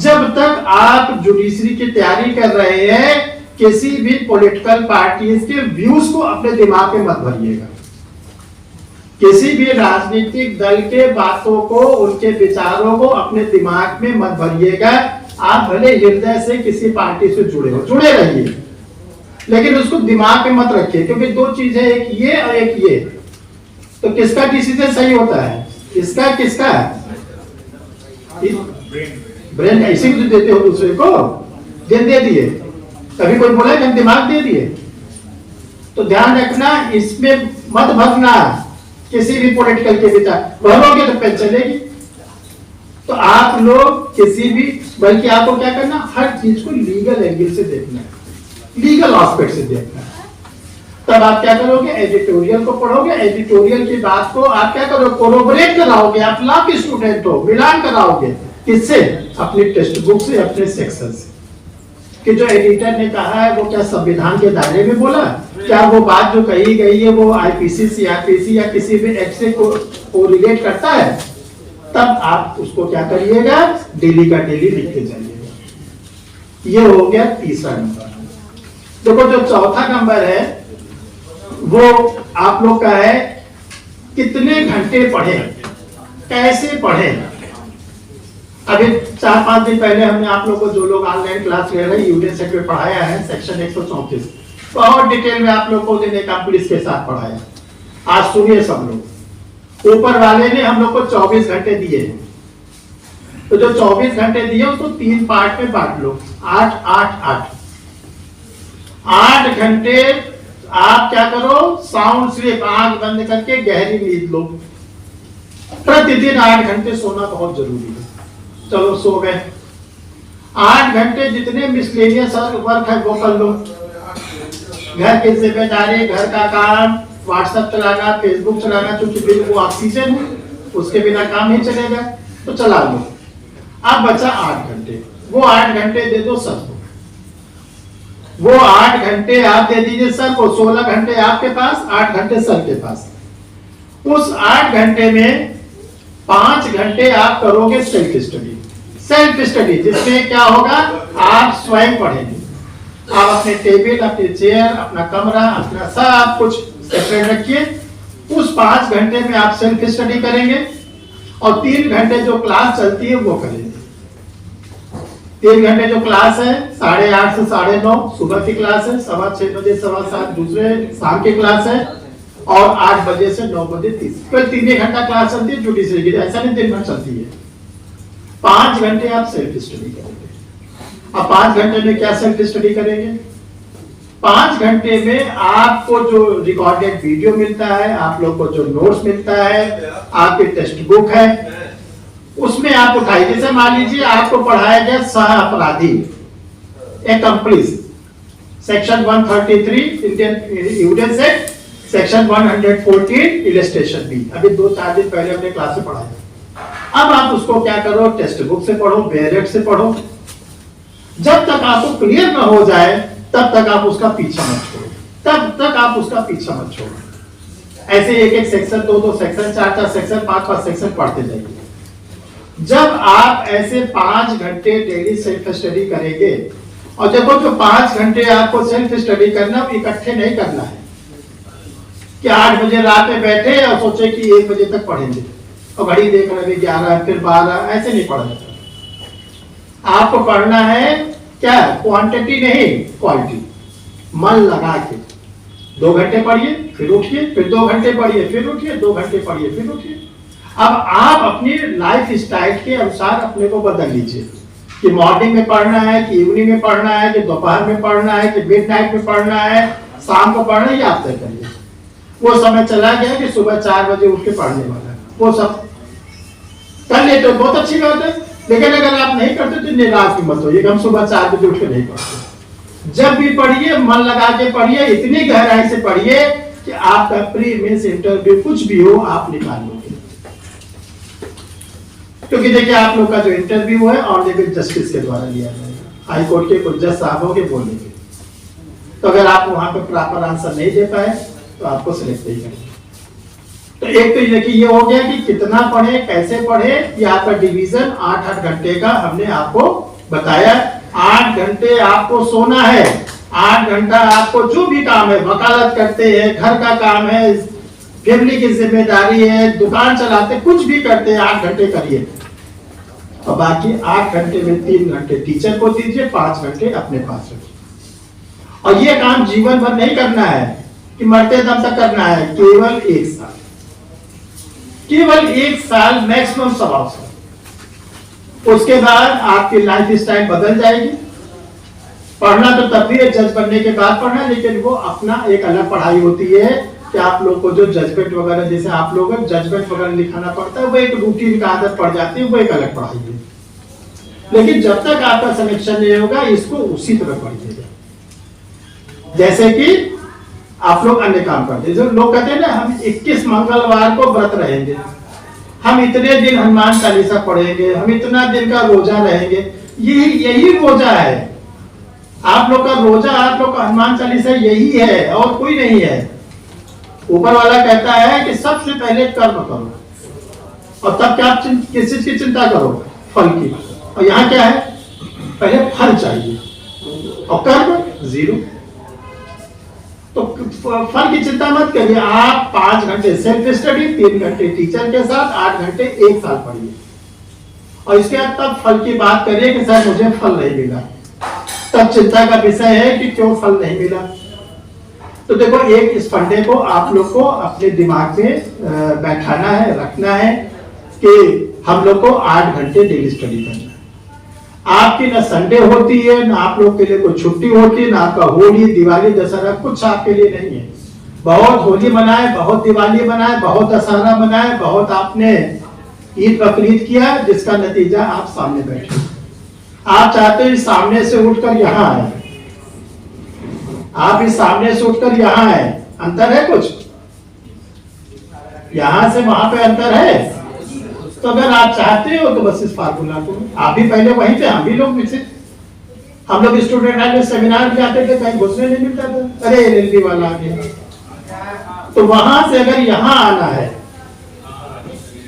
जब तक आप जुडिशरी की तैयारी कर रहे हैं, किसी भी पॉलिटिकल पार्टीज के व्यूज को अपने दिमाग में मत भरिएगा, किसी भी राजनीतिक दल के बातों को, उनके विचारों को अपने दिमाग में मत भरिएगा। आप भले हृदय से किसी पार्टी से जुड़े हो, जुड़े रहिए, लेकिन उसको दिमाग में मत रखिए, क्योंकि 2 चीजें, एक ये और एक ये। तो किसका डिसीजन सही होता है, इसका किसका, ब्रेन का, इसी को तो देते हो दूसरे को, दिन दे दिए, कभी कोई बोला कि हम दिमाग दे दिए। तो ध्यान रखना, इसमें मत भरना किसी भी पॉलिटिकल के विचार, भरोगे तो पेन चलेगी। तो आप लोग किसी भी, बल्कि आपको क्या करना, हर चीज को लीगल एंगल से देखना है, लीगल एस्पेक्ट से देखना है। तब आप क्या करोगे, एडिटोरियल को पढ़ोगे, एडिटोरियल की बात को आप क्या करोगे, कोरोबोरेट कराओगे, आप लॉ के स्टूडेंट हो, मिलान कराओगे, किससे, अपनी टेक्स्ट बुक से, अपने सेक्शन से, कि जो एडिटर ने कहा है वो क्या संविधान के दायरे में बोला, क्या वो बात जो कही गई है वो आईपीसी, सीआरपीसी या किसी भी एक्ट से को रिलेट करता है। तब आप उसको क्या करिएगा, डेली का डेली लिखते जाइएगा। ये हो गया तीसरा नंबर। देखो जो चौथा नंबर है वो आप लोग का है, कितने घंटे पढ़े, कैसे पढ़े। अभी 4-5 दिन पहले हमने आप लोगों को, जो लोग ऑनलाइन क्लास ले रहे हैं, यूडेसेट में पढ़ाया है सेक्शन 134, बहुत डिटेल में आप लोग को पुलिस के साथ पढ़ाया। आज सुनिए सब लोग, ऊपर वाले ने हम लोग को 24 घंटे दिए हैं, तो जो 24 घंटे दिए उसको 3 पार्ट में बांट लो, 8 घंटे आप क्या करो, साउंड स्लीप, आंख बंद करके गहरी नींद लो। प्रतिदिन 8 घंटे सोना बहुत जरूरी है। चलो सो गए, 8 घंटे जितने मिसलेनियस वर्क है वो कर लो। घर की जिम्मेदारी, घर का काम, व्हाट्सएप चलाना, फेसबुक चलाना, चूंकि वो ऑक्सीजन है, उसके बिना काम नहीं चलेगा, तो चला लो। अब बचा 8 घंटे, वो 8 घंटे दे दो सर को, वो 8 घंटे आप दे दीजिए सर को, 16 घंटे आपके पास, 8 घंटे सर के पास। उस 8 घंटे में 5 घंटे आप करोगे सेल्फ स्टडी। सेल्फ स्टडी जिसमें क्या होगा, आप स्वयं पढ़ेंगे। आप अपने टेबल, अपने चेयर, अपना कमरा, अपना सब कुछ सेपरेट रखिए। उस 5 घंटे में आप सेल्फ स्टडी करेंगे और 3 घंटे जो क्लास चलती है वो करेंगे। 3 घंटे जो क्लास है 8:30 से 9:30 सुबह की क्लास है, 6:15 बजे 7:15 दूसरे शाम की क्लास है, और 8 बजे से 9 बजे तीसरी। कल 3 घंटा क्लास चलती है जुडिशरी की, ऐसा नहीं दिन भर चलती है। 5 घंटे आप सेल्फ स्टडी करेंगे। अब 5 घंटे में क्या सेल्फ स्टडी करेंगे, 5 घंटे में आपको जो रिकॉर्डेड वीडियो मिलता है, आप लोग को जो नोट्स मिलता है, आपकी टेक्स्ट बुक है, उसमें आप उठाइए। जैसे मान लीजिए आपको पढ़ाया गया सह अपराधी, accomplice, section 133 Indian evidence act, section 114 illustration B, अभी 2-4 दिन पहले हमने क्लास में पढ़ाया। अब आप उसको क्या करो, टेक्स्ट बुक से पढ़ो, बेरेट से पढ़ो। जब तक आपको क्लियर ना हो जाए तब तक आप उसका पीछा मत छोड़ो, तब तक आप उसका पीछा मत छोड़ो। ऐसे एक सेक्शन, 2 सेक्शन, 4 सेक्शन, 5 सेक्शन पढ़ते जाइए। जब आप ऐसे 5 घंटे डेली सेल्फ स्टडी करेंगे, और देखो जो 5 घंटे आपको सेल्फ स्टडी करना, वो इकट्ठे नहीं करना है कि 8 बजे रात में बैठे और सोचे कि 1 बजे तक पढ़ेंगे और घड़ी देख रहे 11 फिर 12, ऐसे नहीं पढ़ना। आपको पढ़ना है क्या, क्वांटिटी नहीं क्वालिटी, मन लगा के। 2 घंटे पढ़िए फिर उठिए, फिर 2 घंटे पढ़िए फिर उठिए, 2 घंटे पढ़िए फिर उठिए। अब आप अपनी लाइफ स्टाइल के अनुसार अपने को बदल लीजिए कि मॉर्निंग में पढ़ना है, कि इवनिंग में पढ़ना है, कि दोपहर में पढ़ना है, कि मिडनाइट में पढ़ना है, शाम को पढ़ना है, ये आप तय करिए। वो समय चला गया कि सुबह 4 बजे उठ के पढ़ने वाला है, वो सब कर लेते हो बहुत अच्छी बात है। लेकिन अगर आप नहीं करते तो निराश मत होइए, हम सुबह 4 बजे उठ के नहीं पढ़ते। जब भी पढ़िए मन लगा के पढ़िए, इतनी गहराई से पढ़िए कि आपका प्री मेंस इंटरव्यू कुछ भी हो आप निकाल लोगे। क्योंकि देखिए आप लोग का जो इंटरव्यू है ऑनरेबल जस्टिस के द्वारा लिया जाएगा, हाई कोर्ट के कुछ जज साहब होंगे बोलेंगे। तो अगर आप वहां पे प्रॉपर आंसर नहीं दे पाए तो आपको सिलेक्ट नहीं करेंगे। तो एक तो ये हो गया कि कितना पढ़े, कैसे पढ़े, ये आपका डिवीजन 8-8 घंटे का हमने आपको बताया। 8 घंटे आपको सोना है, 8 घंटा आपको जो भी काम है, वकालत करते हैं, घर का काम है, फैमिली की जिम्मेदारी है, दुकान चलाते, कुछ भी करते हैं, 8 घंटे करिए। और बाकी 8 घंटे में 3 घंटे टीचर को दीजिए, 5 घंटे अपने पास रखिए। और ये काम जीवन भर नहीं करना है कि मरते दम तक करना है, केवल 1 साल, केवल 1 साल, मैक्सिमम 1.25 साल। उसके बाद आपकी लाइफ स्टाइल बदल जाएगी। पढ़ना तो तब भी है जज बनने के बाद पढ़ना, लेकिन वो अपना एक अलग पढ़ाई होती है कि आप लोग को जो जजमेंट वगैरह, जैसे आप लोग जजमेंट वगैरह लिखाना पड़ता है, वो एक रूटीन का आदत पड़ जाती है, वो एक अलग पढ़ाई है। लेकिन जब तक आपका सिलेक्शन नहीं होगा इसको उसी तरह पढ़िएगा जैसे कि आप लोग अन्य काम करते हैं। जो लोग कहते हैं ना हम 21 मंगलवार को व्रत रहेंगे, हम इतने दिन हनुमान चालीसा पढ़ेंगे, हम इतना दिन का रोजा रहेंगे, यही रोजा है आप लोग का। रोजा आप लोग का हनुमान चालीसा यही है और कोई नहीं है। ऊपर वाला कहता है कि सबसे पहले कर्म करो और तब क्या किस चीज की चिंता करो, फल की। और यहाँ क्या है, पहले फल चाहिए और कर्म 0। तो फल की चिंता मत करिए, आप 5 घंटे सेल्फ स्टडी, 3 घंटे टीचर के साथ, 8 घंटे 1 साल पढ़िए। और इसके बाद तब फल की बात करिए कि सर मुझे फल नहीं मिला, तब चिंता का विषय है कि क्यों फल नहीं मिला। तो देखो एक इस फंडे को आप लोग को अपने दिमाग में बैठाना है, रखना है कि हम लोग को 8 घंटे डेली स्टडी करना है। आपकी ना संडे होती है, ना आप लोग के लिए कोई छुट्टी होती है, ना आपका होली, दिवाली, दशहरा कुछ आपके लिए नहीं है। बहुत होली मनाए, बहुत दिवाली मनाए, बहुत दशहरा मनाए, बहुत आपने ईद बकरीद किया, जिसका नतीजा आप सामने बैठे। आप चाहते हैं सामने से उठकर यहाँ आए, आप इस सामने से उठकर यहाँ आए, अंतर है कुछ? यहां से वहां पे अंतर है? तो अगर आप चाहते हो तो बस इस फार्मूला को, आप भी पहले वहीं थे, हम भी लोग में से, हम लोग स्टूडेंट आए सेमिनार में जाते थे, कहीं घुसने नहीं मिलता था, अरे एलएलबी वाला आ गया। तो वहां से अगर यहाँ आना है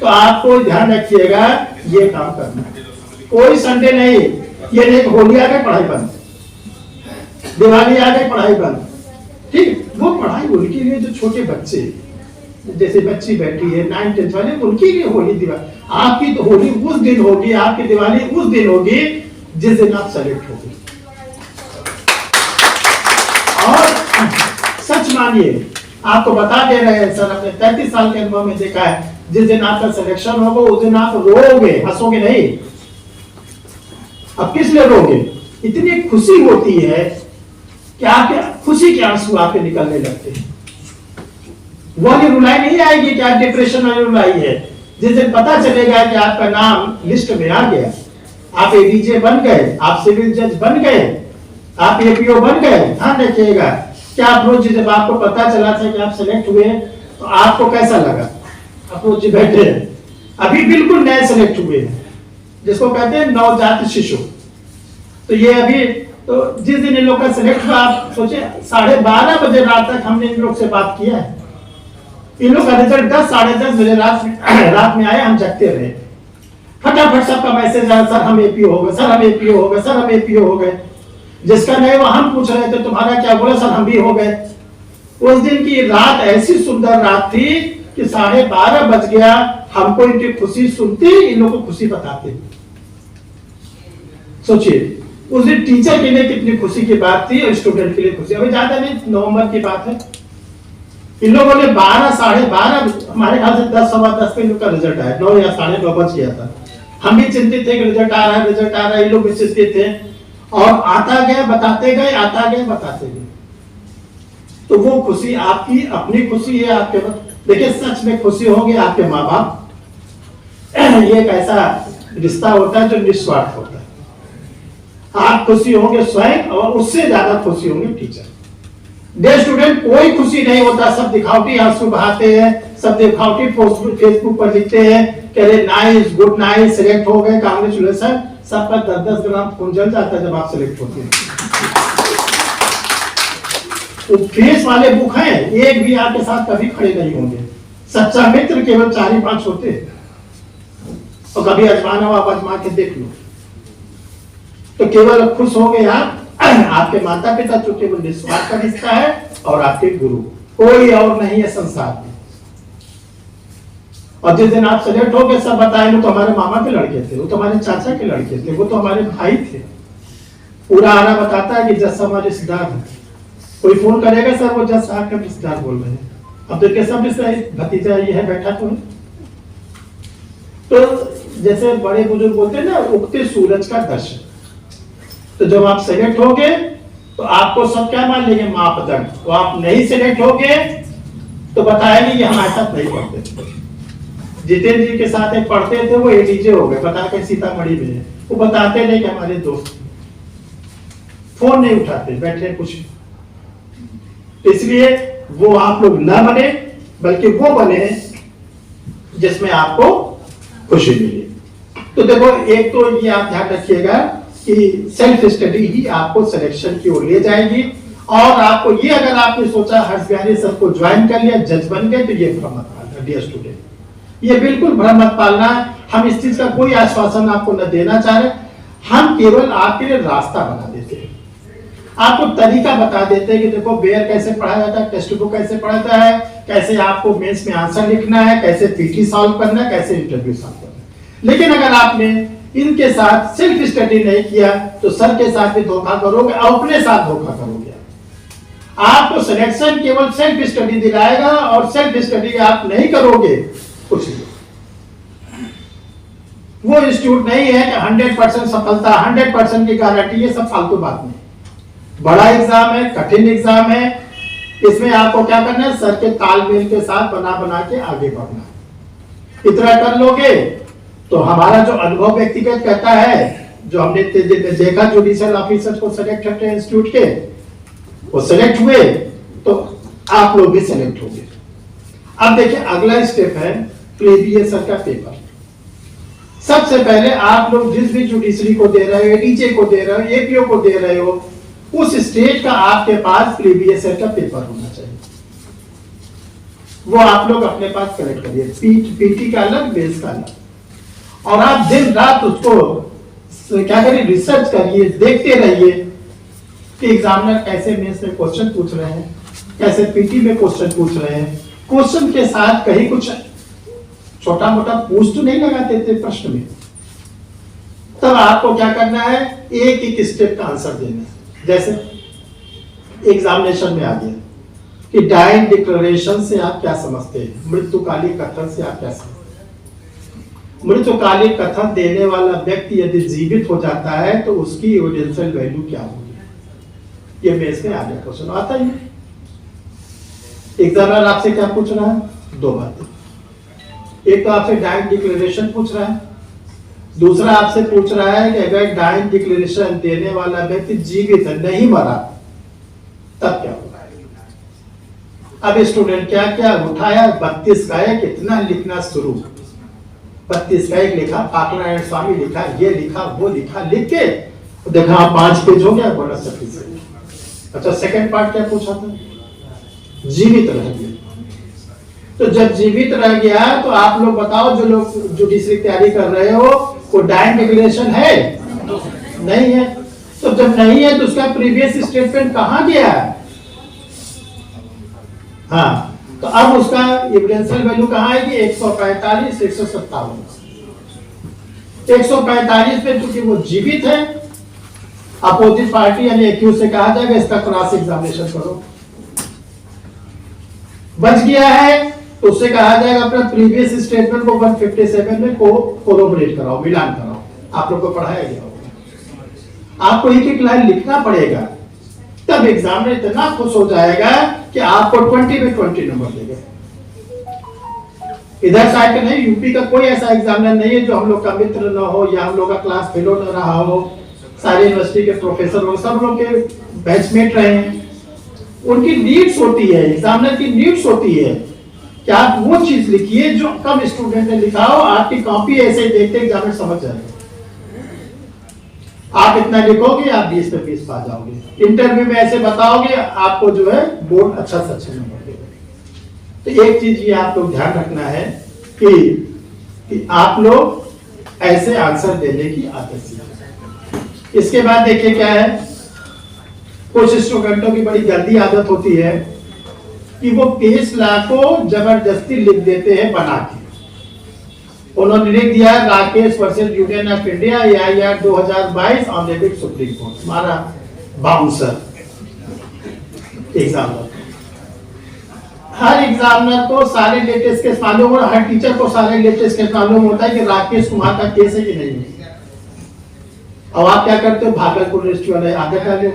तो आपको ध्यान रखिएगा ये काम करना है। कोई संडे नहीं, ये नहीं होली आ गई पढ़ाई बंद, दिवाली आ गई पढ़ाई बंद, ठीक। वो पढ़ाई उनके लिए जो छोटे बच्चे, जैसे बच्ची बैठी है 9th-10th वाले, उनके लिए होली दिवाली, आपकी तो होली उस दिन होगी, आपकी दिवाली उस दिन होगी जिस दिन आप सेलेक्ट होगी। और सच मानिए, आपको बता दे रहे हैं सर, अपने 33 साल के अनुभव में देखा है, जिस दिन आपका सिलेक्शन होगा उस दिन आप रोओगे, हंसोगे नहीं। अब किस लिए रोगे? इतनी खुशी होती है कि आपके खुशी के आंसू आपके निकलने लगते हैं। वो वाली रुलाई नहीं आएगी कि आप डिप्रेशन वाली रुलाई है। जिस दिन पता चलेगा कि आपका नाम लिस्ट में आ गया, आप एडीजे बन गए, आप सिविल जज बन गए, आप एपीओ बन गए, ध्यान रखिएगा क्या अप्रोच, जब आपको पता चला था कि आप सेलेक्ट हुए तो आपको कैसा लगा? अप्रोच बैठे अभी बिल्कुल नए सेलेक्ट हुए हैं, जिसको कहते हैं नवजात शिशु। तो ये अभी तो जिस दिन इन लोग का सिलेक्ट हुआ, आप सोचे 12:30 बजे रात तक हमने इन लोग से बात किया है। इन लोग का रिजल्ट 10 साढ़े 10 बजे रात में आए, हम जगते रहे। फटाफट सबका मैसेज आया, सर हम एपीओ हो गए, सर हम एपीओ हो गए, सर हम एपीओ हो गए। जिसका नहीं वो हम पूछ रहे थे तुम्हारा क्या, बोला सर हम भी हो गए। उस दिन की रात ऐसी सुंदर रात थी कि 12:30 बज गया, हमको इनकी खुशी सुनती, इन लोगों को खुशी बताते। सोचिए उस दिन टीचर के लिए कितनी खुशी की बात थी और स्टूडेंट के लिए खुशी। अभी ज्यादा नहीं, नवंबर की बात है। इन लोगों ने 12 साढ़े 12 हमारे ख्याल से 10 सवा 10 पे इन लोग का रिजल्ट आया, 9 या 9:30 बज गया था। हम भी चिंतित थे कि रिजल्ट आ रहा है, रिजल्ट आ रहा है, ये लोग भी चिंतित थे। और आता गया बताते गए, आता गया बताते गए। तो वो खुशी आपकी अपनी खुशी है। आपके देखिए सच में खुशी होगी आपके माँ बाप। ये एक ऐसा रिश्ता होता है जो निस्वार्थ होता है। आप खुशी होंगे स्वयं, और उससे ज्यादा खुशी होंगे टीचर। डे स्टूडेंट कोई खुशी नहीं होता, सब दिखावटी आंसू बहाते हैं, सब दिखावटी फेसबुक पर लिखते हैं कि अरे नाइस, गुड नाइस, सिलेक्ट हो गए, कांग्रेचुलेशन। सब पर 10-10 ग्राम खून जल जाता है जब आप सिलेक्ट होते हैं। तो फेस वाले बुक हैं, एक भी आपके साथ कभी खड़े नहीं होंगे। सच्चा मित्र केवल 4 ही 5 होते हैं। और कभी आजमाना हो, आप आजमा के देख लो। तो केवल खुश हो गए आप, आपके माता पिता जो केवल निस्वार्थ का रिश्ता है, और आपके गुरु, कोई और नहीं है संसार में। और जिस दिन आप सेलेक्ट हो गए, सब बताए वो तो हमारे मामा के लड़के थे, वो तो हमारे चाचा के लड़के थे, वो तो हमारे भाई थे। पूरा आना बताता है कि जज हमारे रिश्तेदार है। कोई फोन करेगा, सर वो जज साहब के रिश्तेदार बोल रहे हैं। अब देखिए सब रिश्तेदार, भतीजा ये है बैठा तो है। तो जैसे बड़े बुजुर्ग बोलते हैं ना, उगते सूरज का दर्शन। तो जब आप सेलेक्ट होगे तो आपको सब क्या मान लेंगे, मापदंड। तो आप नहीं सेलेक्ट होगे तो बताएंगे ये हमारे साथ नहीं पढ़ते। जितेंद्र जी के साथ एक पढ़ते थे, वो एडीजे हो गए, बता के सीतामढ़ी में। वो बताते नहीं कि हमारे दोस्त, फोन नहीं उठाते, बैठे कुछ। इसलिए वो आप लोग ना बने, बल्कि वो बने जिसमें आपको खुशी मिले। तो देखो, एक तो ये आप ध्यान रखिएगा कि सेल्फ स्टडी ही आपको सिलेक्शन की ओर ले जाएगी। और आपको ये, अगर आपने सोचा हर्ष बिहारी सर को ज्वाइन कर लिया, जज बन गए, तो ये भ्रम मत पालना डियर स्टूडेंट, ये बिल्कुल भ्रम मत पालना। हम इस चीज का कोई आश्वासन आपको न देना चाह रहे, हम केवल आपके लिए रास्ता बना देते हैं, आपको तरीका बता देते हैं कि देखो बेयर कैसे पढ़ा जाता है, टेक्स्ट बुक कैसे पढ़ाता है, कैसे आपको मेंस में आंसर लिखना है, कैसे पीटी सॉल्व करना है, कैसे इंटरव्यू सॉल्व करना है। लेकिन अगर आपने इनके साथ सेल्फ स्टडी नहीं किया तो सर के साथ भी धोखा करोगे, अपने साथ धोखा करोगे। आपको सिलेक्शन केवल सेल्फ स्टडी दिलाएगा, और सेल्फ स्टडी आप नहीं करोगे कुछ वो इंस्टीट्यूट नहीं है कि 100% सफलता, 100% की गारंटी, ये सब फालतू बात नहीं। बड़ा एग्जाम है, कठिन एग्जाम है, इसमें आपको क्या करना है, सर के तालमेल के साथ बना के आगे बढ़ना है। इतना कर लोगे तो हमारा जो अनुभव व्यक्तिगत कहता है, जो हमने देखा जुडिशियल ऑफिसर को सेलेक्ट करते हैं इंस्टीट्यूट के, वो सेलेक्ट हुए तो आप लोग भी सेलेक्ट होंगे। अब देखिए अगला स्टेप है प्रीवियस ईयर का पेपर। सबसे पहले आप लोग जिस भी जुडिशरी को दे रहे हो, डीजे को दे रहे हो, एपीओ को दे रहे हो, उस स्टेट का आपके पास प्रीवियस ईयर का पेपर होना चाहिए। वो आप लोग अपने पास कलेक्ट करिए, पीटी का अलग, बेस का अलग, और आप दिन रात उसको क्या करिए, रिसर्च करिए, देखते रहिए कि एग्जामिनर कैसे मेंस में क्वेश्चन पूछ रहे हैं, कैसे पीटी में क्वेश्चन पूछ रहे हैं। क्वेश्चन के साथ कहीं कुछ छोटा मोटा पूछ तो नहीं लगाते थे प्रश्न में, तब आपको क्या करना है, एक एक स्टेप का आंसर देना है। जैसे एग्जामिनेशन में आ गया कि डाइंग डिक्लेरेशन से आप क्या समझते हैं, मृत्युकालिक कथन से आप क्या समझते हैं। मृत्युकालिक कथन देने वाला व्यक्ति यदि जीवित हो जाता है तो उसकी एविडेंशियल वैल्यू क्या होगी, ये मेंस में आगे क्वेश्चन आता ही। एग्जामिनर आपसे क्या पूछ रहा है, दो बातें, एक तो आपसे डाइंग डिक्लेरेशन पूछ रहा है, दूसरा आपसे पूछ रहा है कि अगर डाइंग डिक्लेरेशन देने वाला व्यक्ति जीवित है, नहीं मरा, तब क्या होगा। अब स्टूडेंट क्या क्या उठाया, 32 का एक इतना लिखना शुरू, 32 का एक लिखा, पाकनारायण स्वामी लिखा, ये लिखा, वो लिखा, लिख के देखा 5 पेज हो गया, बोला सफिशिएंट। अच्छा सेकंड पार्ट क्या पूछा था, जीवित रह गया। तो जब जीवित रह गया तो आप लोग बताओ, जो लोग जुडिशरी तैयारी कर रहे हो, वो डाइंग डिक्लेरेशन है, नहीं है। तो जब नहीं है तो उसका प्रीवियस स्टेटमेंट कहां गया है, हाँ, तो अब उसका एविडेंशियल वैल्यू कहां है कि 145, 157। 145 में चूंकि वो जीवित है, अपोजिट पार्टी यानी एक्यूज से कहा जाएगा इसका क्रॉस एग्जामिनेशन करो। बच गया है तो उससे कहा जाएगा अपना प्रीवियस स्टेटमेंट को 157 में कोरोबोरेट कराओ, मिलान कराओ। आप लोग को पढ़ाया गया होगा, आपको एक एक लाइन लिखना पड़ेगा, तब एग्जामिनर इतना खुश हो जाएगा कि आपको 20 में 20 नंबर देगा। इधर साइड का नहीं, यूपी का कोई ऐसा एग्जामिनर नहीं है जो हम लोग का मित्र ना हो या हम लोग का क्लास फेलो न रहा हो, सारे यूनिवर्सिटी के प्रोफेसर हो, सब लोग के बैचमेट रहे हैं। उनकी नीड्स होती है, एग्जामिनर की नीड्स होती है कि आप वो चीज लिखिए जो कम स्टूडेंट ने लिखा हो, आपकी कॉपी ऐसे देखते एग्जामिनर समझ जाएगा। आप इतना लिखोगे आप 20 पे 20 पा जाओगे, इंटरव्यू में ऐसे बताओगे आपको जो है बोर्ड अच्छा से अच्छा नंबर देगा। तो एक चीज ये आप लोग ध्यान रखना है कि आप लोग ऐसे आंसर देने की आदत सीखें। इसके बाद देखिए क्या है, कुछ स्टूडेंटों की बड़ी गंदी आदत होती है कि वो केस लॉ को जबरदस्ती लिख देते हैं बना के। उन्होंने लिख दिया Rakesh versus union of India AIR 2022 on debit supreme court, हमारा बाउंसर एग्जामिनर। हर एग्जामिनर को सारे लेटेस्ट केस मालूम हो, हर टीचर को सारे लेटेस्ट केस मालूम होता है कि राकेश कुमार का केस है कि नहीं है। और आप क्या करते हो, भागलपुर यूनिवर्सिटी वाले आगे डाले,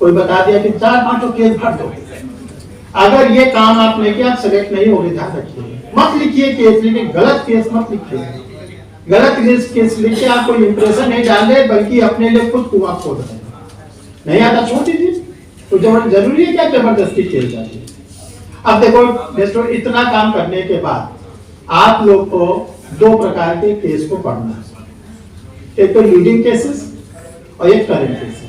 कोई बता दिया कि 4-5 केस भर दो। अगर ये काम आपने किया आप सेलेक्ट नहीं होंगे, ध्यान रखिए। मत लिखिए केस, लेकिन गलत केस मत लिखिए। गलत केस लिख के आप कोई इंप्रेशन नहीं डाले, बल्कि अपने लिए खुद कुआं खोद रहे हैं। नहीं आता छोड़ दीजिए, तो जरूरी है क्या जबरदस्ती केस जाए। अब देखो दोस्तों, इतना काम करने के बाद आप लोग को 2 प्रकार के केस को पढ़ना है, एक तो लीडिंग केसेस और एक करंट केसेस।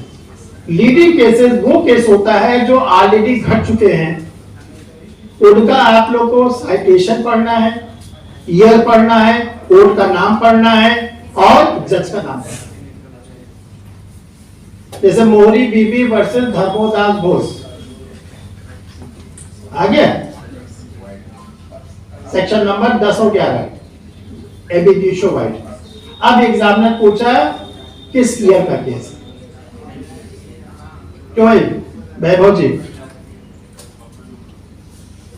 लीडिंग केसेस वो केस होता है जो ऑलरेडी घट चुके हैं, उनका आप लोग को साइटेशन पढ़ना है, ईयर पढ़ना है, कोर्ट का नाम पढ़ना है और जज का नाम पढ़ना है। जैसे मोहरी बीबी वर्सेस धर्मोदास घोष आ गया, सेक्शन नंबर 10 और 11 एबीडिशो वाइट। अब एग्जामिनर पूछा किस ईयर का केस, क्यों है वैभव जी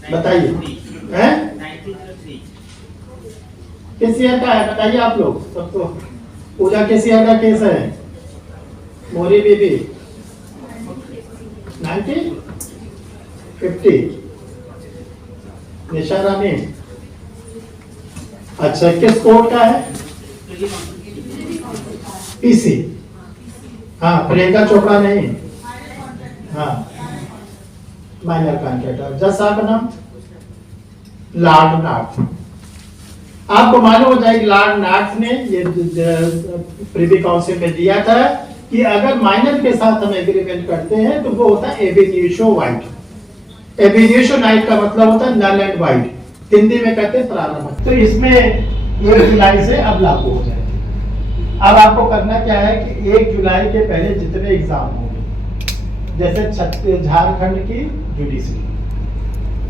बताइए, हैं किस ईयर का है बताइए आप लोग सबको। पूजा किस ईयर का केस है? मोरी बीबी 1950। निशा रानी अच्छा किस कोर्ट का है? पीसी। हाँ प्रियंका चोपड़ा नहीं। हाँ माइनर कॉन्ट्रैक्टर। जज साहब का नाम लॉर्ड नॉर्थ। आपको मालूम हो जाएगी लॉर्ड नॉर्थ ने ये प्रिवी काउंसिल में दिया था कि अगर माइनर के साथ हम एग्रीमेंट करते हैं तो वो होता है एबिनिशियो वाइट। एबिनिशियो नाइट का मतलब होता है नल एंड वाइट, हिंदी में कहते हैं प्रारंभ। तो इसमें 1 जुलाई से अब लागू हो जाएगी। अब आपको करना क्या है कि 1 जुलाई के पहले जितने एग्जाम होंगे, जैसे झारखंड की जुडिशरी,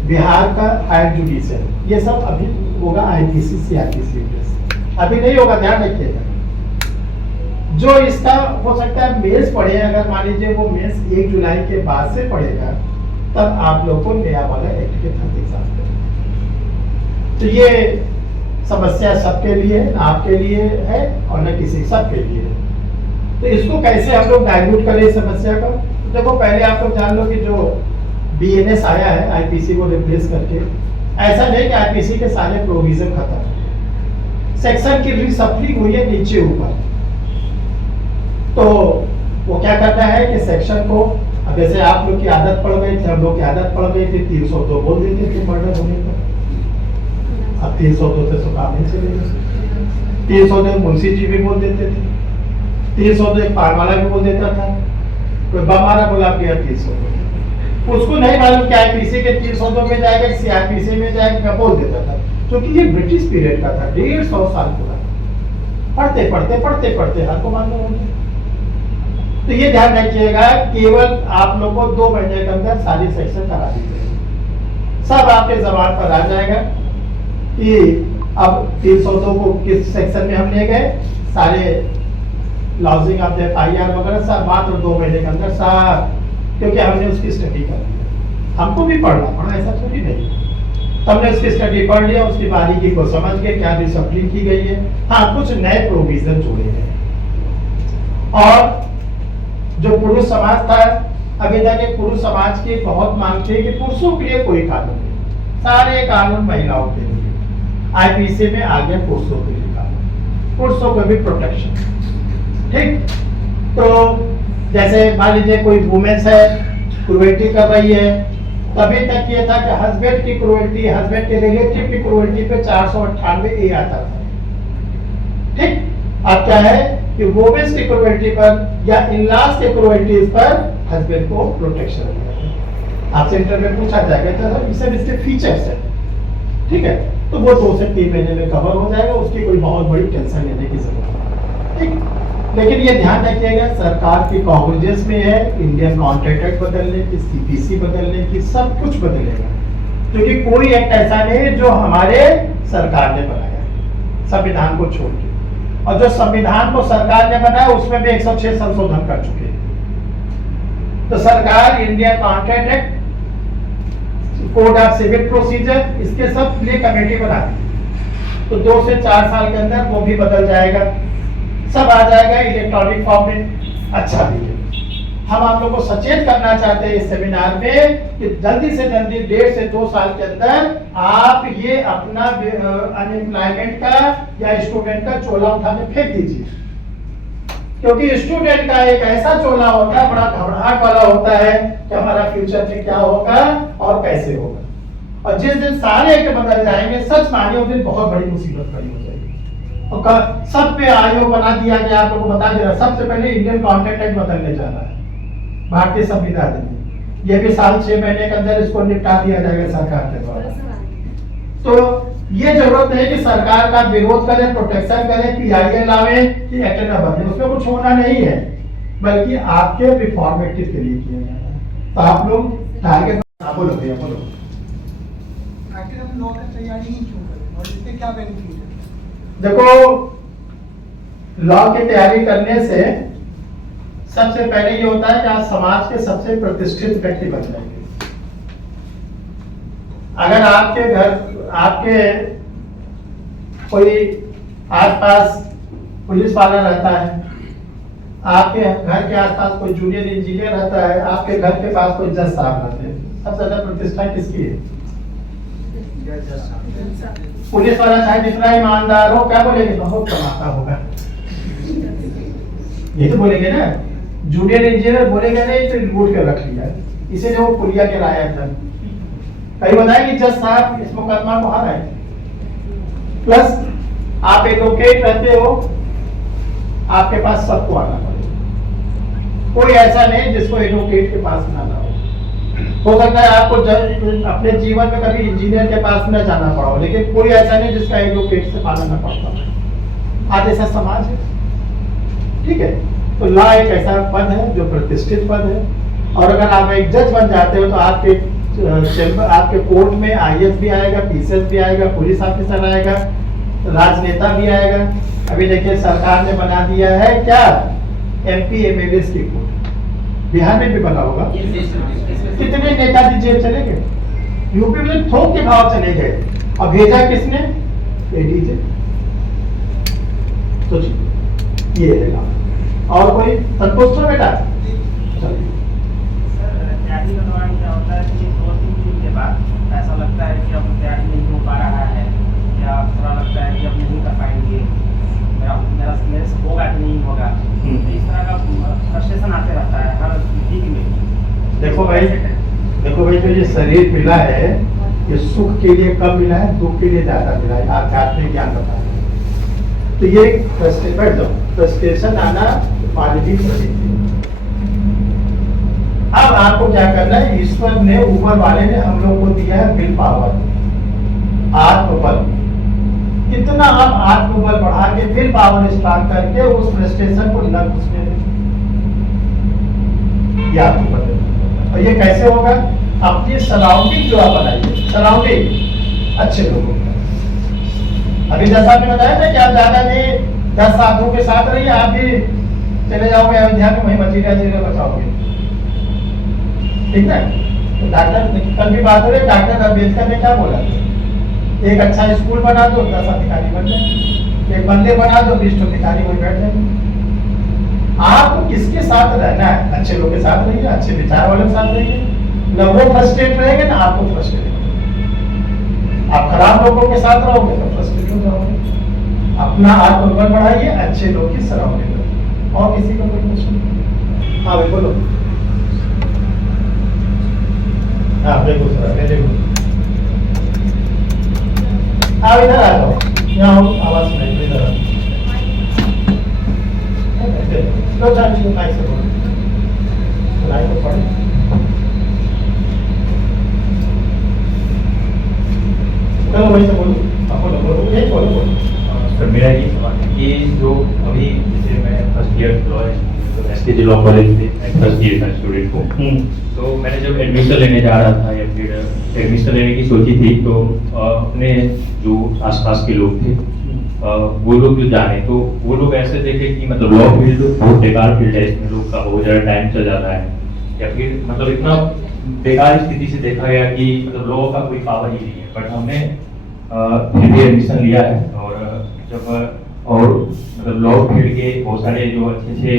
बिहार का हायर जुडिशियल, ये सब अभी होगा आईपीसी सीआरपीसी बेस। अभी नहीं होगा, ध्यान रखिएगा। जो इसका हो सकता है मेंस पढ़े, अगर मान लीजिए वो मेंस 1 जुलाई के बाद से पढ़ेगा तब आप लोग को नया वाला एक्ट के तहत एग्जाम देंगे। तो ये समस्या सबके लिए, आपके लिए है और न किसी सबके लिए है। तो इसको कैसे हम लोग डाइल्यूट करें इस समस्या का? तो देखो पहले आप लोग जान लो कि जो बीएनएस आया है आईपीसी को रिप्लेस करके, ऐसा नहीं कि आईपीसी के सारे प्रोविजन खत्म है, सेक्शन की रिसफलिंग हुई है नीचे ऊपर। तो वो क्या करना है कि सेक्शन को, अब जैसे आप लोग की आदत पड़ गई थी, हम लोग की आदत पड़ गई थी 302 बोल देते थे मर्डर होने पर। अब 302 से तो काम नहीं चलेगा। 302 मुंशी जी भी बोल देते थे, 302 एक पारवाला भी बोल देता था, कोई बम मारा बोला गया 302। उसको नहीं मालूम कि आईपीसी के 302 में जाएगा, सीआरपीसी में जाएगा, बोल देता था। क्योंकि ये ब्रिटिश पीरियड का था, 150 साल पूरा। पढ़ते पढ़ते पढ़ते पढ़ते हर को मालूम हो गया। तो ये ध्यान रखिएगा, केवल आप लोग को 2 महीने के अंदर सारी सेक्शन करा दी जाएगी, सब आपके जबान पर आ जाएगा कि अब 302 को किस सेक्शन में हम ले गए, सारे लॉजिंग ऑफ FIR वगैरह सब मात्र 2 महीने के अंदर सब, क्योंकि हमने उसकी स्टडी कर ली। हमको भी पढ़ना पड़ा, ऐसा थोड़ी नहीं। हमने उसकी स्टडी पढ़ लिया, उसकी बारीकी को समझ के क्या रिसफलिंग की गई है। हाँ कुछ नए प्रोविजन जोड़े गए। और जो पुरुष समाज था, अभी तक एक पुरुष समाज की बहुत मांग थी कि पुरुषों के लिए कोई कानून नहीं, सारे कानून महिलाओं के लिए। आईपीसी में आ गया पुरुषों के लिए कानून, पुरुषों को भी प्रोटेक्शन। ठीक, तो जैसे मान लीजिए कोई वुमेन्स है, क्रूएल्टी कर रही है, तभी तक ये था कि हस्बैंड की क्रूएल्टी, हस्बैंड के रिलेटिव की क्रूएल्टी पे 498 आता था। ठीक, अब क्या है कि वुमेन्स की क्रूएल्टी पर या इन-लॉज के क्रूएल्टी पर हस्बैंड को प्रोटेक्शन मिलेगा। आपसे इंटरव्यू में पूछा जाएगा तो सब इसके फीचर्स है। ठीक है, तो वो 2 से 3 महीने में कवर हो जाएगा, उसकी कोई बहुत बड़ी टेंशन लेने की जरूरत नहीं। ठीक, लेकिन ये ध्यान रखिएगा सरकार की कॉग्निजेंस में है इंडियन कॉन्ट्रैक्ट एक्ट बदलने की, सीपीसी बदलने की, सब कुछ बदलेगा। क्योंकि कोई एक्ट ऐसा नहीं है जो हमारे सरकार ने बनाया, संविधान को छोड़ के। और जो संविधान को सरकार ने बनाया उसमें भी 106 संशोधन कर चुके हैं। तो सरकार Indian contract act, code of civil procedure, इसके सब लिए कमेटी बना दी। तो 2 से 4 साल के अंदर वो भी बदल जाएगा, सब आ जाएगा इलेक्ट्रॉनिक फॉर्म में। अच्छा भी है, हम आप लोगों को सचेत करना चाहते हैं इस सेमिनार में कि जल्दी से जल्दी 1.5 से 2 साल के अंदर आप ये अपना अनएम्प्लॉयमेंट का या स्टूडेंट का चोला उठाने फेंक दीजिए। क्योंकि स्टूडेंट का एक ऐसा चोला होता है, बड़ा घबराहट वाला होता है कि हमारा फ्यूचर में क्या होगा और कैसे होगा। और जिस दिन सारे एक्ट बदल जाएंगे, सच मानिए उस दिन बहुत बड़ी मुसीबत खड़ी हो जाएगी। और सब पे आयोग बना दिया गया, आप लोगों को बता दे रहा, सबसे पहले इंडियन कॉन्ट्रैक्ट एक्ट बदलने जा रहा है भारतीय संविधान में। ये भी साल 6 महीने के अंदर इसको निपटा दिया जाएगा सरकार के द्वारा। तो ये जरूरत नहीं कि सरकार का विरोध करे, प्रोटेक्शन करे, PIL लावे कि एक्ट न बदले, उसमें कुछ होना नहीं है, बल्कि आपके रिफॉर्मेटिव के लिए किया जाना है। तो आप लोग टारगेट बोलो भैया बोलो। आखिर हम लॉ की तैयारी ही क्यों करें और इससे क्या बेनिफिट है? देखो, लॉ की तैयारी करने से सबसे पहले ये होता है कि आप समाज के सबसे प्रतिष्ठित व्यक्ति बन जाएंगे। अगर आपके घर, आपके कोई आसपास पुलिस वाला रहता है, आपके घर के आसपास कोई जूनियर इंजीनियर रहता है, आपके घर के पास कोई जज साहब रहते हैं, सबसे ज्यादा प्रतिष्ठा किसकी है? पुलिस वाला चाहे जितना ईमानदार हो, क्या बोलेंगे? बहुत कमाता होगा, ये तो बोलेंगे ना। जूनियर इंजीनियर बोलेगा नहीं तो लूट के रख लिया, इसीलिए वो पुलिया के लाया था। कहीं बताया कि जज साहब इस मुकदमा को हारा है। प्लस आप एडवोकेट रहते हो, आपके पास सबको आना पड़ेगा, कोई ऐसा नहीं जिसको एडवोकेट के पास ना हो। हो सकता है आपको अपने जीवन में कभी इंजीनियर के पास न जाना पड़ा हो, लेकिन कोई ऐसा नहीं जिसका एडवोकेट से पालन न पड़ता। आज ऐसा समाज है, ठीक है। तो लॉ एक ऐसा पद है जो प्रतिष्ठित पद है, और अगर आप एक जज बन जाते हो तो आपके चैम्बर, आपके कोर्ट में आईएएस भी आएगा, पीसीएस भी आएगा, पुलिस ऑफिसर आएगा, राजनेता भी आएगा। अभी देखिए सरकार ने बना दिया है क्या, एमपी एमएलए की कोर्ट, बिहार में भी बना होगा। कितने नेताजी जेल चले गए, यूपी में थोक के भाव चले गए, और भेजा किसने? एडीजे। तो ये है। और कोई संतुष्ट हो बेटा? चलिए। तैयारी के दौरान क्या होता है कि 2-3 दिन के बाद ऐसा लगता है कि अब तैयारी नहीं हो पा रहा है, या थोड़ा लगता है कि अब नहीं कर पाएंगे, मेरे से होगा कि नहीं होगा, तो इस तरह का फ्रस्ट्रेशन आते रहता है हर वीक में। देखो भाई जो ये शरीर मिला है, ये सुख के लिए कम मिला है, दुख के लिए ज्यादा मिला है। आध्यात्मिक ज्ञान बताया तो ये फ्रस्ट्रेशन आना मानवीय प्रवृत्ति। अब आपको क्या करना है, ईश्वर ने, ऊपर वाले ने हम लोग को दिया है विल पावर, आत्मबल। कितना आप आत्मबल बढ़ा के विल पावर स्ट्रॉन्ग करके उस फ्रस्ट्रेशन को न घुसने दें, ये आत्मबल। और ये कैसे होगा? अपनी सराउंडिंग जो आप बनाइए, सराउंडिंग अच्छे लोगों का। अभी जैसा आपने बताया था कि आप ज्यादा नहीं 10 साधुओं के साथ रहिए, आप भी चले जाओगे अयोध्या में, वहीं मचीरिया चीजें बचाओगे, ठीक है। तो डॉक्टर, कल भी बात हो रही, डॉक्टर अम्बेडकर ने क्या बोला? एक अच्छा स्कूल बना दो, 10 अधिकारी बन जाए, एक मंदिर बना दो, 20 अधिकारी वहीं बैठ जाए। आपको किसके साथ रहना है? अच्छे लोगों के साथ रहिए, अच्छे विचार वालों के साथ रहिए, न वो फ्रस्ट्रेट रहेंगे ना आपको फ्रस्ट्रेट। आप खराब लोगों के साथ रहोगे तो फ्रस्ट्रेट हो जाओगे। अपना आत्मबल बढ़ाइए, अच्छे लोग की सराउंडिंग करिए। और किसी का कोई क्वेश्चन? हाँ भाई बोलो। हाँ देखो सर, वेरी गुड। आप इधर आ जाओ, यहाँ आवाज सुनाई, इधर आ लो, चाची को माइक से बोलो, सुनाई तो पड़े। चलो वही से बोलो, बोलो, एक बोलो। सर मेरा ये सवाल है कि जो अभी जैसे मैं first year law STG law college से फर्स्ट ईयर का स्टूडेंट हूँ, तो मैंने जब एडमिशन लेने जा रहा था या फिर एडमिशन लेने की सोची थी, तो अपने जो आसपास के लोग थे वो लोग जो जाने, तो वो लोग ऐसे देखे कि मतलब लॉ फील्ड बहुत बेकार फील्ड है, इसमें लोग का बहुत ज़्यादा टाइम चल जाता है, या फिर मतलब इतना बेकार स्थिति से देखा गया कि मतलब लॉ का कोई पावर ही नहीं है। बट हमने फिर भी एडमिशन लिया है, और जब और मतलब लॉ फील्ड के बहुत सारे जो अच्छे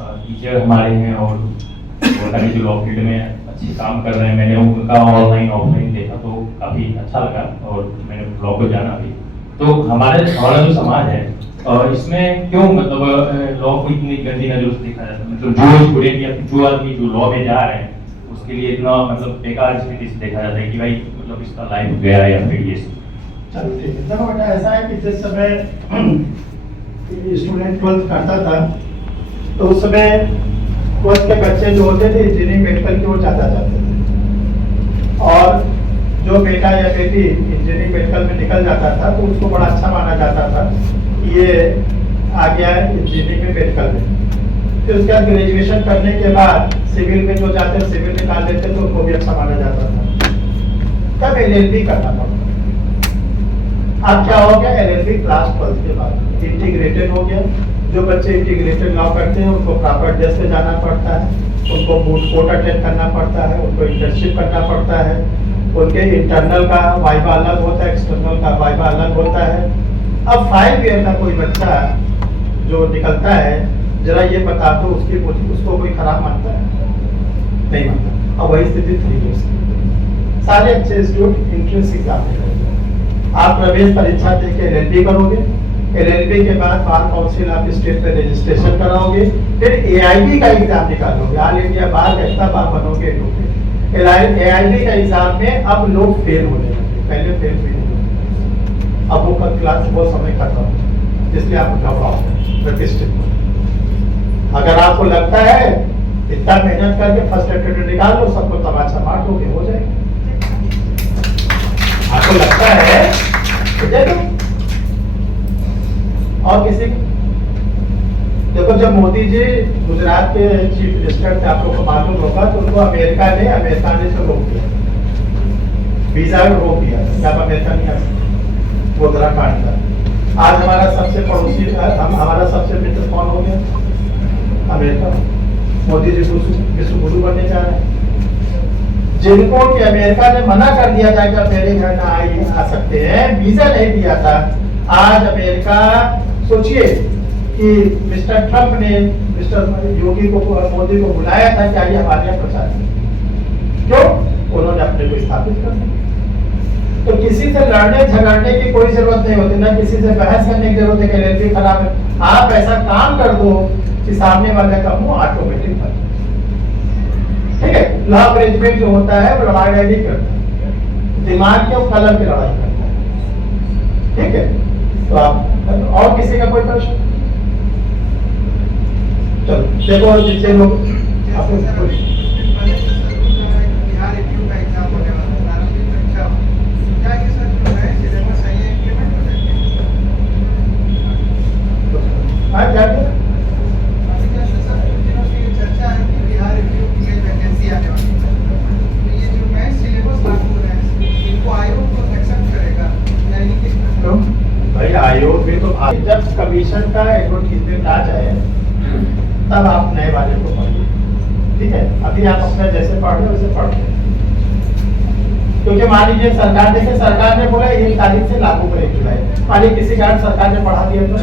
टीचर हमारे हैं और बहुत सारे जो लॉ फील्ड में अच्छे काम कर रहे हैं, मैंने उनका ऑनलाइन ऑफलाइन देखा तो काफ़ी अच्छा लगा, और मैंने लॉ को जाना भी। तो हमारा जो समाज है इसमें क्यों मतलब लॉ को इतनी गंदी नजरों से देखा जाता है? मतलब जो स्टूडेंट या जो आदमी जो लॉ में जा रहे हैं उसके लिए इतना मतलब बेकार स्थिति से देखा जाता है कि भाई मतलब इसका लाइफ गया या फिर ये। चलो ठीक है। देखो बेटा, ऐसा है कि जिस समय स्टूडेंट 12th करता था, तो उस समय 12th के बच्चे जो होते थे इंजीनियरिंग मेडिकल की ओर ज़्यादा जाते थे, और जो बेटा या बेटी इंजीनियरिंग मेडिकल में निकल जाता था तो उसको बड़ा अच्छा माना जाता था कि ये आ गया है इंजीनियरिंग में मेडिकल में। फिर उसके बाद ग्रेजुएशन करने के बाद सिविल में जो जाते थे, सिविल निकाल लेते तो उनको भी अच्छा माना जाता था। तब LLB करना पड़ता। अब क्या हो गया, LLB क्लास 12 के बाद इंटीग्रेटेड हो गया। जो बच्चे इंटीग्रेटेड लॉ करते हैं उनको प्रॉपर ड्रेस पे जाना पड़ता है, उनको बूट कोट अटेंड करना पड़ता है, उनको इंटर्नशिप करना पड़ता है, उनके इंटरनल का वाइवा अलग होता है, एक्सटर्नल का वाइवा अलग होता है, अब 5 ईयर का कोई बच्चा जो निकलता है, जरा ये बता दो उसको कोई खराब मानता है? नहीं मानता। अब वही स्थिति 3 ईयर्स की। सारे अच्छे इंस्टीट्यूट इंट्रेंस एग्जाम दे रहे हैं। आप प्रवेश परीक्षा दे के LLB करोगे, LLB के बाद बार काउंसिल आप स्टेट पे रजिस्ट्रेशन कराओगे, फिर AIB का एग्जाम निकालोगे, ऑल इंडिया बार का बार बनोगे लोग। AIB का एग्जाम में अब लोग फेल होने लगे, पहले फेल भी नहीं होते। अब वो क्लास वो समय खत्म, इसलिए आप घबराओ प्रतिष्ठित हो। अगर आपको लगता है इतना मेहनत करके फर्स्ट अटेम्प्ट निकाल लो, सबको तमाचा मार दोगे, हो जाएगा। आपको लगता है तो दे दो। और किसी देखो, जब मोदी जी गुजरात के चीफ मिनिस्टर थे, आप लोग को मालूम होगा, तो उनको अमेरिका ने से रोक दिया, वीजा रोक दिया, जब अमेरिका नहीं आ सकते वो उत्तराखंड का। आज हमारा सबसे पड़ोसी हमारा सबसे मित्र कौन हो गया? अमेरिका। मोदी जी विश्व गुरु बनने जा रहे हैं। जिनको कि अमेरिका ने मना कर दिया था कि मेरे घर ना आ सकते हैं, वीजा नहीं दिया था, आज अमेरिका, सोचिए कि मिस्टर ट्रंप ने मिस्टर योगी को, मोदी को बुलाया था कि आइए हमारे यहाँ प्रचार करें। क्यों? उन्होंने अपने को स्थापित कर दिया। तो किसी से लड़ने झगड़ने की कोई जरूरत नहीं होती, ना किसी से बहस करने की जरूरत है कि LLB खराब है। आप ऐसा काम कर दो कि सामने वाले का मुंह ऑटोमेटिक बन जाए। ठीक है, लॉ अरेंजमेंट जो होता है वो लड़ाई नहीं करता, दिमाग के और कलम की लड़ाई करता है। ठीक है, तो आप और किसी का कोई प्रश्न? चलो देखो, जिससे लोग भाई आयोग भी तो जब कमीशन का एडवर्टाइजमेंट आ जाए तब आप नए वाले को पढ़िए। ठीक है, अभी आप अपना जैसे पढ़ रहे हो वैसे पढ़ रहे, क्योंकि मान लीजिए सरकार, देखिए सरकार ने बोला 1 तारीख से लागू करेगी जुलाई, मान लीजिए किसी कारण सरकार ने बढ़ा दिया तो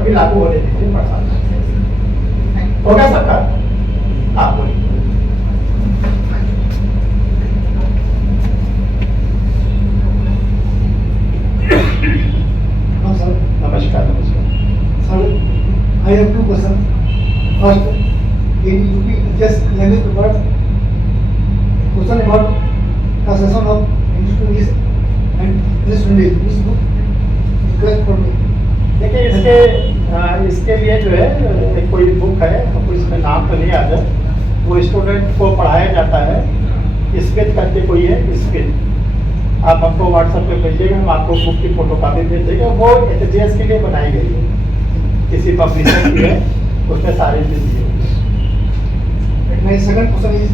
अभी लागू होने दीजिए, होगा सरकार? आप बोलिए। नमस्कार। Sir, I have 2 questions. First, in UP, just language paper, question about translation of English to English and English to English. Which book is correct for me? देखिए इसके लिए जो है कोई बुक है, कोई इसका नाम तो नहीं आता, वो स्टूडेंट को पढ़ाया जाता है, स्मिथ करके कोई है, स्मिथ। आप हमको व्हाट्सएप पे भेजिएगा, हम आपको बुक की फोटोकॉपी भेज देंगे। वो HDS के लिए बनाई गई है, किसी पब्लिशर की है, उसमें सारी चीज़ दी है। My second question is,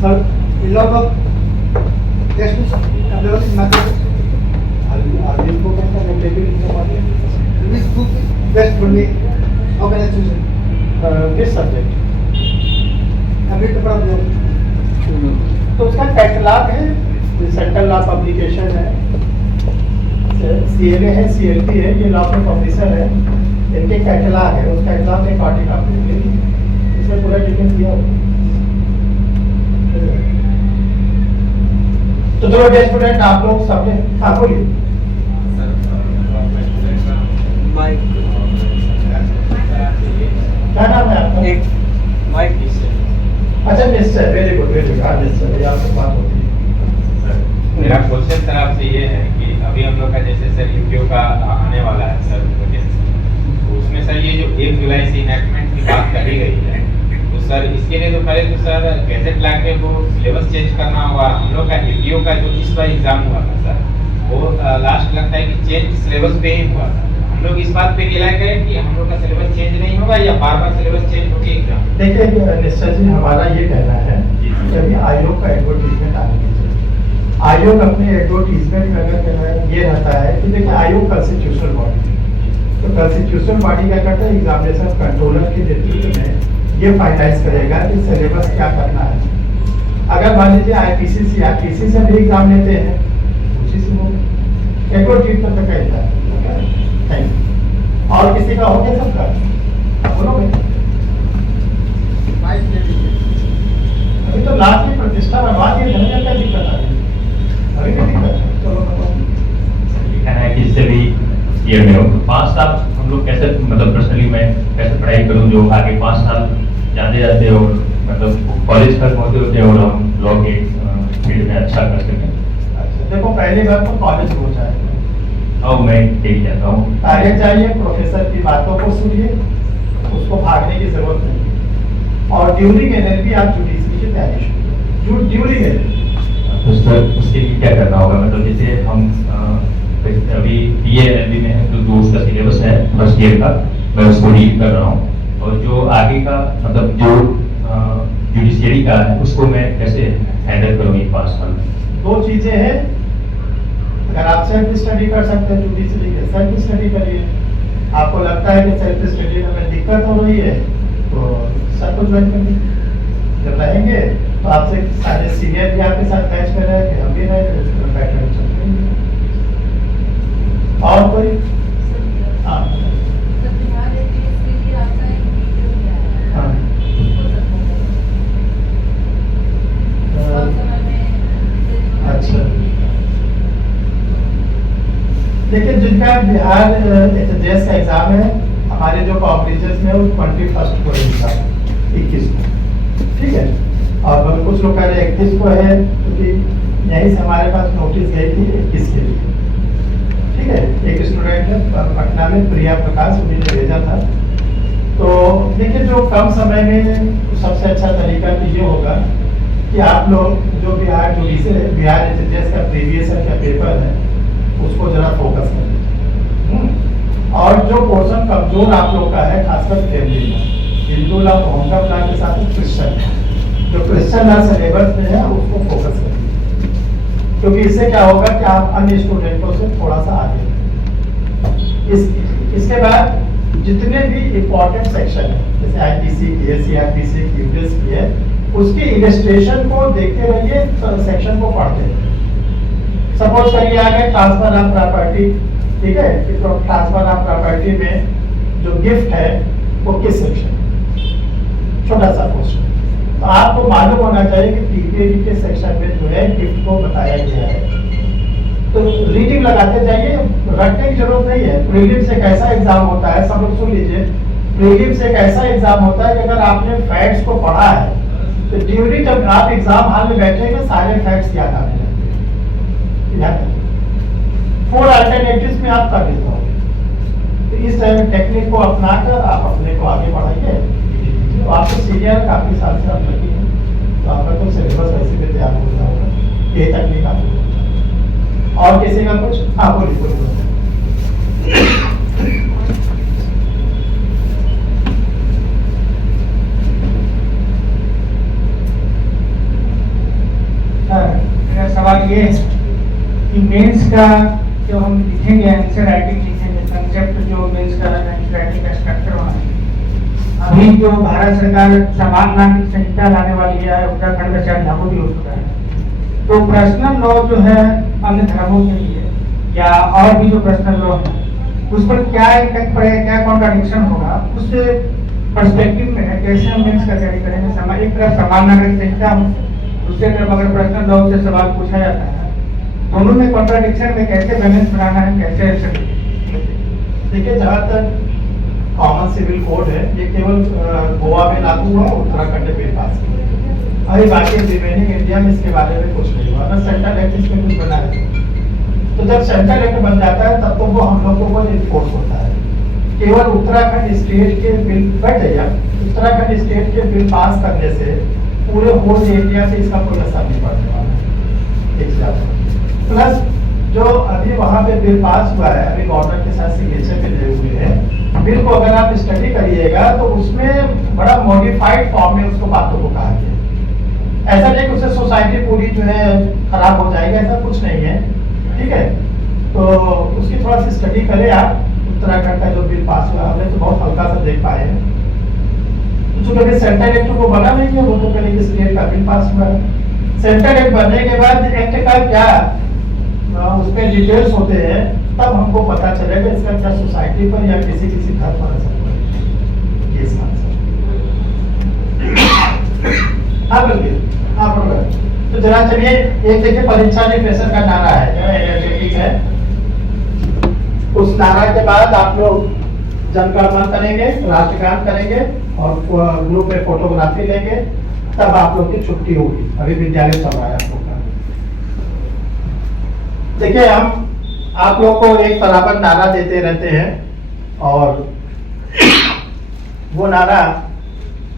sir, a lot of textbooks available in market. अरबी को कहता है लेकिन Which book is best for me? How can I choose it? किस subject? Every paper of law. तो उसका कैटलॉग है, सेंट्रल लॉ पब्लिकेशन है, CLA है, CLP है, ये लॉ के पब्लिशर है, इनके कैटलॉग है, उस कैटलॉग के अकॉर्डिंग आप इसमें पूरा डिटेल दिया होगा। तो चलो डे स्टूडेंट, आप लोग सबने, हाँ बोलिए। क्या नाम है आपका? अच्छा निश्चय, वेरी गुड वेरी गुड। हाँ निश्चय, आपसे बात होती है। मेरा क्वेश्चन सर आपसे ये है कि अभी हम लोग का जैसे सर यूपीओ का आने वाला है सर वैकेंसी, तो उसमें सर ये जो 1 जुलाई से इनैक्टमेंट की बात करी गई है, तो सर इसके लिए तो पहले तो सर गैजेट ला के वो सिलेबस चेंज करना होगा। हम लोग का यूपीओ का जो इस बार एग्जाम हुआ था सर, वो लास्ट लगता है कि चेंज सिलेबस पे ही हुआ था। हम लोग इस बात पे रिलाई करें कि हम लोग का सिलेबस चेंज नहीं होगा या बार-बार सिलेबस चेंज होगी एग्जाम? देखिए निश्चय जी, हमारा ये कहना है कि अभी आयोग का एडवर्टीजमेंट आने दीजिए। आयोग अपने एडवर्टीजमेंट में अगर ये रहता है कि देखिए आयोग कॉन्स्टिट्यूशनल बॉडी, तो कॉन्स्टिट्यूशनल बॉडी क्या करता है, एग्जामिनेशन कंट्रोलर के नेतृत्व में ये फाइनलाइज करेगा कि सिलेबस क्या करना है। अगर मान लीजिए IPC से भी एग्जाम लेते हैं, उसी से वो एडवर्टीजमेंट तो कहता है थैंक यू। और किसी का हो गया सबका? बोलोगे? अभी तो लास्ट की प्रतिष्ठा बनवा दिए, धनजन का दिक्कत आ रही है, अभी भी दिक्कत है। चलो बताओ। ये कहना है कि इससे भी ईयर में हो 5 साल हम लोग कैसे, मतलब पर्सनली मैं कैसे पढ़ाई करूं जो आगे 5 साल जाते जाते और मतलब कॉलेज तक होते होते और हम लॉ के फील्ड में अच्छा कर सकें। अच्छा, देखो पहली बात तो कॉलेज हो जाए, और मैं यही चाहता हूँ आगे जाइए, प्रोफेसर की बातों को सुनिए, उसको भागने की जरूरत नहीं है। और ड्यूरिंग एलएलबी आप जुडिशरी की तैयारी शुरू ड्यूरिंग एलएलबी। तो सर उसके लिए क्या करना होगा, मतलब जैसे हम अभी बीए एलएलबी में है तो जो उसका सिलेबस है फर्स्ट ईयर का, मैं उसको रीड कर रहा हूँ, और जो आगे का मतलब जो जुडिशरी का है उसको मैं कैसे हैंडल करूँगी 5 साल में। 2 चीजें हैं, अगर आप सेल्फ स्टडी कर सकते हैं जुडिशरी के, सेल्फ स्टडी करिए। आपको लगता है कि सेल्फ स्टडी में दिक्कत हो रही है तो सर को ज्वाइन कर लीजिए। जब रहेंगे तो आपसे सारे सीनियर भी आपके साथ बैच कर रहे हैं, हम भी रहे थे, उसमें बैठ कर चलते हैं। और कोई? हाँ हाँ। अच्छा, देखिए जिनका बिहार एचएस का एग्जाम है, हमारे जो कॉम्पिटिशन्स में वो 21 को है, 21 को, ठीक है। और कुछ लोग कह रहे 31 को है, क्योंकि यहीं से हमारे पास नोटिस गई थी 21 के लिए, ठीक है। एक स्टूडेंट है पटना में, प्रिया प्रकाश, उन्हीं ने भेजा था। तो देखिए जो कम समय में सबसे अच्छा तरीका तो ये होगा कि आप लोग जो बिहार जुडिशरी, बिहार एचएस का प्रीवियस ईयर का पेपर है उसको जरा फोकस करें। और जो पोर्शन कमजोर आप लोग का है, खासकर फैमिली में, हिंदू लॉ होम लॉ के साथ क्रिश्चियन, जो क्रिश्चियन लॉ सिलेबस में है उसको फोकस करिए, क्योंकि इससे क्या होगा कि आप अन्य स्टूडेंटों से थोड़ा सा आगे। इसके बाद जितने भी इम्पोर्टेंट सेक्शन है, जैसे आईपीसी की है, सीआरपीसी की, यूपीएस की है, उसकी इलस्ट्रेशन को देखते रहिए, सेक्शन को पढ़ते रहिए। सपोज करिए आ गए ट्रांसफर ऑफ प्रॉपर्टी, ठीक है, तो ट्रांसफर ऑफ प्रॉपर्टी में जो गिफ्ट है वो किस सेक्शन, छोटा सा क्वेश्चन, तो आपको मालूम होना चाहिए कि टीपीएडी के सेक्शन में जो है गिफ्ट को बताया गया है। तो रीडिंग लगाते जाइए, रटने की जरूरत नहीं है। प्रीलिम्स एक ऐसा एग्जाम होता है, सब लोग सुन लीजिए, प्रीलिम्स एक ऐसा एग्जाम होता है कि अगर आपने फैक्ट्स को पढ़ा है तो ड्यूरिंग जब आप एग्जाम हॉल में बैठेंगे सारे फैक्ट्स याद आने लगेंगे। 4 अल्टरनेटिव्स में आप कर लेते हो। तो इस तरह टेक्निक को अपनाकर आप अपने को आगे बढ़ाइए। तो आपको सीनियर काफी साल से आप लगी है, तो आपका तो सिलेबस वैसे भी तैयार हो जाएगा। ये तकनीक आपको और किसी का कुछ? हाँ बोलिए बोलिए। मेरा सवाल ये है कि मेंस का जो हम लिखेंगे, आंसर राइटिंग लिखेंगे, कंसेप्ट जो मेंस का आंसर राइटिंग का स्ट्रक्चर वहाँ, अभी जो भारत सरकार समान नागरिक संहिता लाने वाली है, उत्तराखंड में शायद लागू भी हो चुका है। तो पर्सनल लॉ जो है अन्य धर्मों के लिए या और भी जो पर्सनल लॉ है उस पर क्या इफेक्ट पड़ेगा, क्या कॉन्ट्राडिक्शन होगा, उस पर्सपेक्टिव में है कैसे हम मेंस का तैयारी करेंगे। एक तरफ समान नागरिक संहिता, दूसरी तरफ अगर पर्सनल लॉ से सवाल पूछा जाता है, दोनों में कॉन्ट्राडिक्शन में कैसे बैलेंस बनाना है, कैसे? देखिए जहाँ तक कॉमन सिविल कोड है ये केवल गोवा में लागू हुआ, उत्तराखंड में पास किया, अभी बाकी रिमेनिंग इंडिया में इसके बारे में कुछ नहीं हुआ ना। सेंट्रल एक्ट इसमें कुछ बना है, तो जब सेंट्रल एक्ट बन जाता है तब तो वो हम लोगों को इन्फोर्स होता है। केवल उत्तराखंड स्टेट के बिल बैठ जाइए, उत्तराखंड स्टेट के बिल पास करने से पूरे होल इंडिया से इसका कोई असर नहीं पड़ने वाला है। प्लस जो अभी वहाँ पे बिल पास हुआ है, अभी गवर्नर के साथ सिग्नेचर मिले हुए हैं, बिल को अगर आप स्टडी करिएगा तो उसमें बड़ा मॉडिफाइड फॉर्म में उसको बातों को कहा गया। ऐसा नहीं कि उससे सोसाइटी पूरी जो है खराब हो जाएगी, ऐसा कुछ नहीं है, ठीक है। तो उसकी थोड़ा सी स्टडी करें आप। उत्तराखंड का जो बिल पास हुआ हमने तो बहुत हल्का सा देख पाए हैं, तो जो कभी सेंट्रल एक्ट को बना नहीं है, वो तो पहले स्टेट का बिल पास हुआ है। सेंट्रल एक्ट बनने के बाद एक्ट का क्या उसमें डिटेल्स होते हैं तब हमको पता चलेगा इसका क्या सोसाइटी पर या किसी किसी घर पर असर पड़ेगा। ये इसका आंसर। आप लोग तो जरा चलिए एक देखिए परीक्षा रिफ्रेशर का नारा है जो एनर्जेटिक है। उस नारा के बाद आप लोग जनगणमन करेंगे, राष्ट्रगान करेंगे और ग्रुप में फोटोग्राफी लेंगे, तब आप लोग की छुट्टी होगी। अभी विद्यालय चल रहा है आप लोग का। देखिए हम आप लोग को एक बराबर नारा देते रहते हैं और वो नारा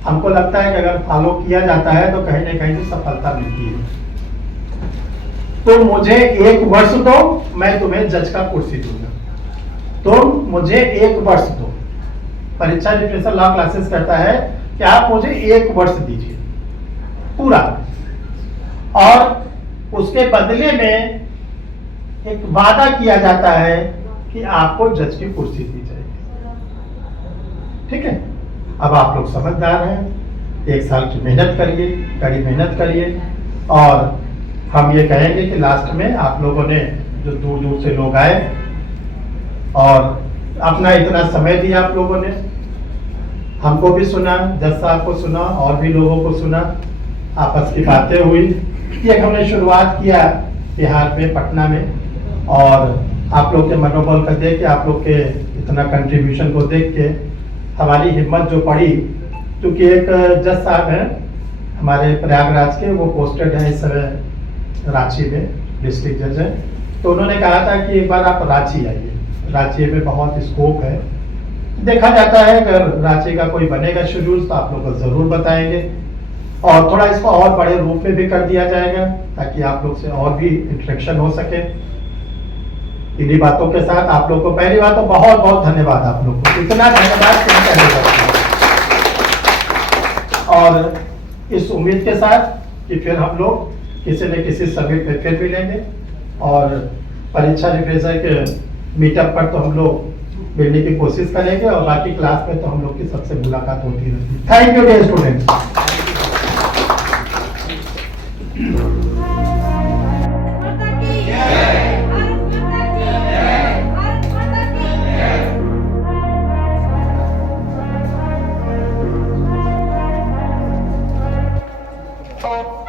हमको लगता है कि अगर फॉलो किया जाता है तो कहीं ना कहीं से सफलता मिलती है। तो मुझे 1 वर्ष दो, मैं तुम्हें जज का कुर्सी दूंगा। तुम मुझे 1 वर्ष दो। परीक्षा रिफ्रेशर लॉ क्लासेस कहता है कि आप मुझे 1 वर्ष दीजिए पूरा, और उसके बदले में एक वादा किया जाता है कि आपको जज की कुर्सी दी जाएगी। ठीक है, अब आप लोग समझदार हैं, 1 साल की मेहनत करिए, कड़ी मेहनत करिए, और हम ये कहेंगे कि लास्ट में आप लोगों ने जो दूर दूर से लोग आए और अपना इतना समय दिया, आप लोगों ने हमको भी सुना, जज साहब को सुना और भी लोगों को सुना, आपस की बातें हुई। ये हमने शुरुआत किया बिहार में, पटना में, और आप लोग के मनोबल का देख के, आप लोग के इतना कंट्रीब्यूशन को देख के हमारी हिम्मत जो पड़ी, क्योंकि एक जज साहब हैं हमारे प्रयागराज के, वो पोस्टेड है इस समय रांची में, डिस्ट्रिक्ट जज है। तो उन्होंने कहा था कि एक बार आप रांची आइए, रांची में बहुत स्कोप है। देखा जाता है अगर रांची का कोई बनेगा शेड्यूल तो आप लोग को जरूर बताएंगे, और थोड़ा इसको और बड़े रूप में भी कर दिया जाएगा ताकि आप लोग से और भी इंटरेक्शन हो सके। इन्हीं बातों के साथ आप लोग को पहली बात तो बहुत बहुत धन्यवाद आप लोग को, इतना धन्यवाद और इस उम्मीद के साथ कि फिर हम लोग किसी न किसी समिट पे फिर मिलेंगे, और परीक्षा रिफ्रेशर के मीटअप पर तो हम लोग मिलने की कोशिश करेंगे, और बाकी क्लास में तो हम लोग की सबसे मुलाकात होती रहती है। Thank you dear students. Oh.